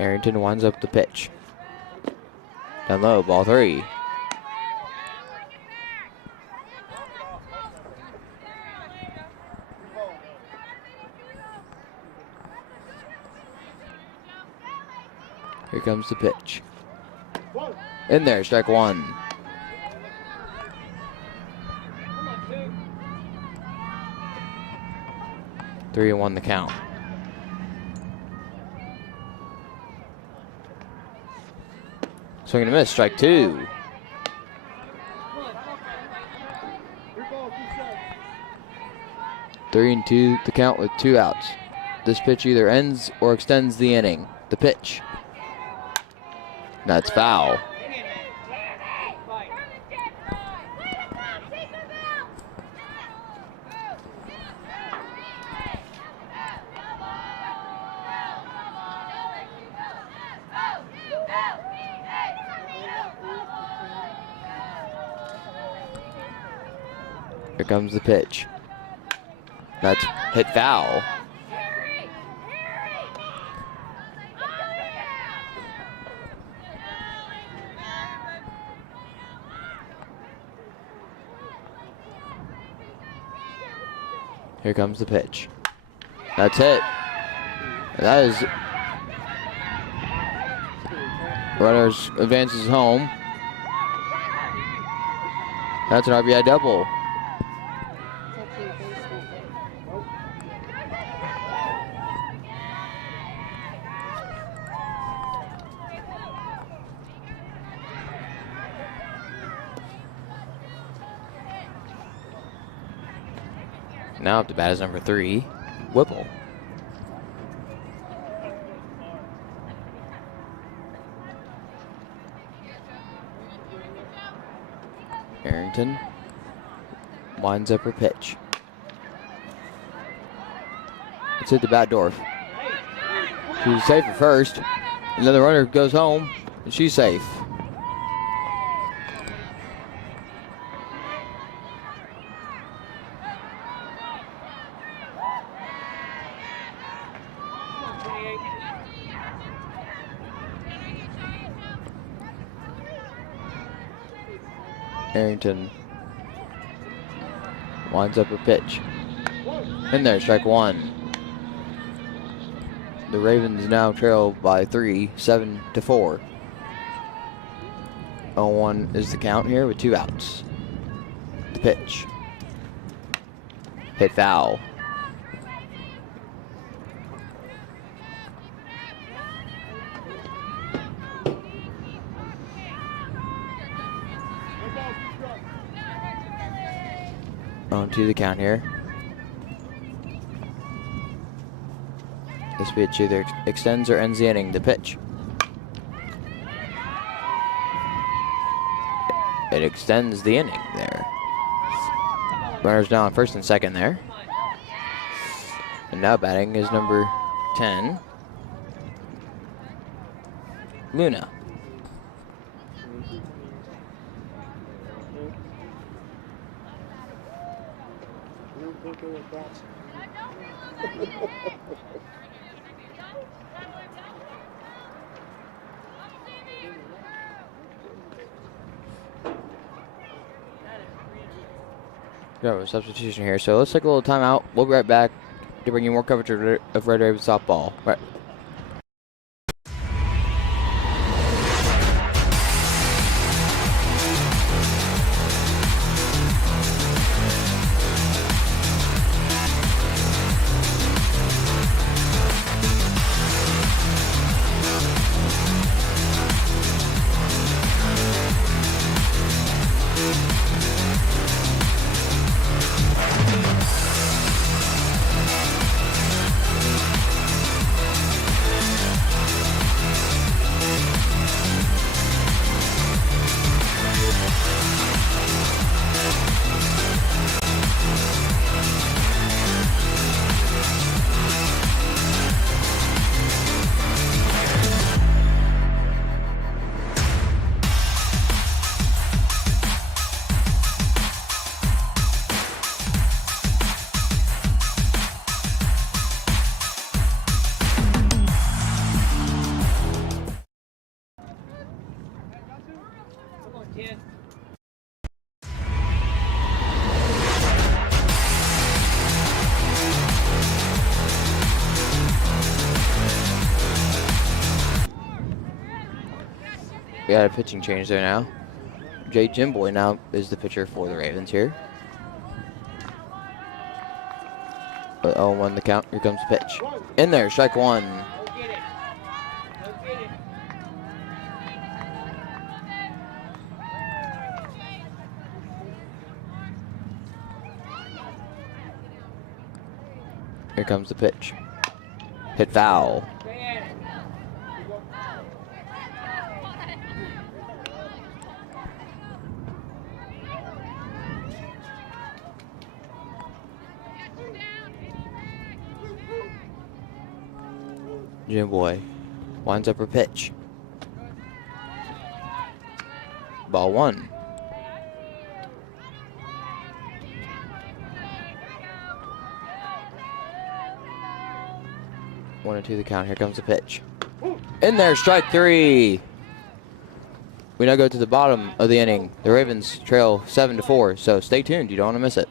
Arrington winds up the pitch. Down low, ball 3. Here comes the pitch. In there, strike 1. Three and 1 the count. Swing and a miss, strike 2. Three and 2 the count with 2 outs. This pitch either ends or extends the inning. The pitch. That's foul. Here comes the pitch. That's hit foul. Here comes the pitch. That's it. That is. Runners advances home. That's an RBI double. Now up to bat is number 3, Whipple. Arrington winds up her pitch. It's hit the bat door. She's safe at first, and then the runner goes home, and she's safe. Arrington winds up her pitch. In there, strike 1. The Ravens now trail by 3, 7-4. 0-1 is the count here with 2 outs. The pitch. Hit foul. On to the count here. This pitch either extends or ends the inning. The pitch. It extends the inning there. Runners down on first and second there. And now batting is number 10, Luna. Got a substitution here, so let's take a little time out. We'll be right back to bring you more coverage of Red Ravens softball. Right. We got a pitching change there now. Jay Jimboy now is the pitcher for the Ravens here. 0-1 the count. Here comes the pitch. In there, strike 1. Go get it. Go get it. Here comes the pitch. Hit foul. Jimboy winds up her pitch. Ball 1. One and 2 the count. Here comes the pitch. In there, strike 3. We now go to the bottom of the inning. The Ravens trail 7-4, so stay tuned. You don't want to miss it.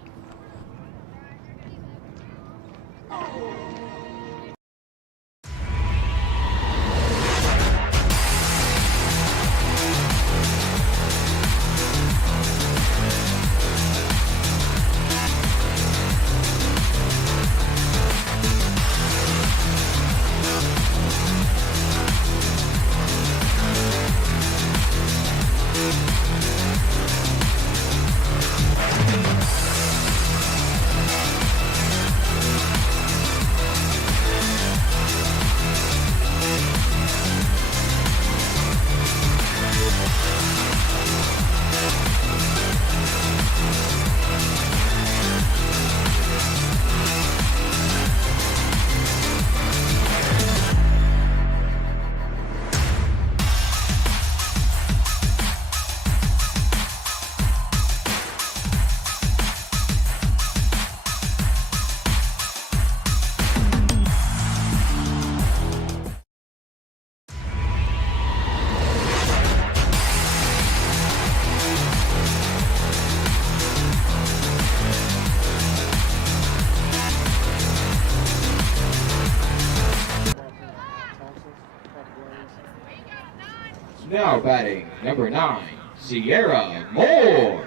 Now batting number 9, Sierra Moore.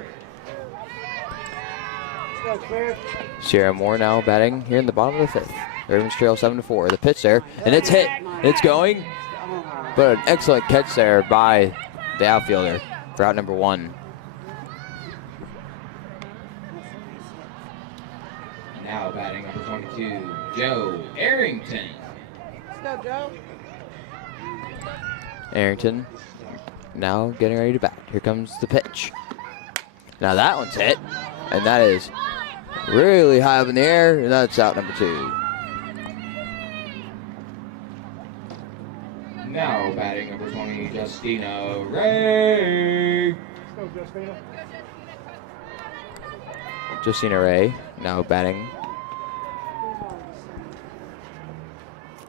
Sierra Moore now batting here in the bottom of the 5th. Ravens trail 7-4. The pitch there, and it's hit. It's going, but an excellent catch there by the outfielder for out number 1. Now batting number 22, Joe Arrington. Let's go, Joe. Arrington now getting ready to bat. Here comes the pitch. Now that one's hit, and that is really high up in the air, and that's out number 2. Now batting number 20, Justina Ray. Let's go, Justina. Justina Ray now batting.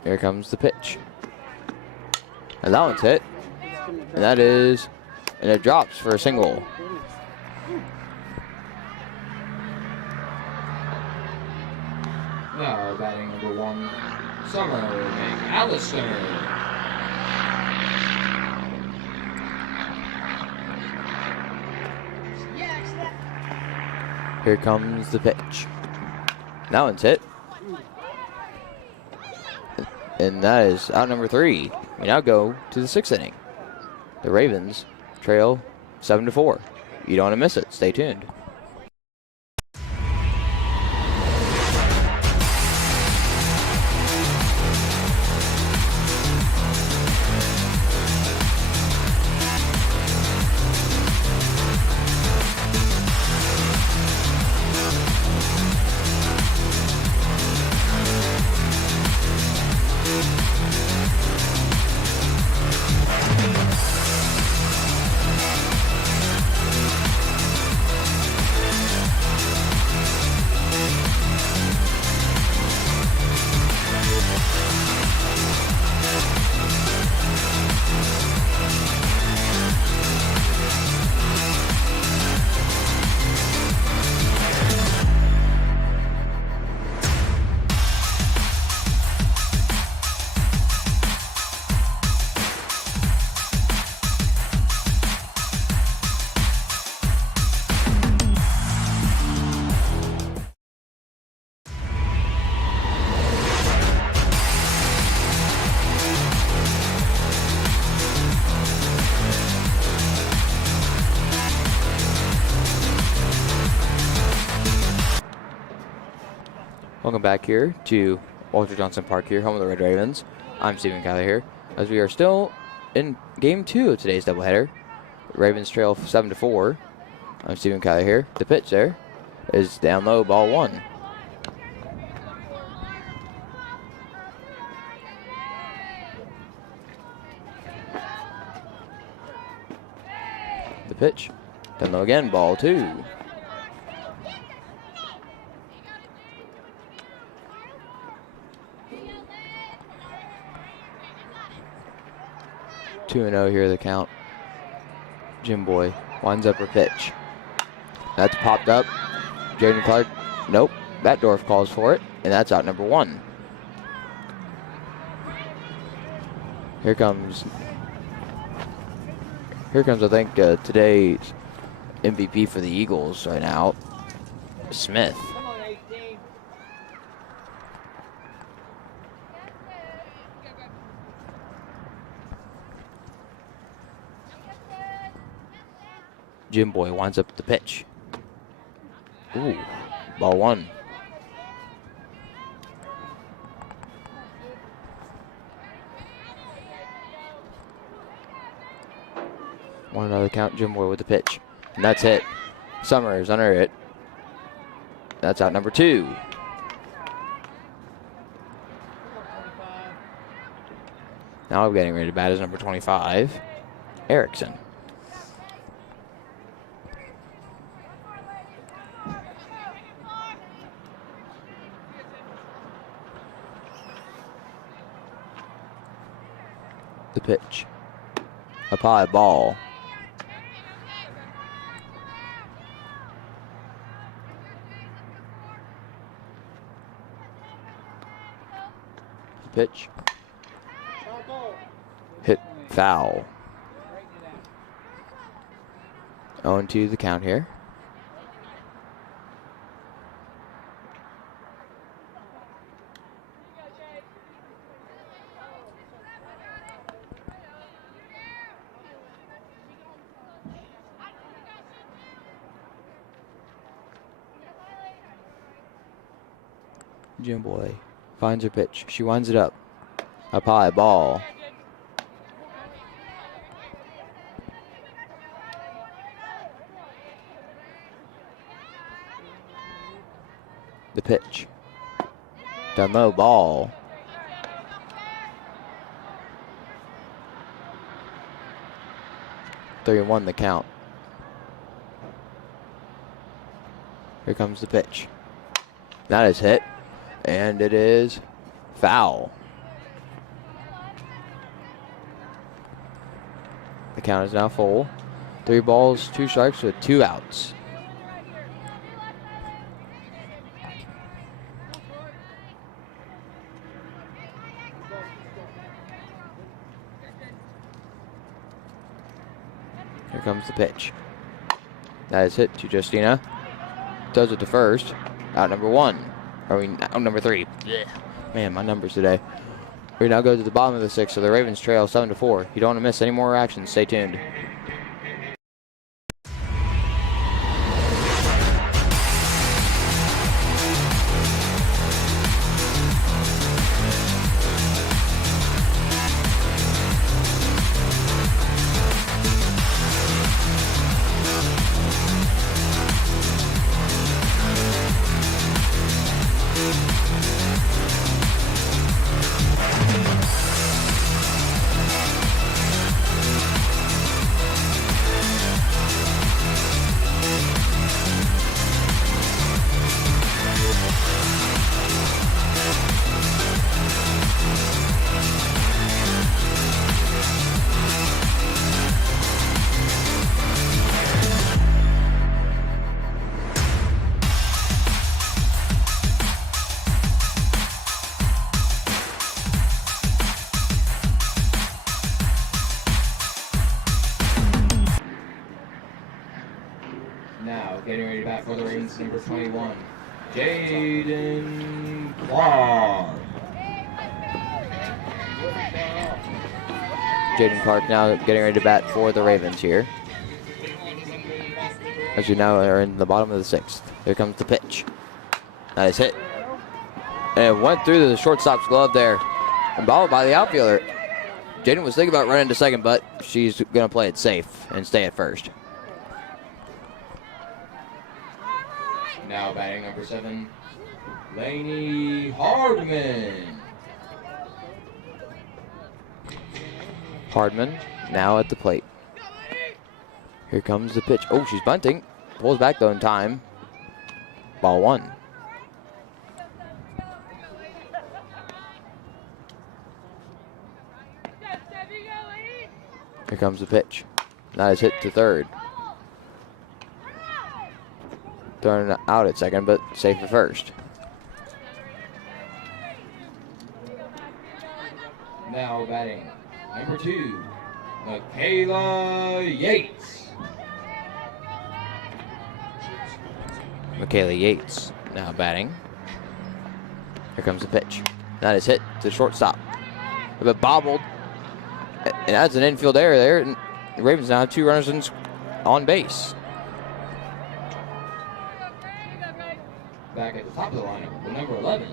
Here comes the pitch. And that one's hit. And that is, and it drops for a single. Now batting number 1, Summer McAllister. Here comes the pitch. That one's hit. And that is out number 3. We now go to the 6th inning. The Ravens trail 7-4. You don't want to miss it. Stay tuned. Welcome back here to Walter Johnson Park here, home of the Red Ravens. I'm Stephen Kyler here, as we are still in Game 2 of today's doubleheader. Ravens trail 7-4. I'm Stephen Kyler here. The pitch there is down low, ball 1. The pitch, down low again, ball 2. 2-0 here, the count. Jim Boy winds up her pitch. That's popped up. Jaden Clark, nope. Batdorf calls for it, and that's out number 1. Here comes, I think, today's MVP for the Eagles right now, Smith. Come on, 18. Jim Boy winds up the pitch. Ooh, ball 1. One another count, Jim Boy with the pitch. And that's it. Summers under it. That's out number 2. Now I'm getting ready to bat is number 25, Erickson. The pitch. Up high, ball. The pitch. Hit foul. 0-2 the count here. Jim Boy finds her pitch. She winds it up. Up high, ball. The pitch. Down low, ball. Three and 1 the count. Here comes the pitch. That is hit. And it is foul. The count is now full. 3 balls, 2 strikes with 2 outs. Here comes the pitch. That is hit to Justina. Does it to first. Out number 1. Out number 3. Blech. Man, my numbers today. We now go to the bottom of the 6th, so the Ravens trail 7-4. You don't want to miss any more action. Stay tuned. Now getting ready to bat for the Ravens, number 21, Jaden Clark. Jaden Clark now getting ready to bat for the Ravens here. As we now are in the bottom of the 6th. Here comes the pitch. That is hit. And it went through the shortstop's glove there. And balled by the outfielder. Jaden was thinking about running to second, but she's going to play it safe and stay at first. Now batting number 7, Lainey Hardman. Hardman now at the plate. Here comes the pitch. Oh, she's bunting. Pulls back though in time. Ball 1. Here comes the pitch. That is hit to third. Thrown out at second, but safe at first. Now batting number 2, Michaela Yates. Michaela Yates now batting. Here comes the pitch. That is hit to shortstop. But bobbled. And that's an infield error there. And the Ravens now have 2 runners on base. Back at the top of the lineup, the number 11,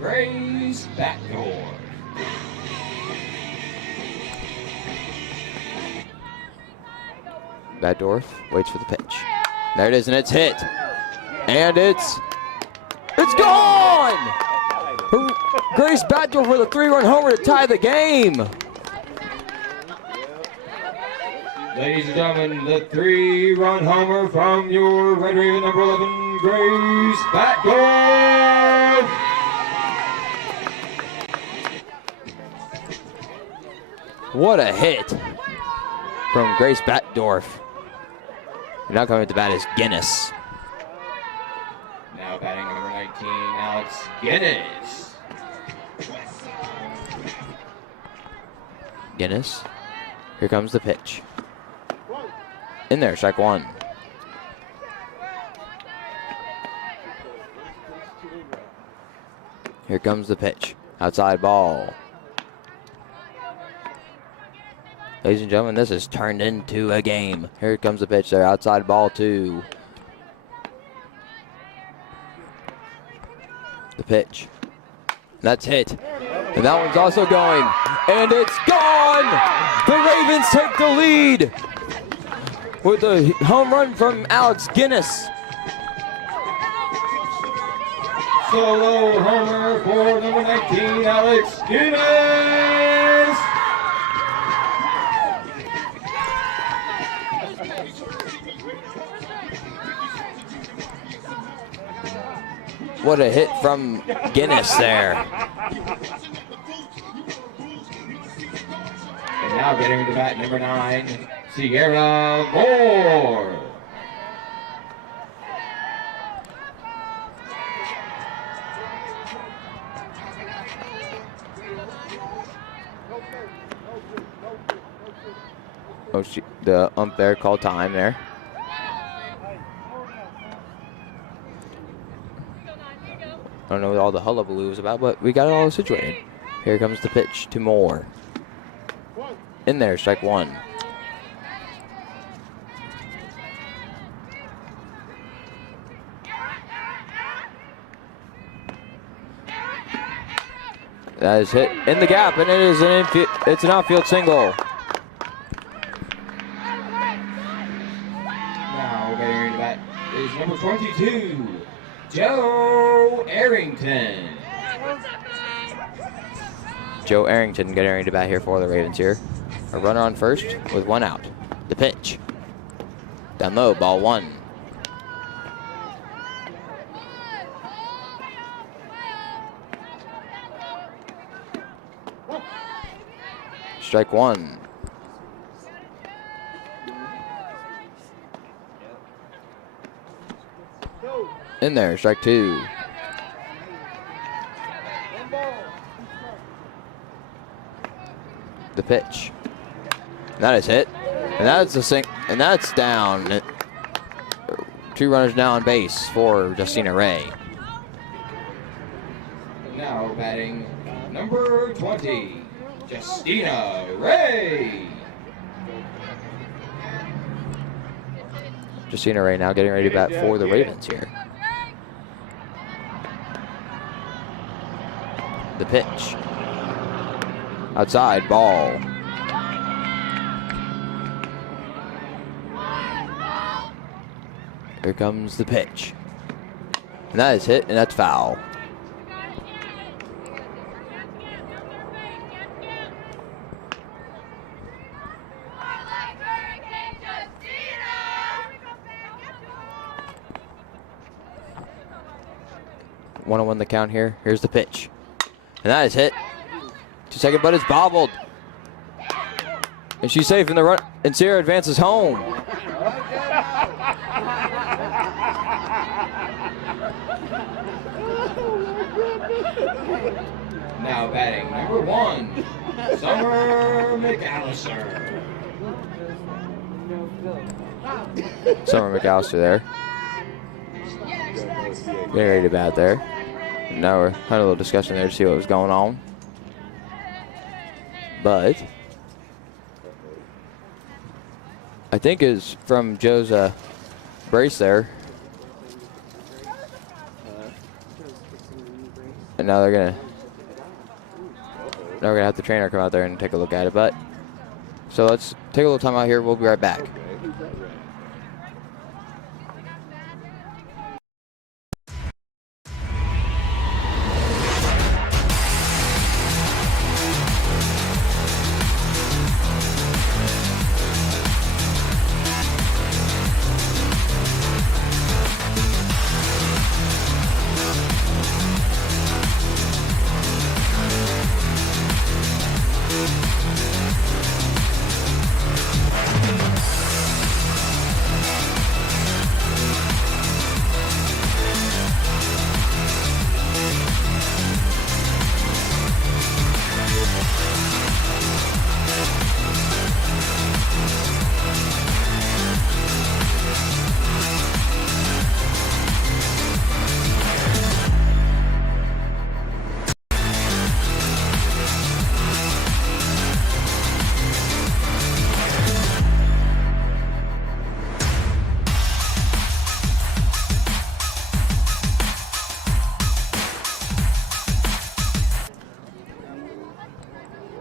Grace Backdoor. Baddorf waits for the pitch. There it is, and it's hit. And it's gone! Grace Baddorf with a 3-run homer to tie the game. Ladies and gentlemen, the 3-run homer from your Red Raven number 11, Grace Backdoor. What a hit from Grace Backdorf. Now coming to bat is Guinness. Now batting number 19, Alex Guinness. Guinness. Here comes the pitch. In there, strike one. Here comes the pitch. Outside ball. Ladies and gentlemen, this has turned into a game. Here comes the pitch there. Outside ball two. The pitch. That's hit. And that one's also going. And it's gone! The Ravens take the lead with a home run from Alex Guinness. Solo homer for number 19, Alex Guinness. What a hit from Guinness there. And now getting to bat, number 9, Sierra Moore. Oh, the umpire called time there. I don't know what all the hullabaloo is about, but we got it all situated. Here comes the pitch to Moore. In there, strike one. That is hit in the gap, and it is it's an outfield single. Now getting ready to bat is number 22, Joe Arrington. Joe Arrington getting ready to bat here for the Ravens here. A runner on first with one out. The pitch. Down low, ball one. Strike one. In there, strike two. The pitch. And that is hit. And that's a sink. And that's down. Two runners now on base for Justina Ray. Now batting number 20, Justina Ray. Justina Ray now getting ready to bat for the Ravens here. The pitch. Outside, ball. Here comes the pitch. And that is hit, and that's foul. One on one the count here. Here's the pitch. And that is hit. 2 second, but it's bobbled. And she's safe in the run. And Sierra advances home. Now batting number 1, Summer McAllister. Summer McAllister there. Getting ready to bat there. Now we're having a little discussion there to see what was going on. But I think it's from Joe's brace there. And now we're gonna have the trainer come out there and take a look at it. But so let's take a little time out here. We'll be right back.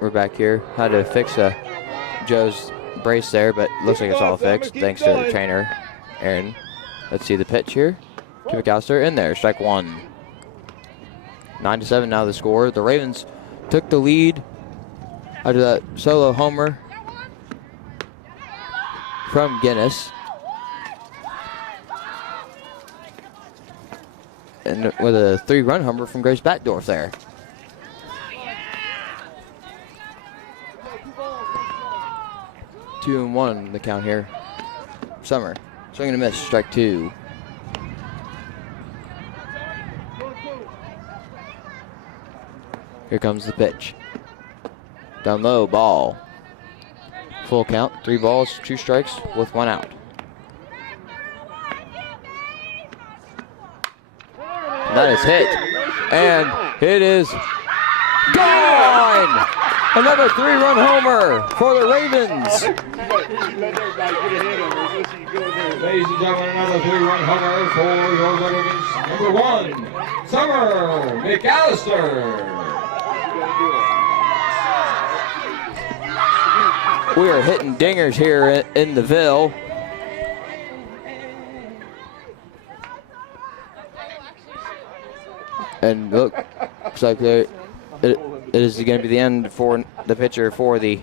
we're back here. Had to fix Joe's brace there, but looks like it's all fixed thanks to the trainer, Aaron. Let's see the pitch here to McAllister. In there, strike one. 9-7 now the score. The Ravens took the lead after that solo homer from Guinness. And with a 3-run homer from Grace Batdorf there. Two and one the count here. Summer. Swing and a miss, strike two. Here comes the pitch. Down low, ball. Full count, 3 balls, 2 strikes with 1 out. And that is hit. And it is gone! Another 3-run homer for the Ravens. Ladies and gentlemen, another 3-run homer for your Ravens. Number 1, Summer McAllister. We are hitting dingers here in the Ville. And look, looks like it is going to be the end for the pitcher for the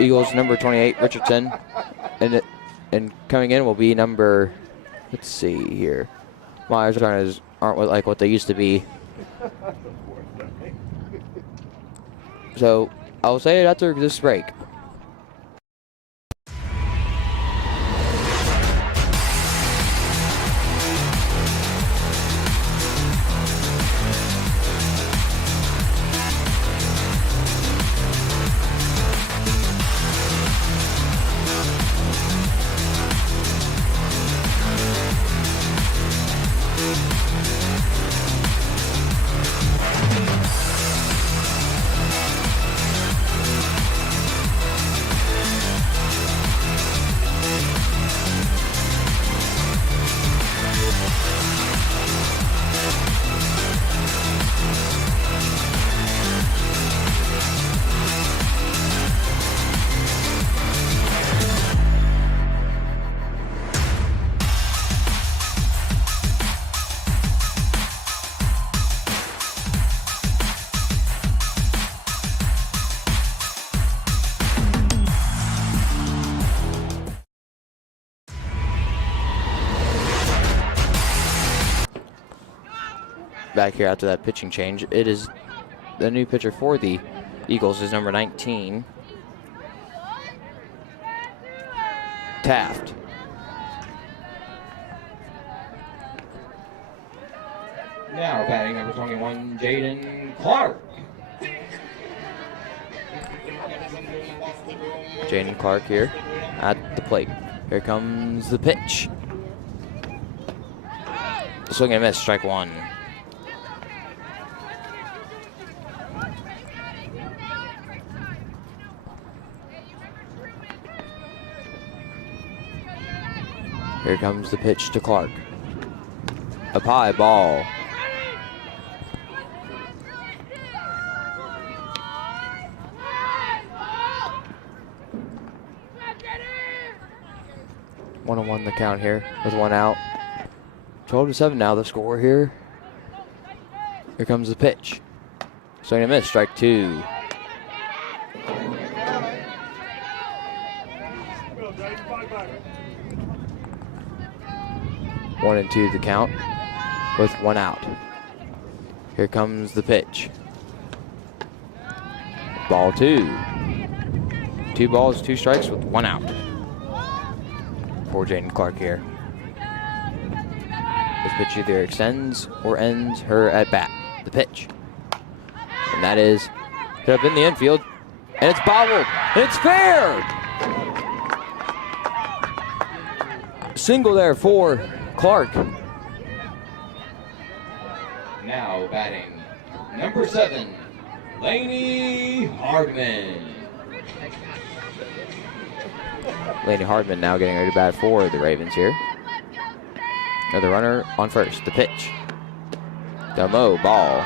Eagles, number 28, Richardson. And coming in will be number, let's see here. Myers aren't like what they used to be. So I'll say it after this break. Back here after that pitching change, it is the new pitcher for the Eagles is number 19, Taft. Now batting number 21, Jaden Clark. Jaden Clark here at the plate. Here comes the pitch. Swing and a miss, strike one. Here comes the pitch to Clark. Up high, ball. One on one the count here with 1 out. 12-7 now the score here. Here comes the pitch. Swing and a miss, strike two. One and two the count with 1 out. Here comes the pitch. Ball two. 2 balls, 2 strikes with 1 out. For Jaden Clark here. This pitch either extends or ends her at bat. The pitch. And that is hit up in the infield. And it's bobbled. And it's fair! Single there for Clark. Now batting number 7, Laney Hardman. Laney Hardman now getting ready to bat for the Ravens here. Another runner on first. The pitch. Down low, ball.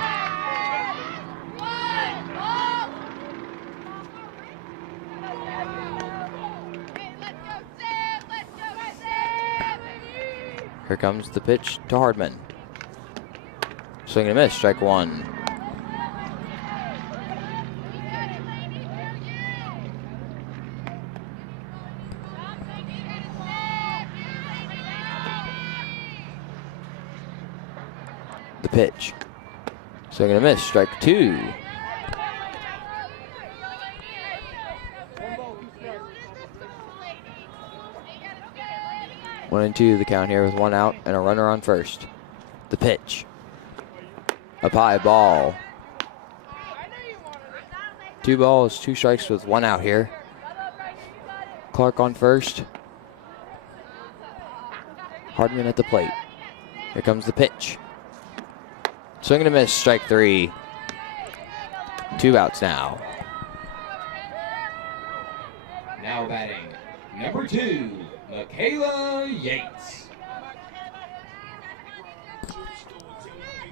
Here comes the pitch to Hardman. Swing and a miss, strike one. The pitch. Swing and a miss, strike two. One and two the count here with one out and a runner on first. The pitch. Up high, ball. 2 balls, 2 strikes with one out here. Clark on first. Hardman at the plate. Here comes the pitch. Swing and a miss, strike 3. 2 outs now. Now batting, number 2, Michaela Yates.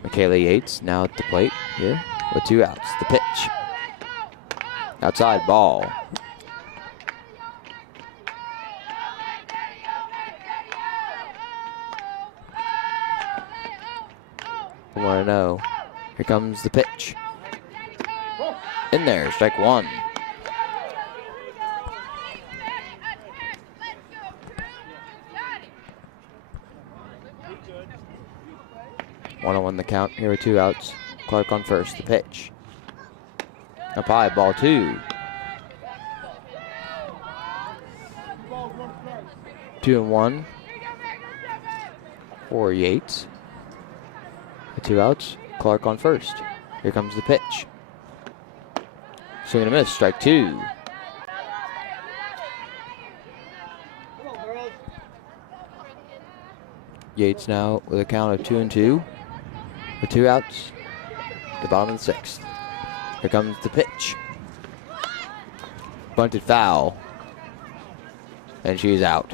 Michaela Yates now at the plate here with 2 outs. The pitch. Outside, ball. 1-0. Here comes the pitch. In there, strike one. One the count here with 2 outs. Clark on first. The pitch. Up high, ball 2. 2-1 for Yates. With 2 outs. Clark on first. Here comes the pitch. Swing and a miss. Strike 2. Yates now with a count of 2-2. With 2 outs. The bottom of the 6th. Here comes the pitch. Bunted foul. And she's out.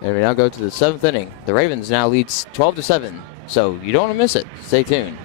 And we now go to the 7th inning. The Ravens now leads 12-7. So you don't want to miss it. Stay tuned.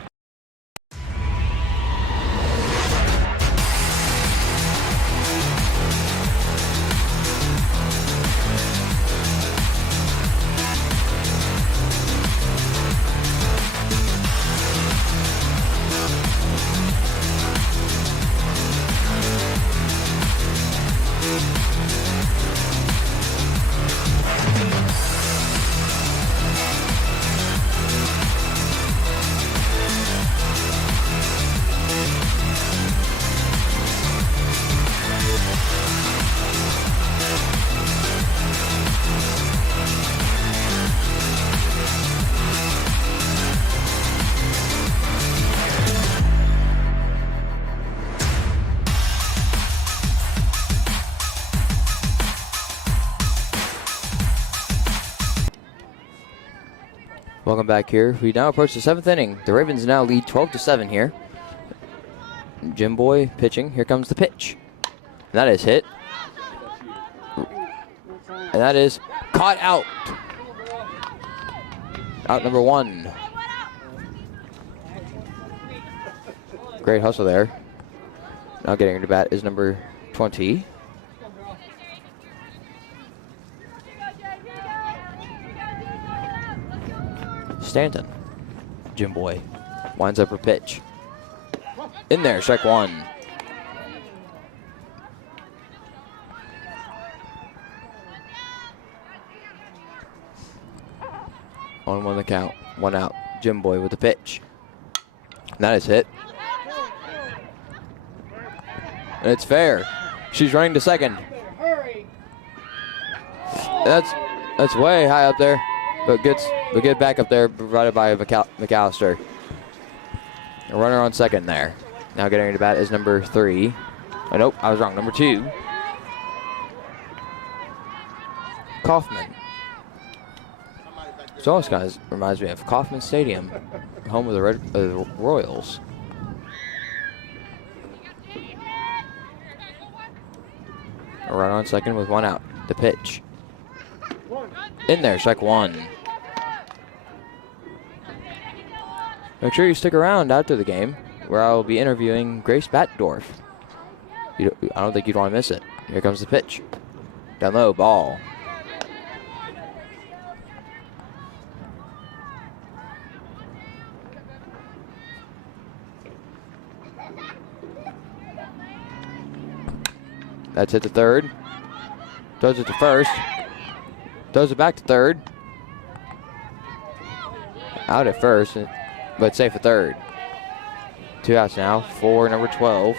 Welcome back here. We now approach the 7th inning. The Ravens now lead 12-7 here. Jim Boy pitching. Here comes the pitch. And that is hit. And that is caught out. Out number 1. Great hustle there. Now getting to bat is number 20. Stanton. Jim Boy winds up her pitch. In there, strike 1. On the count, 1 out. Jim Boy with the pitch. And that is hit. And it's fair. She's running to second. That's way high up there. But good back up there provided by McAllister. A runner on second there. Now getting to bat is number 3. Oh, nope, I was wrong. Number 2. Kaufman. So this guy reminds me of Kauffman Stadium, home of the Royals. A runner on second with 1 out. The pitch. In there, strike 1. Make sure you stick around after the game, where I will be interviewing Grace Batdorf. I don't think you'd want to miss it. Here comes the pitch. Down low, ball. That's hit to third. Throws it to first. Throws it back to third. Out at first, but safe at third. 2 outs now for number 12.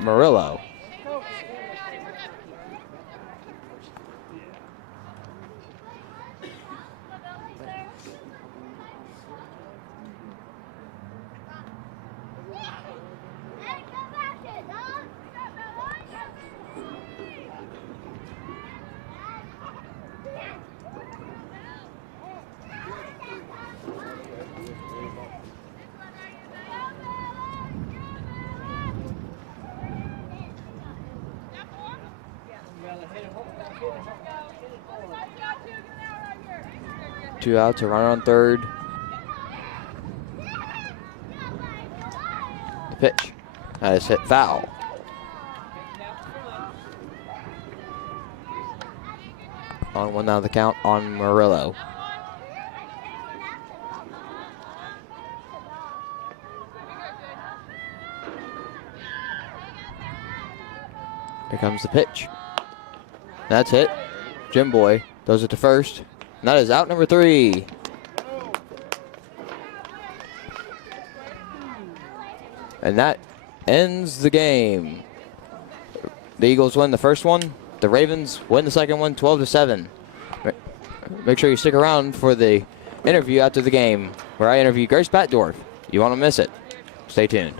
Murillo. Two outs, a runner on third. The pitch. That is hit foul. On 1 out the count on Murillo. Here comes the pitch. That's hit. Jim Boy throws it to first. And that is out number 3. And that ends the game. The Eagles win the first one. The Ravens win the second one, 12-7. Make sure you stick around for the interview after the game, where I interview Grace Batdorf. You won't miss it. Stay tuned.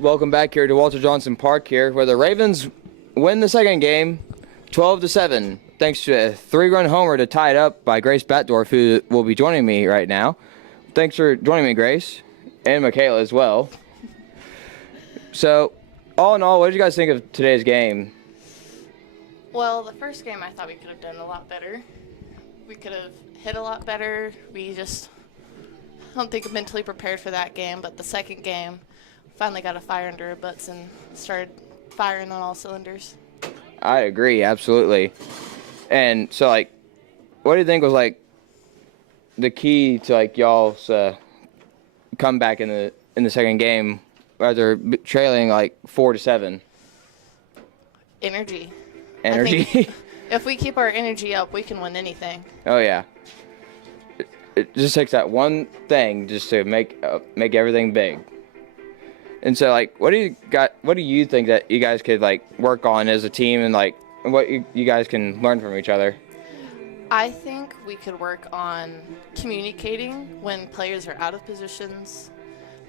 Welcome back here to Walter Johnson Park here, where the Ravens win the second game 12-7, thanks to a 3-run homer to tie it up by Grace Batdorf, who will be joining me right now. Thanks for joining me, Grace, and Michaela as well. So, all in all, what did you guys think of today's game? Well, the first game I thought we could have done a lot better. We could have hit a lot better. I don't think mentally prepared for that game, but the second game, finally got a fire under our butts and started firing on all cylinders. I agree, absolutely. And so, like, what do you think was, like, the key to, like, y'all's comeback in the second game after trailing, like, 4-7? Energy. Energy? I think if we keep our energy up, we can win anything. Oh, yeah. It just takes that one thing just to make everything big. And so, like, what do you think that you guys could, like, work on as a team, and, like, what you guys can learn from each other? I think we could work on communicating when players are out of positions.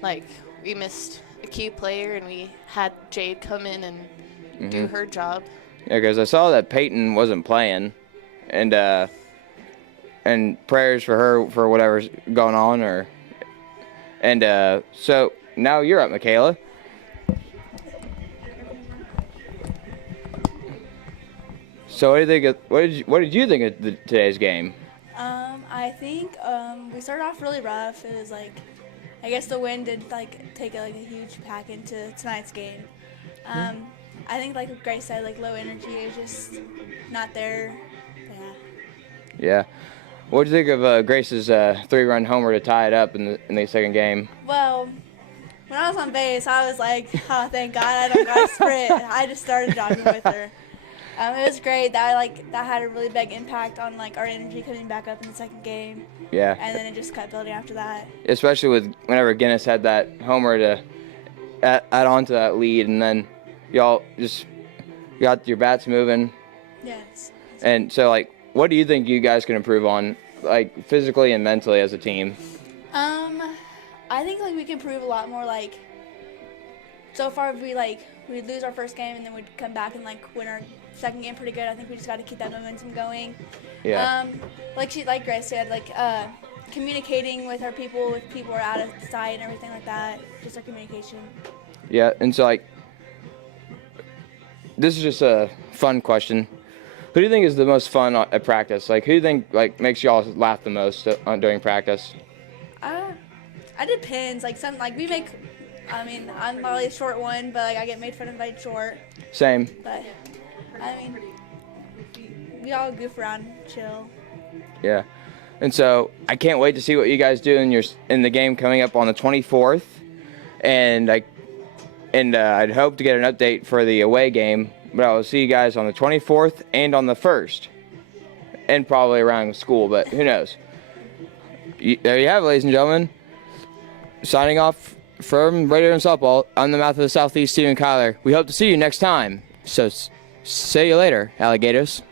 Like, we missed a key player, and we had Jade come in and do her job. Yeah, because I saw that Peyton wasn't playing, and prayers for her for whatever's going on, so now you're up, Michaela. So what did you think of today's game? I think we started off really rough. It was like, I guess the wind did like take a huge pack into tonight's game. I think, like Grace said, like low energy is just not there. Yeah. What did you think of Grace's 3-run homer to tie it up in the second game? Well, when I was on base, I was like, oh, thank God I don't got to sprint. I just started jogging with her. It was great. That had a really big impact on like our energy coming back up in the second game. Yeah. And then it just kept building after that. Especially with whenever Guinness had that homer to add on to that lead, and then y'all just got your bats moving. Yes. And so, like, what do you think you guys can improve on, like, physically and mentally as a team? I think like we can improve a lot more. Like, so far we'd lose our first game and then we'd come back and like win our second game pretty good. I think we just got to keep that momentum going. Yeah. Like Grace said, like communicating with people who are out of sight and everything like that. Just our communication. Yeah, and so, like, this is just a fun question. Who do you think is the most fun at practice? Like, who do you think, like, makes y'all laugh the most during practice? It depends. Like, I'm probably a short one, but like I get made fun of by short. Same. But I mean, we all goof around, chill. Yeah. And so I can't wait to see what you guys do in the game coming up on the 24th. And I'd hope to get an update for the away game, but I will see you guys on the 24th and on the 1st, and probably around school, but who knows. There you have it, ladies and gentlemen. Signing off from Radio and Softball, I'm the mouth of the Southeast, Stephen Kyler. We hope to see you next time. So see you later, alligators.